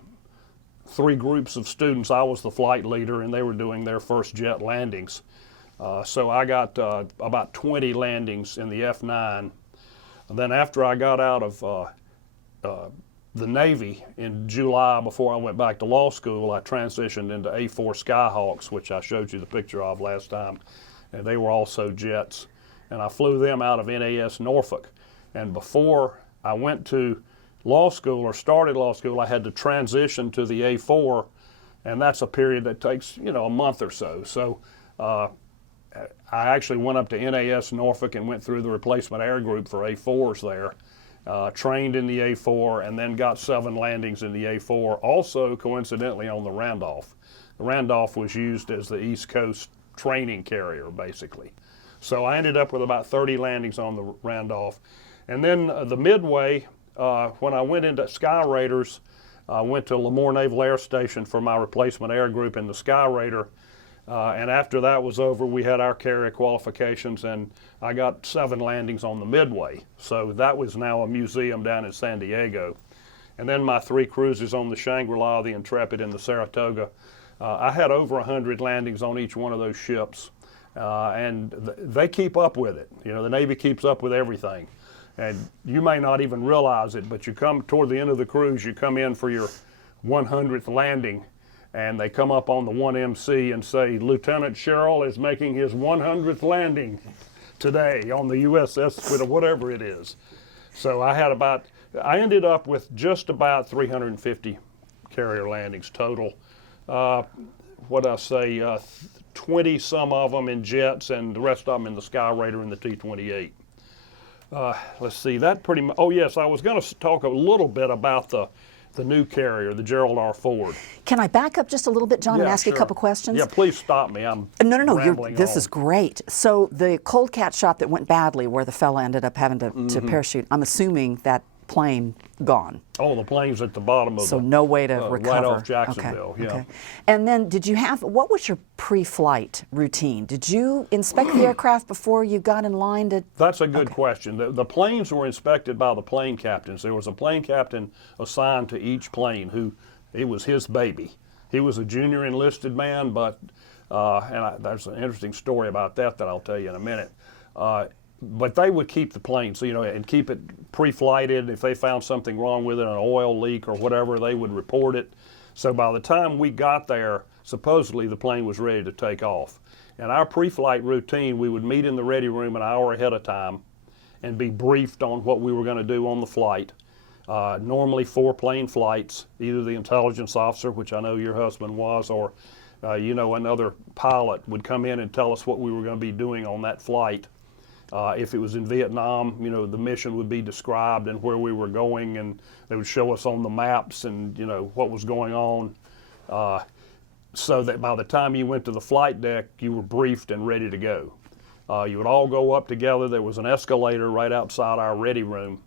groups of students. I was the flight leader, and they were doing their first jet landings. So I got about 20 landings in the F-9. And then after I got out of the Navy in July, before I went back to law school, I transitioned into A-4 Skyhawks, which I showed you the picture of last time. And they were also jets. And I flew them out of NAS Norfolk. And before I went to law school or started law school, I had to transition to the A-4, and that's a period that takes, a month or so. So I actually went up to NAS Norfolk and went through the replacement air group for A-4s there, trained in the A-4, and then got 7 landings in the A-4, also coincidentally on the Randolph. The Randolph was used as the East Coast training carrier, basically. So I ended up with about 30 landings on the Randolph. And then the Midway, when I went into Skyraiders, I went to Lemoore Naval Air Station for my replacement air group in the Skyraider. And after that was over, we had our carrier qualifications, and I got 7 landings on the Midway. So that was now a museum down in San Diego. And then my 3 cruises on the Shangri-La, the Intrepid, and the Saratoga. I had over 100 landings on each one of those ships. And they keep up with it. The Navy keeps up with everything. And you may not even realize it, but you come toward the end of the cruise, you come in for your 100th landing, and they come up on the 1MC and say, "Lieutenant Sherrill is making his 100th landing today on the USS, whatever it is." So I ended up with just about 350 carrier landings total. 20 some of them in jets, and the rest of them in the Skyraider and the T-28. Let's see, that pretty much, oh yes, I was going to talk a little bit about the new carrier, the Gerald R. Ford. Can I back up just a little bit, John, and Yeah, ask you a sure. couple questions? Yeah, please stop me. I'm No, rambling this on. is great. So the cold cat shot that went badly, where the fella ended up having to parachute, I'm assuming that plane gone. Oh, the plane's at the bottom of So the, no way to recover. right off Jacksonville. Okay, Yeah. okay. And then what was your pre-flight routine? Did you inspect the aircraft before you got in line to? That's a good question. The planes were inspected by the plane captains. There was a plane captain assigned to each plane who, it was his baby. He was a junior enlisted man, but, there's an interesting story about that I'll tell you in a minute. But they would keep the plane, so, and keep it pre-flighted. If they found something wrong with it, an oil leak or whatever, they would report it. So by the time we got there, supposedly the plane was ready to take off. And our pre-flight routine, we would meet in the ready room an hour ahead of time and be briefed on what we were going to do on the flight. Normally 4 plane flights, either the intelligence officer, which I know your husband was, or another pilot would come in and tell us what we were going to be doing on that flight. If it was in Vietnam, the mission would be described and where we were going, and they would show us on the maps and, what was going on. So that by the time you went to the flight deck, you were briefed and ready to go. You would all go up together. There was an escalator right outside our ready room,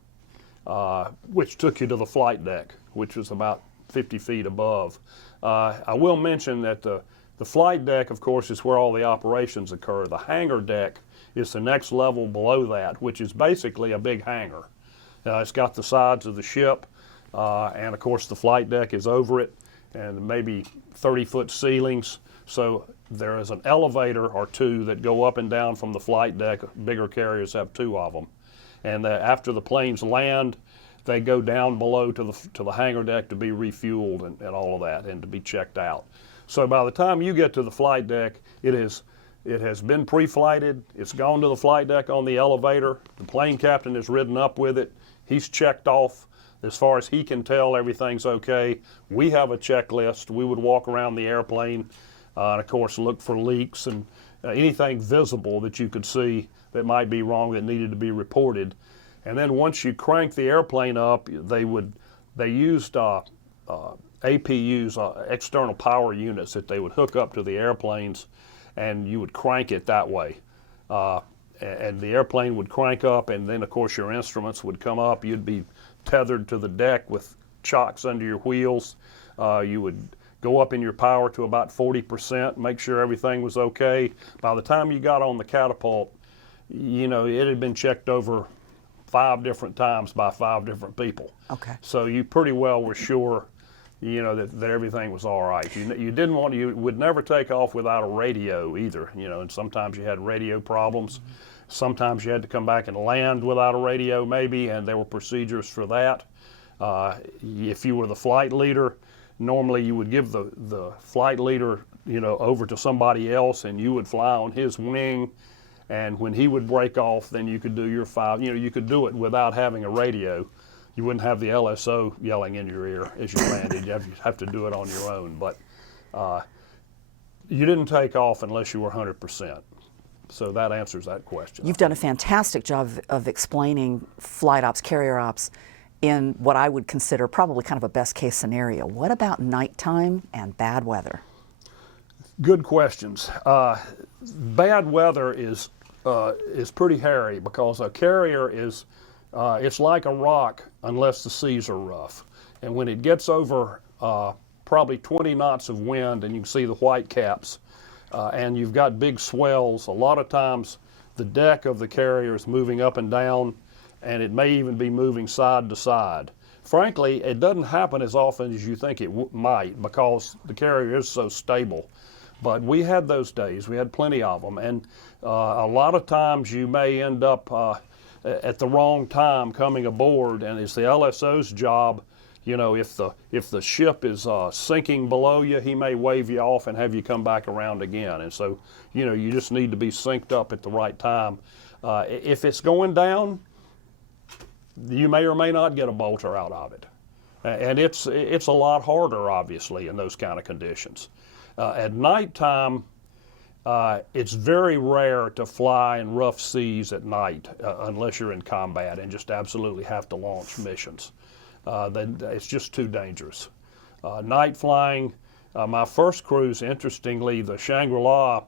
which took you to the flight deck, which was about 50 feet above. I will mention that the flight deck, of course, is where all the operations occur. The hangar deck is the next level below that, which is basically a big hangar. It's got the sides of the ship, and of course the flight deck is over it, and maybe 30-foot ceilings. So there is an elevator or 2 that go up and down from the flight deck. Bigger carriers have 2 of them. And after the planes land, they go down below to the hangar deck to be refueled and all of that, and to be checked out. So by the time you get to the flight deck, it has been pre-flighted. It's gone to the flight deck on the elevator. The plane captain has ridden up with it. He's checked off. As far as he can tell, everything's okay. We have a checklist. We would walk around the airplane and, of course, look for leaks and anything visible that you could see that might be wrong that needed to be reported. And then once you crank the airplane up, they used APUs, external power units, that they would hook up to the airplanes, and you would crank it that way. And the airplane would crank up, and then of course your instruments would come up. You'd be tethered to the deck with chocks under your wheels. You would go up in your power to about 40%, make sure everything was okay. By the time you got on the Catapult, it had been checked over 5 different times by 5 different people. Okay. So you pretty well were sure that everything was all right. You would never take off without a radio either, and sometimes you had radio problems. Mm-hmm. Sometimes you had to come back and land without a radio maybe, and there were procedures for that. If you were the flight leader, normally you would give the flight leader, over to somebody else, and you would fly on his wing, and when he would break off, then you could do your 5, you could do it without having a radio. You wouldn't have the LSO yelling in your ear as you landed. You have to do it on your own. But you didn't take off unless you were 100%. So that answers that question. You've done a fantastic job of explaining flight ops, carrier ops, in what I would consider probably kind of a best case scenario. What about nighttime and bad weather? Good questions. Bad weather is pretty hairy, because a carrier is, it's like a rock unless the seas are rough. And when it gets over probably 20 knots of wind, and you can see the white caps, and you've got big swells, a lot of times the deck of the carrier is moving up and down, and it may even be moving side to side. Frankly, it doesn't happen as often as you think it might, because the carrier is so stable. But we had those days. We had plenty of them. And a lot of times you may end up at the wrong time coming aboard, and it's the LSO's job. If the ship is sinking below you, he may wave you off and have you come back around again. And so, you just need to be synced up at the right time. If it's going down, you may or may not get a bolter out of it. And it's a lot harder, obviously, in those kind of conditions. At nighttime, it's very rare to fly in rough seas at night unless you're in combat and just absolutely have to launch missions. then it's just too dangerous. Night flying, my first cruise, interestingly, the Shangri-La,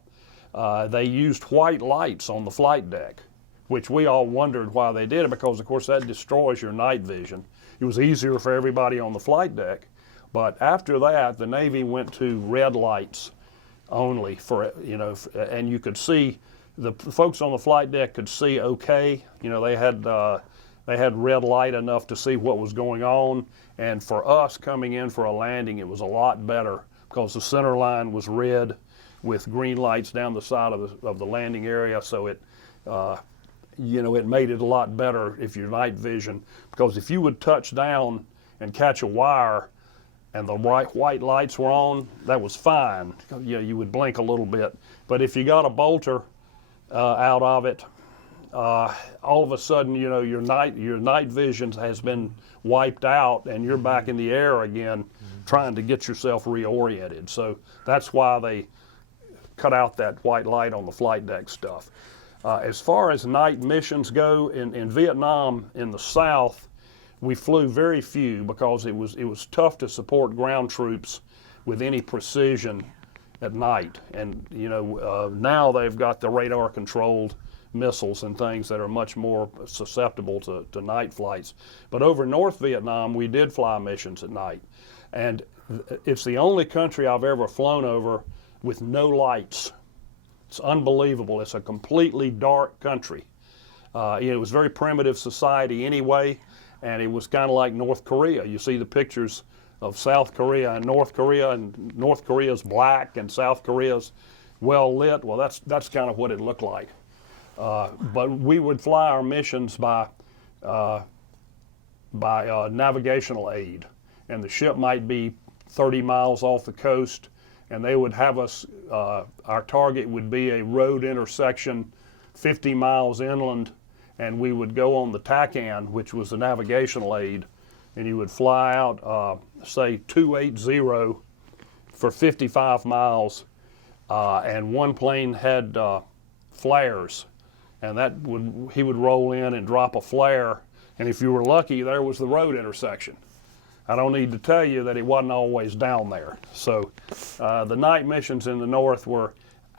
they used white lights on the flight deck, which we all wondered why they did it, because of course that destroys your night vision. It was easier for everybody on the flight deck, but after that the Navy went to red lights only for, you know, and you could see, the folks on the flight deck could see okay. You know, they had red light enough to see what was going on, and for us coming in for a landing, it was a lot better because the center line was red with green lights down the side of the landing area, so it, you know, it made it a lot better if your night vision, because if you would touch down and catch a wire and the bright white lights were on, that was fine. You know, you would blink a little bit, but if you got a bolter out of it, all of a sudden, you know, your night vision has been wiped out, and you're back in the air again, trying to get yourself reoriented. So that's why they cut out that white light on the flight deck stuff. As far as night missions go, in Vietnam, in the South, we flew very few because it was tough to support ground troops with any precision at night. And you know, now they've got the radar-controlled missiles and things that are much more susceptible to night flights. But over North Vietnam, we did fly missions at night. And it's the only country I've ever flown over with no lights. It's unbelievable. It's a completely dark country. You know, it was very primitive society anyway, and it was kind of like North Korea. You see the pictures of South Korea and North Korea's black and South Korea's well lit. Well, that's kind of what it looked like. But we would fly our missions by navigational aid, and the ship might be 30 miles off the coast, and they would have us, our target would be a road intersection 50 miles inland, and we would go on the TACAN, which was the navigational aid, and you would fly out, say 280 for 55 miles, and one plane had flares, and he would roll in and drop a flare, and if you were lucky, there was the road intersection. I don't need to tell you that it wasn't always down there. So the night missions in the north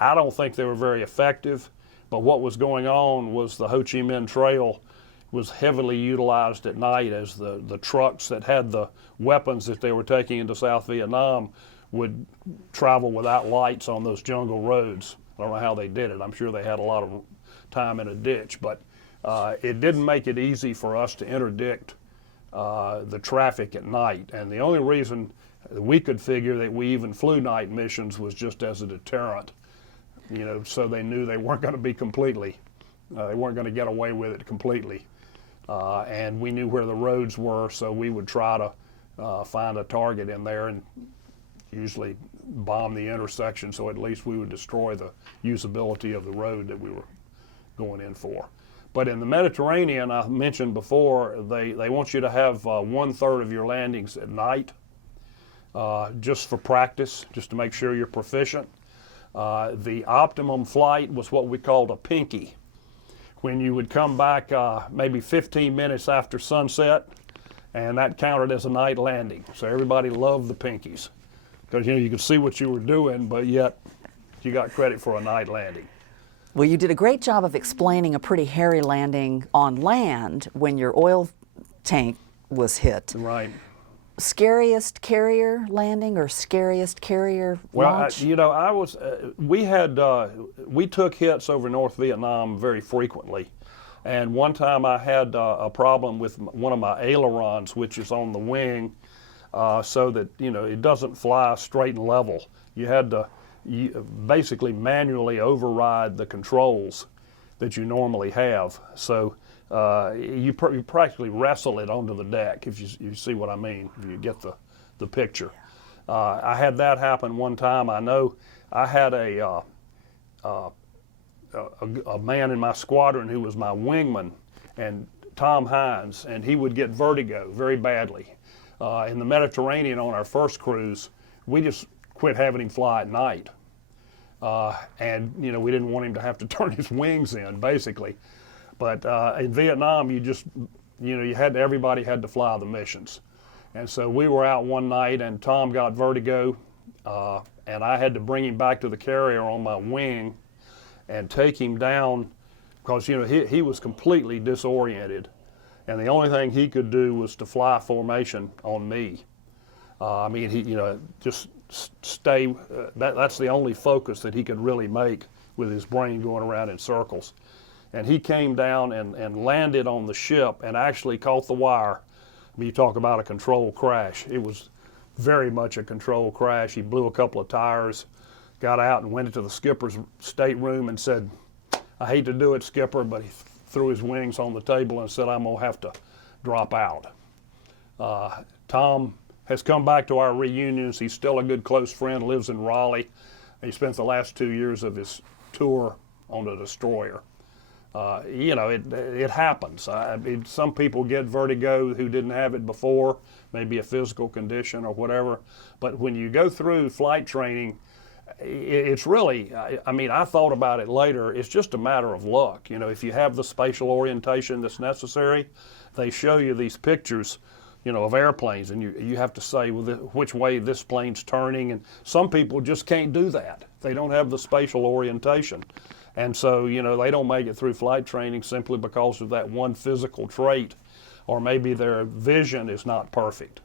I don't think they were very effective, but what was going on was the Ho Chi Minh Trail was heavily utilized at night, as the trucks that had the weapons that they were taking into South Vietnam would travel without lights on those jungle roads. I don't know how they did it. I'm sure they had a lot of time in a ditch, but it didn't make it easy for us to interdict the traffic at night. And the only reason that we could figure that we even flew night missions was just as a deterrent, you know, so they knew they weren't going to be completely, they weren't going to get away with it completely. And we knew where the roads were, so we would try to find a target in there and usually bomb the intersection, so at least we would destroy the usability of the road that we were going in for. But in the Mediterranean, I mentioned before, they want you to have 1/3 of your landings at night, just for practice, just to make sure you're proficient. The optimum flight was what we called a pinky, when you would come back maybe 15 minutes after sunset, and that counted as a night landing. So everybody loved the pinkies, because you know, you could see what you were doing, but yet you got credit for a night landing. Well, you did a great job of explaining a pretty hairy landing on land when your oil tank was hit. Right. Scariest carrier landing or scariest carrier launch? Well, you know, we took hits over North Vietnam very frequently. And one time I had a problem with one of my ailerons, which is on the wing, so that, you know, it doesn't fly straight and level. You had to basically manually override the controls that you normally have. So you practically wrestle it onto the deck, if you see what I mean, if you get the picture. I had that happen one time. I know I had a man in my squadron who was my wingman, and Tom Hines, and he would get vertigo very badly. In the Mediterranean on our first cruise, we just quit having him fly at night. And you know, we didn't want him to have to turn his wings in, basically. But in Vietnam, you know, everybody had to fly the missions. And so we were out one night, and Tom got vertigo, and I had to bring him back to the carrier on my wing and take him down, because he was completely disoriented, and the only thing he could do was to fly formation on me. I mean, he just stay. That's the only focus that he could really make with his brain going around in circles. And he came down and landed on the ship and actually caught the wire. I mean, you talk about a controlled crash. It was very much a controlled crash. He blew a couple of tires, got out and went into the skipper's stateroom and said, "I hate to do it, Skipper," but he threw his wings on the table and said, "I'm gonna have to drop out." Tom has come back to our reunions. He's still a good close friend, lives in Raleigh. He spent the last 2 years of his tour on a destroyer. It happens. Some people get vertigo who didn't have it before, maybe a physical condition or whatever. But when you go through flight training, it's really, I thought about it later, it's just a matter of luck. If you have the spatial orientation that's necessary, they show you these pictures, of airplanes, and you have to say, well, which way this plane's turning, and some people just can't do that. They don't have the spatial orientation. And so, they don't make it through flight training simply because of that one physical trait, or maybe their vision is not perfect.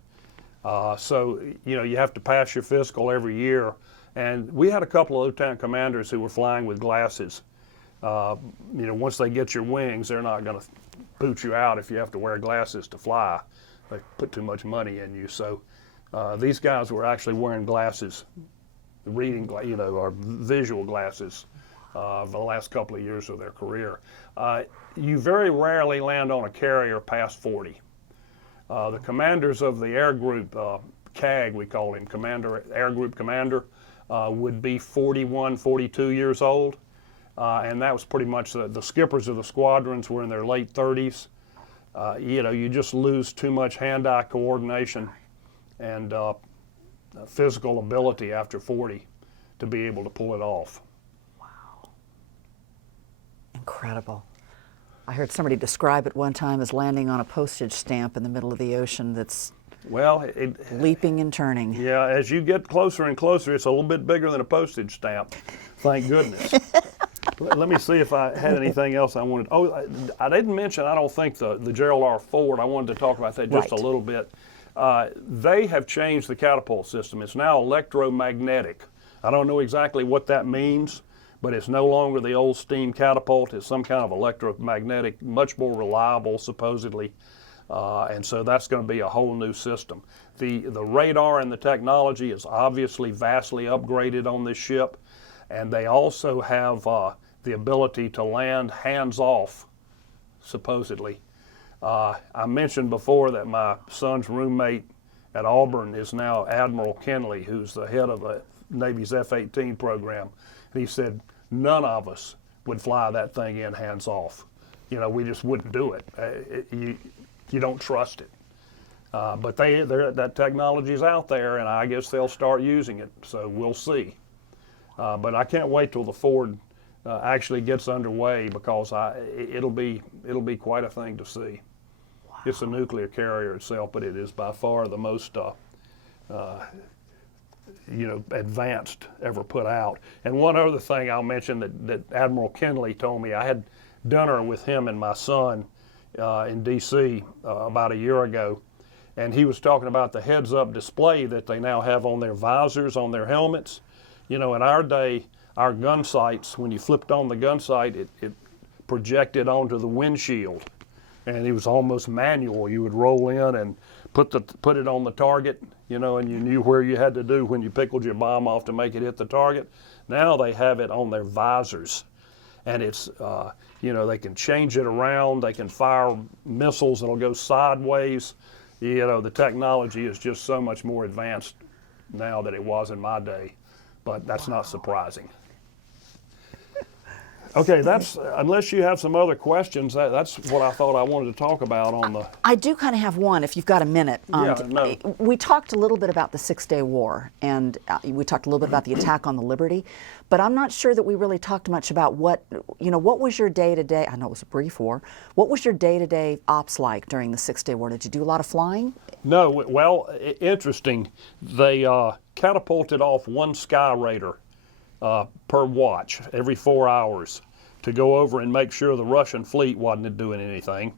So, you have to pass your physical every year. And we had a couple of lieutenant commanders who were flying with glasses. Once they get your wings, they're not going to boot you out if you have to wear glasses to fly. They put too much money in you. So these guys were actually wearing glasses, reading, or visual glasses for the last couple of years of their career. You very rarely land on a carrier past 40. The commanders of the air group, CAG we call him, air group commander, would be 41, 42 years old. And that was pretty much the skippers of the squadrons were in their late 30s. You just lose too much hand-eye coordination and physical ability after 40 to be able to pull it off. Wow. Incredible. I heard somebody describe it one time as landing on a postage stamp in the middle of the ocean that's leaping and turning. Yeah, as you get closer and closer, it's a little bit bigger than a postage stamp. Thank goodness. Let me see if I had anything else I wanted. Oh, I didn't mention, I don't think, the Gerald R. Ford. I wanted to talk about that just a little bit. They have changed the catapult system. It's now electromagnetic. I don't know exactly what that means, but it's no longer the old steam catapult. It's some kind of electromagnetic, much more reliable, supposedly. And so that's going to be a whole new system. The radar and the technology is obviously vastly upgraded on this ship, and they also have the ability to land hands-off, supposedly. I mentioned before that my son's roommate at Auburn is now Admiral Kenley, who's the head of the Navy's F-18 program. And he said, none of us would fly that thing in hands-off. We just wouldn't do it. You don't trust it. But that technology's out there, and I guess they'll start using it, so we'll see. But I can't wait till the Ford actually gets underway, because it'll be quite a thing to see. Wow. It's a nuclear carrier itself, but it is by far the most advanced ever put out. And one other thing I'll mention that Admiral Kenley told me, I had dinner with him and my son in D.C. About a year ago, and he was talking about the heads-up display that they now have on their visors, on their helmets. In our day, our gun sights, when you flipped on the gun sight, it projected onto the windshield, and it was almost manual. You would roll in and put it on the target, and you knew where you had to do when you pickled your bomb off to make it hit the target. Now they have it on their visors, and it's, they can change it around. They can fire missiles that'll go sideways. The technology is just so much more advanced now than it was in my day. But that's not surprising. Okay, that's, unless you have some other questions, that's what I thought I wanted to talk about on the... I do kind of have one, if you've got a minute. Yeah, no. We talked a little bit about the Six-Day War, and we talked a little bit about the attack on the Liberty, but I'm not sure that we really talked much about what was your day-to-day, I know it was a brief war, what was your day-to-day ops like during the Six-Day War? Did you do a lot of flying? No, well, interesting. They catapulted off one Skyraider per watch every 4 hours to go over and make sure the Russian fleet wasn't doing anything.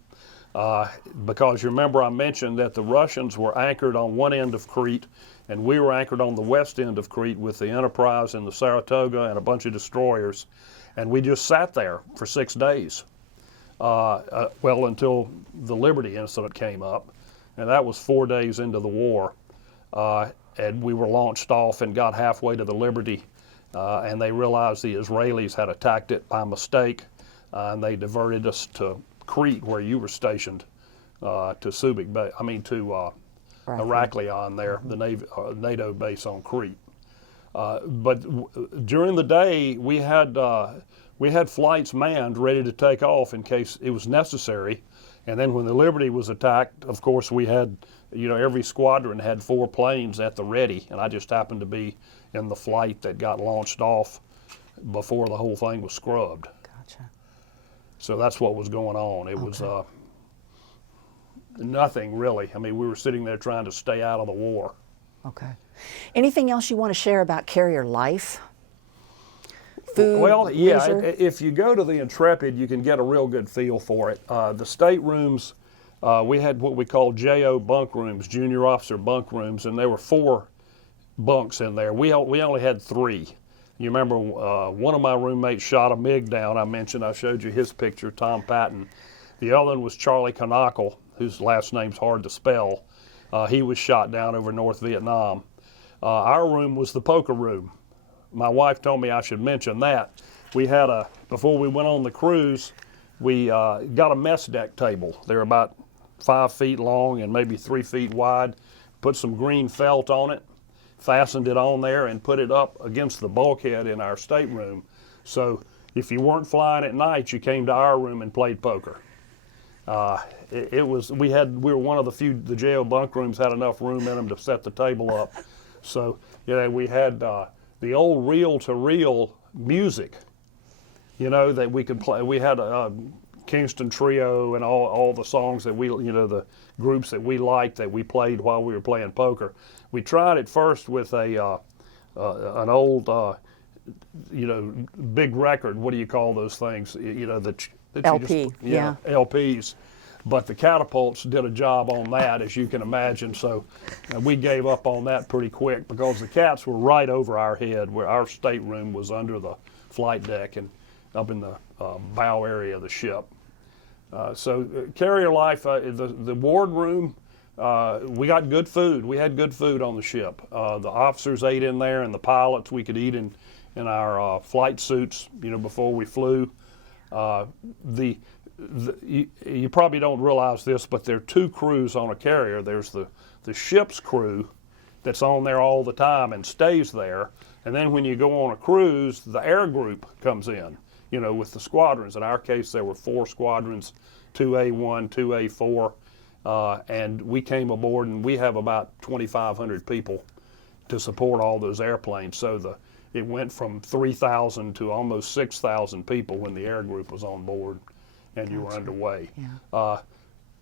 Because you remember I mentioned that the Russians were anchored on one end of Crete and we were anchored on the west end of Crete with the Enterprise and the Saratoga and a bunch of destroyers. And we just sat there for 6 days. Well, until the Liberty incident came up. And that was 4 days into the war. And we were launched off and got halfway to the Liberty. And they realized the Israelis had attacked it by mistake, and they diverted us to Crete, where you were stationed, to Subic Bay. I mean to Heraklion there, the NATO base on Crete. But during the day, we had flights manned, ready to take off in case it was necessary. And then when the Liberty was attacked, of course, we had, every squadron had 4 planes at the ready, and I just happened to be in the flight that got launched off before the whole thing was scrubbed. Gotcha. So that's what was going on. It was nothing really. I mean, we were sitting there trying to stay out of the war. Okay. Anything else you want to share about carrier life? Food, well, yeah, leisure? if you go to the Intrepid, you can get a real good feel for it. The staterooms, we had what we call JO bunk rooms, junior officer bunk rooms, and there were 4 bunks in there. We only had 3. You remember one of my roommates shot a MiG down. I showed you his picture, Tom Patton. The other one was Charlie Conackle, whose last name's hard to spell. He was shot down over North Vietnam. Our room was the poker room. My wife told me I should mention that. We had before we went on the cruise, we got a mess deck table. They're about 5 feet long and maybe 3 feet wide. Put some green felt on it, fastened it on there, and put it up against the bulkhead in our stateroom. So if you weren't flying at night, you came to our room and played poker. We were one of the few, the JO bunk rooms had enough room in them to set the table up. So we had the old reel-to-reel music, that we could play. We had a Kingston Trio and all the songs that the groups that we liked that we played while we were playing poker. We tried it first with an old, big record. What do you call those things? That LP, yeah. LPs. But the Catapults did a job on that, as you can imagine. So we gave up on that pretty quick because the Cats were right over our head, where our stateroom was under the flight deck and up in the bow area of the ship. So carrier life, the ward room, we got good food. We had good food on the ship. The officers ate in there, and the pilots, we could eat in our flight suits, before we flew. You probably don't realize this, but there are 2 crews on a carrier. There's the ship's crew that's on there all the time and stays there. And then when you go on a cruise, the air group comes in, with the squadrons. In our case, there were 4 squadrons, 2 A-1, 2 A-4, and we came aboard, and we have about 2,500 people to support all those airplanes. So it went from 3,000 to almost 6,000 people when the air group was on board and you were underway. Yeah.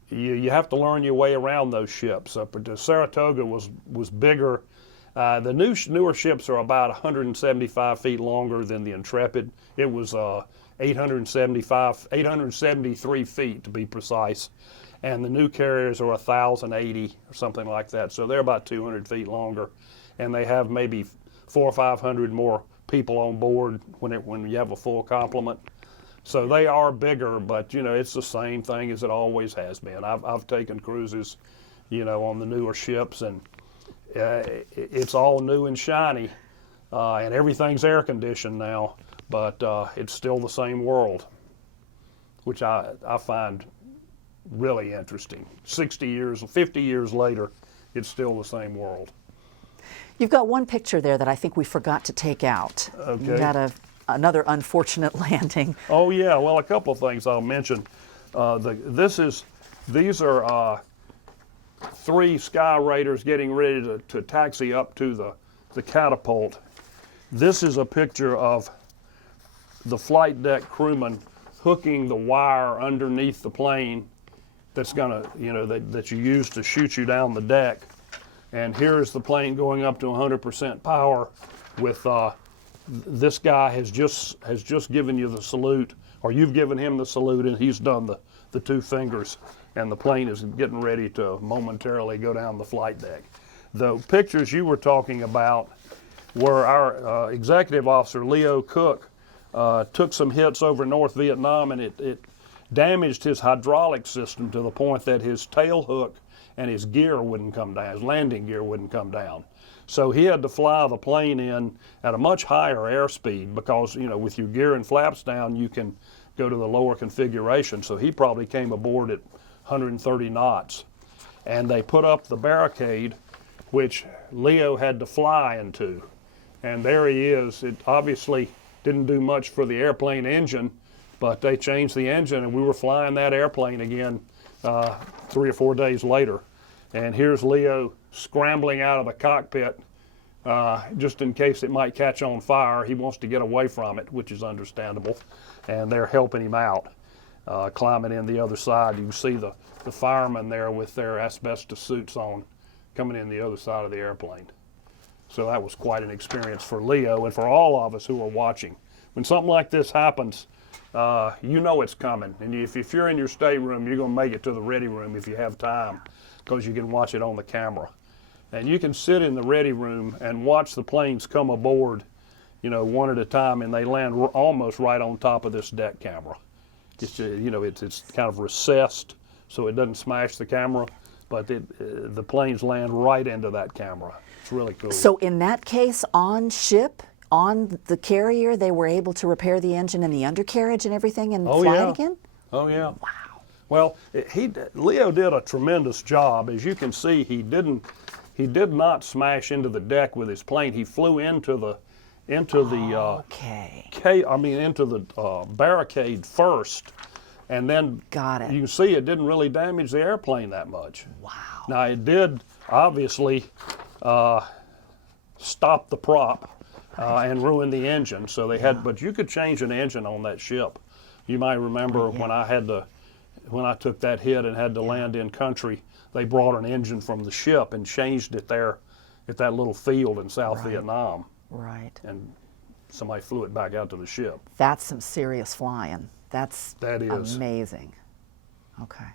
You have to learn your way around those ships. But the Saratoga was bigger. The newer ships are about 175 feet longer than the Intrepid. It was 873 feet to be precise. And the new carriers are 1,080 or something like that. So they're about 200 feet longer. And they have maybe 400 or 500 more people on board when you have a full complement. So they are bigger, but it's the same thing as it always has been. I've taken cruises, on the newer ships, and it's all new and shiny, and everything's air conditioned now. But it's still the same world, which I find really interesting. 50 years later, it's still the same world. You've got one picture there that I think we forgot to take out. Okay. You had a another unfortunate landing. Oh yeah, well, a couple of things I'll mention. These are 3 Skyraiders getting ready to taxi up to the Catapult. This is a picture of the flight deck crewman hooking the wire underneath the plane that's gonna, that you use to shoot you down the deck. And here's the plane going up to 100% power with this guy has just given you the salute, or you've given him the salute, and he's done the 2 fingers, and the plane is getting ready to momentarily go down the flight deck. The pictures you were talking about were our executive officer, Leo Cook, took some hits over North Vietnam, and it damaged his hydraulic system to the point that his tail hook and his gear wouldn't come down, his landing gear wouldn't come down. So he had to fly the plane in at a much higher airspeed because, with your gear and flaps down, you can go to the lower configuration. So he probably came aboard at 130 knots. And they put up the barricade, which Leo had to fly into. And there he is. It obviously didn't do much for the airplane engine, but they changed the engine, and we were flying that airplane again 3 or 4 days later. And here's Leo scrambling out of the cockpit just in case it might catch on fire. He wants to get away from it, which is understandable, and they're helping him out, climbing in the other side. You can see the firemen there with their asbestos suits on coming in the other side of the airplane. So that was quite an experience for Leo and for all of us who were watching. When something like this happens, you know it's coming. And if you're in your stateroom, you're going to make it to the ready room if you have time, because you can watch it on the camera. And you can sit in the ready room and watch the planes come aboard, one at a time, and they land almost right on top of this deck camera. It's kind of recessed so it doesn't smash the camera, but the planes land right into that camera. It's really cool. So in that case, on ship, on the carrier, they were able to repair the engine and the undercarriage and everything and fly it again? Oh yeah. Wow. Well, Leo did a tremendous job. As you can see, he did not smash into the deck with his plane. He flew into the barricade first, and then Got it. you can see it didn't really damage the airplane that much. Wow. Now it did obviously stop the prop and ruin the engine. So they had, but you could change an engine on that ship. You might remember when I took that hit and had to land in country, they brought an engine from the ship and changed it there at that little field in South Vietnam. Right. And somebody flew it back out to the ship. That's some serious flying. That is amazing. Okay.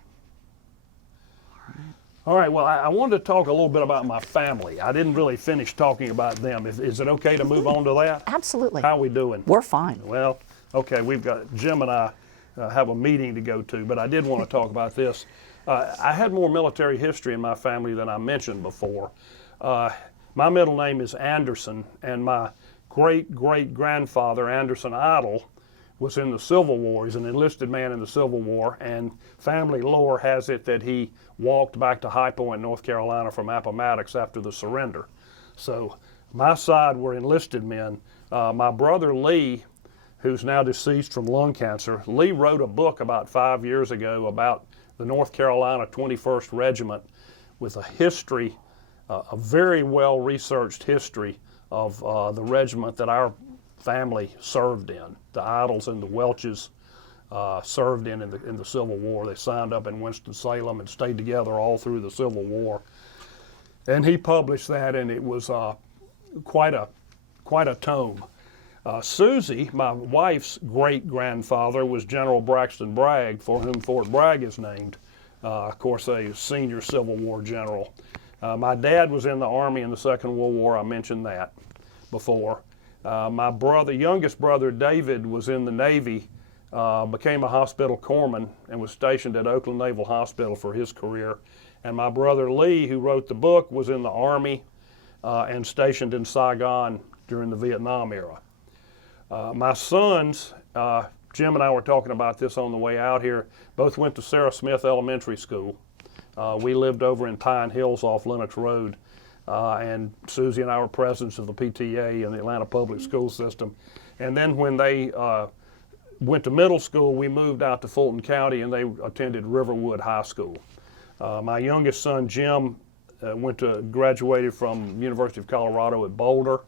All right, well, I wanted to talk a little bit about my family. I didn't really finish talking about them. Is it okay to move on to that? Absolutely. How are we doing? We're fine. Well, okay, we've got, Jim and I have a meeting to go to, but I did want to talk about this. I had more military history in my family than I mentioned before. My middle name is Anderson, and my great-great-grandfather, Anderson Idle, was in the Civil War. He's an enlisted man in the Civil War, and family lore has it that he walked back to High Point, North Carolina from Appomattox after the surrender. So my side were enlisted men. My brother Lee, who's now deceased from lung cancer, Lee wrote a book about 5 years ago about the North Carolina 21st Regiment with a history, a very well-researched history of the regiment that our family served in. The Idles and the Welches served in the Civil War. They signed up in Winston-Salem and stayed together all through the Civil War. And he published that, and it was quite a tome. Susie, my wife's great-grandfather, was General Braxton Bragg, for whom Fort Bragg is named. Of course, a senior Civil War general. My dad was in the Army in the Second World War. I mentioned that before. My youngest brother, David, was in the Navy, became a hospital corpsman, and was stationed at Oakland Naval Hospital for his career. And my brother Lee, who wrote the book, was in the Army and stationed in Saigon during the Vietnam era. My sons, Jim and I were talking about this on the way out here, both went to Sarah Smith Elementary School. We lived over in Pine Hills off Lenox Road. And Susie and I were presidents of the PTA in the Atlanta Public School System. And then when they went to middle school, we moved out to Fulton County, and they attended Riverwood High School. My youngest son, Jim, graduated from University of Colorado at Boulder,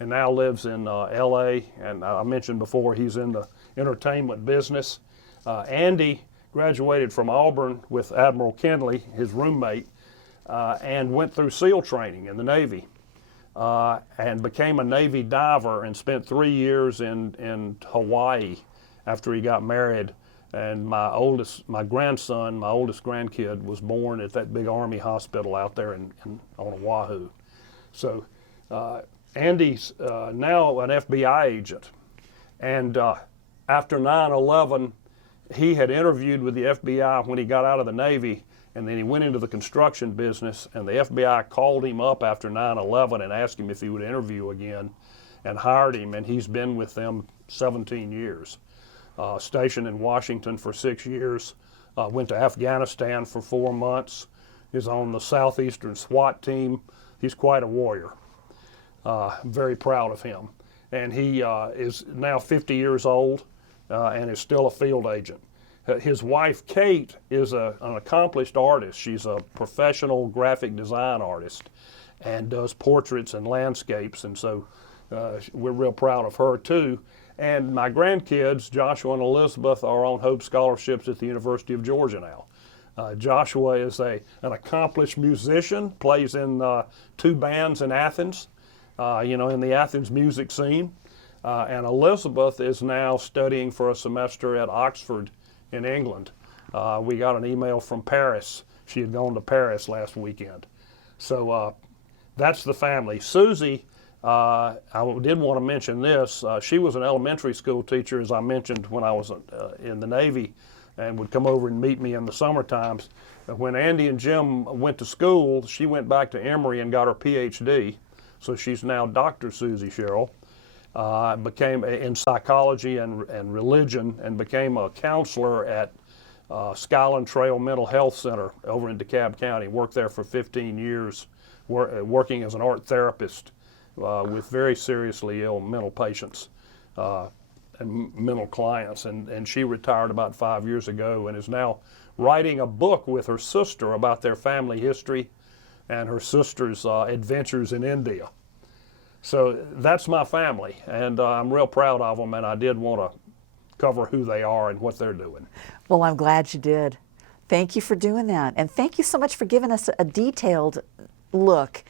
and now lives in LA. And I mentioned before, he's in the entertainment business. Andy graduated from Auburn with Admiral Kenley, his roommate, and went through SEAL training in the Navy, and became a Navy diver and spent 3 years in Hawaii after he got married. And my oldest grandkid was born at that big Army hospital out there on Oahu. So Andy's now an FBI agent. And after 9/11, he had interviewed with the FBI when he got out of the Navy, and then he went into the construction business, and the FBI called him up after 9/11 and asked him if he would interview again, and hired him, and he's been with them 17 years. Stationed in Washington for 6 years, went to Afghanistan for 4 months, is on the Southeastern SWAT team. He's quite a warrior. Very proud of him. And he is now 50 years old and is still a field agent. His wife, Kate, is an accomplished artist. She's a professional graphic design artist and does portraits and landscapes, and so we're real proud of her too. And my grandkids, Joshua and Elizabeth, are on Hope Scholarships at the University of Georgia now. Joshua is an accomplished musician, plays in 2 bands in Athens, in the Athens music scene. And Elizabeth is now studying for a semester at Oxford in England. We got an email from Paris. She had gone to Paris last weekend. So that's the family. Susie, I did want to mention this. She was an elementary school teacher, as I mentioned, when I was in the Navy, and would come over and meet me in the summer times. When Andy and Jim went to school, she went back to Emory and got her PhD. So she's now Dr. Susie Sherrill. Became in psychology and religion, and became a counselor at Skyland Trail Mental Health Center over in DeKalb County. Worked there for 15 years, working as an art therapist with very seriously ill mental patients and mental clients. And she retired about 5 years ago and is now writing a book with her sister about their family history and her sister's adventures in India. So that's my family, and I'm real proud of them, and I did want to cover who they are and what they're doing. Well, I'm glad you did. Thank you for doing that, and thank you so much for giving us a detailed look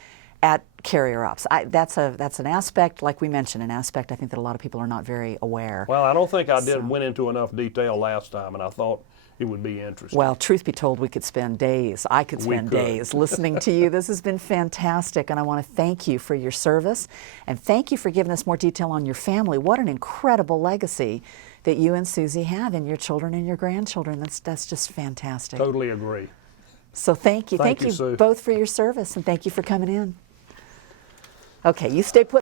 at carrier ops. That's an aspect, like we mentioned, an aspect I think that a lot of people are not very aware. Well, I don't think I went into enough detail last time, and I thought it would be interesting. Well, truth be told, we could spend days. I could spend days listening to you. This has been fantastic, and I want to thank you for your service, and thank you for giving us more detail on your family. What an incredible legacy that you and Susie have, and your children and your grandchildren. That's just fantastic. Totally agree. So thank you. Thank you, Sue. both for your service, and thank you for coming in. Okay, you stay put.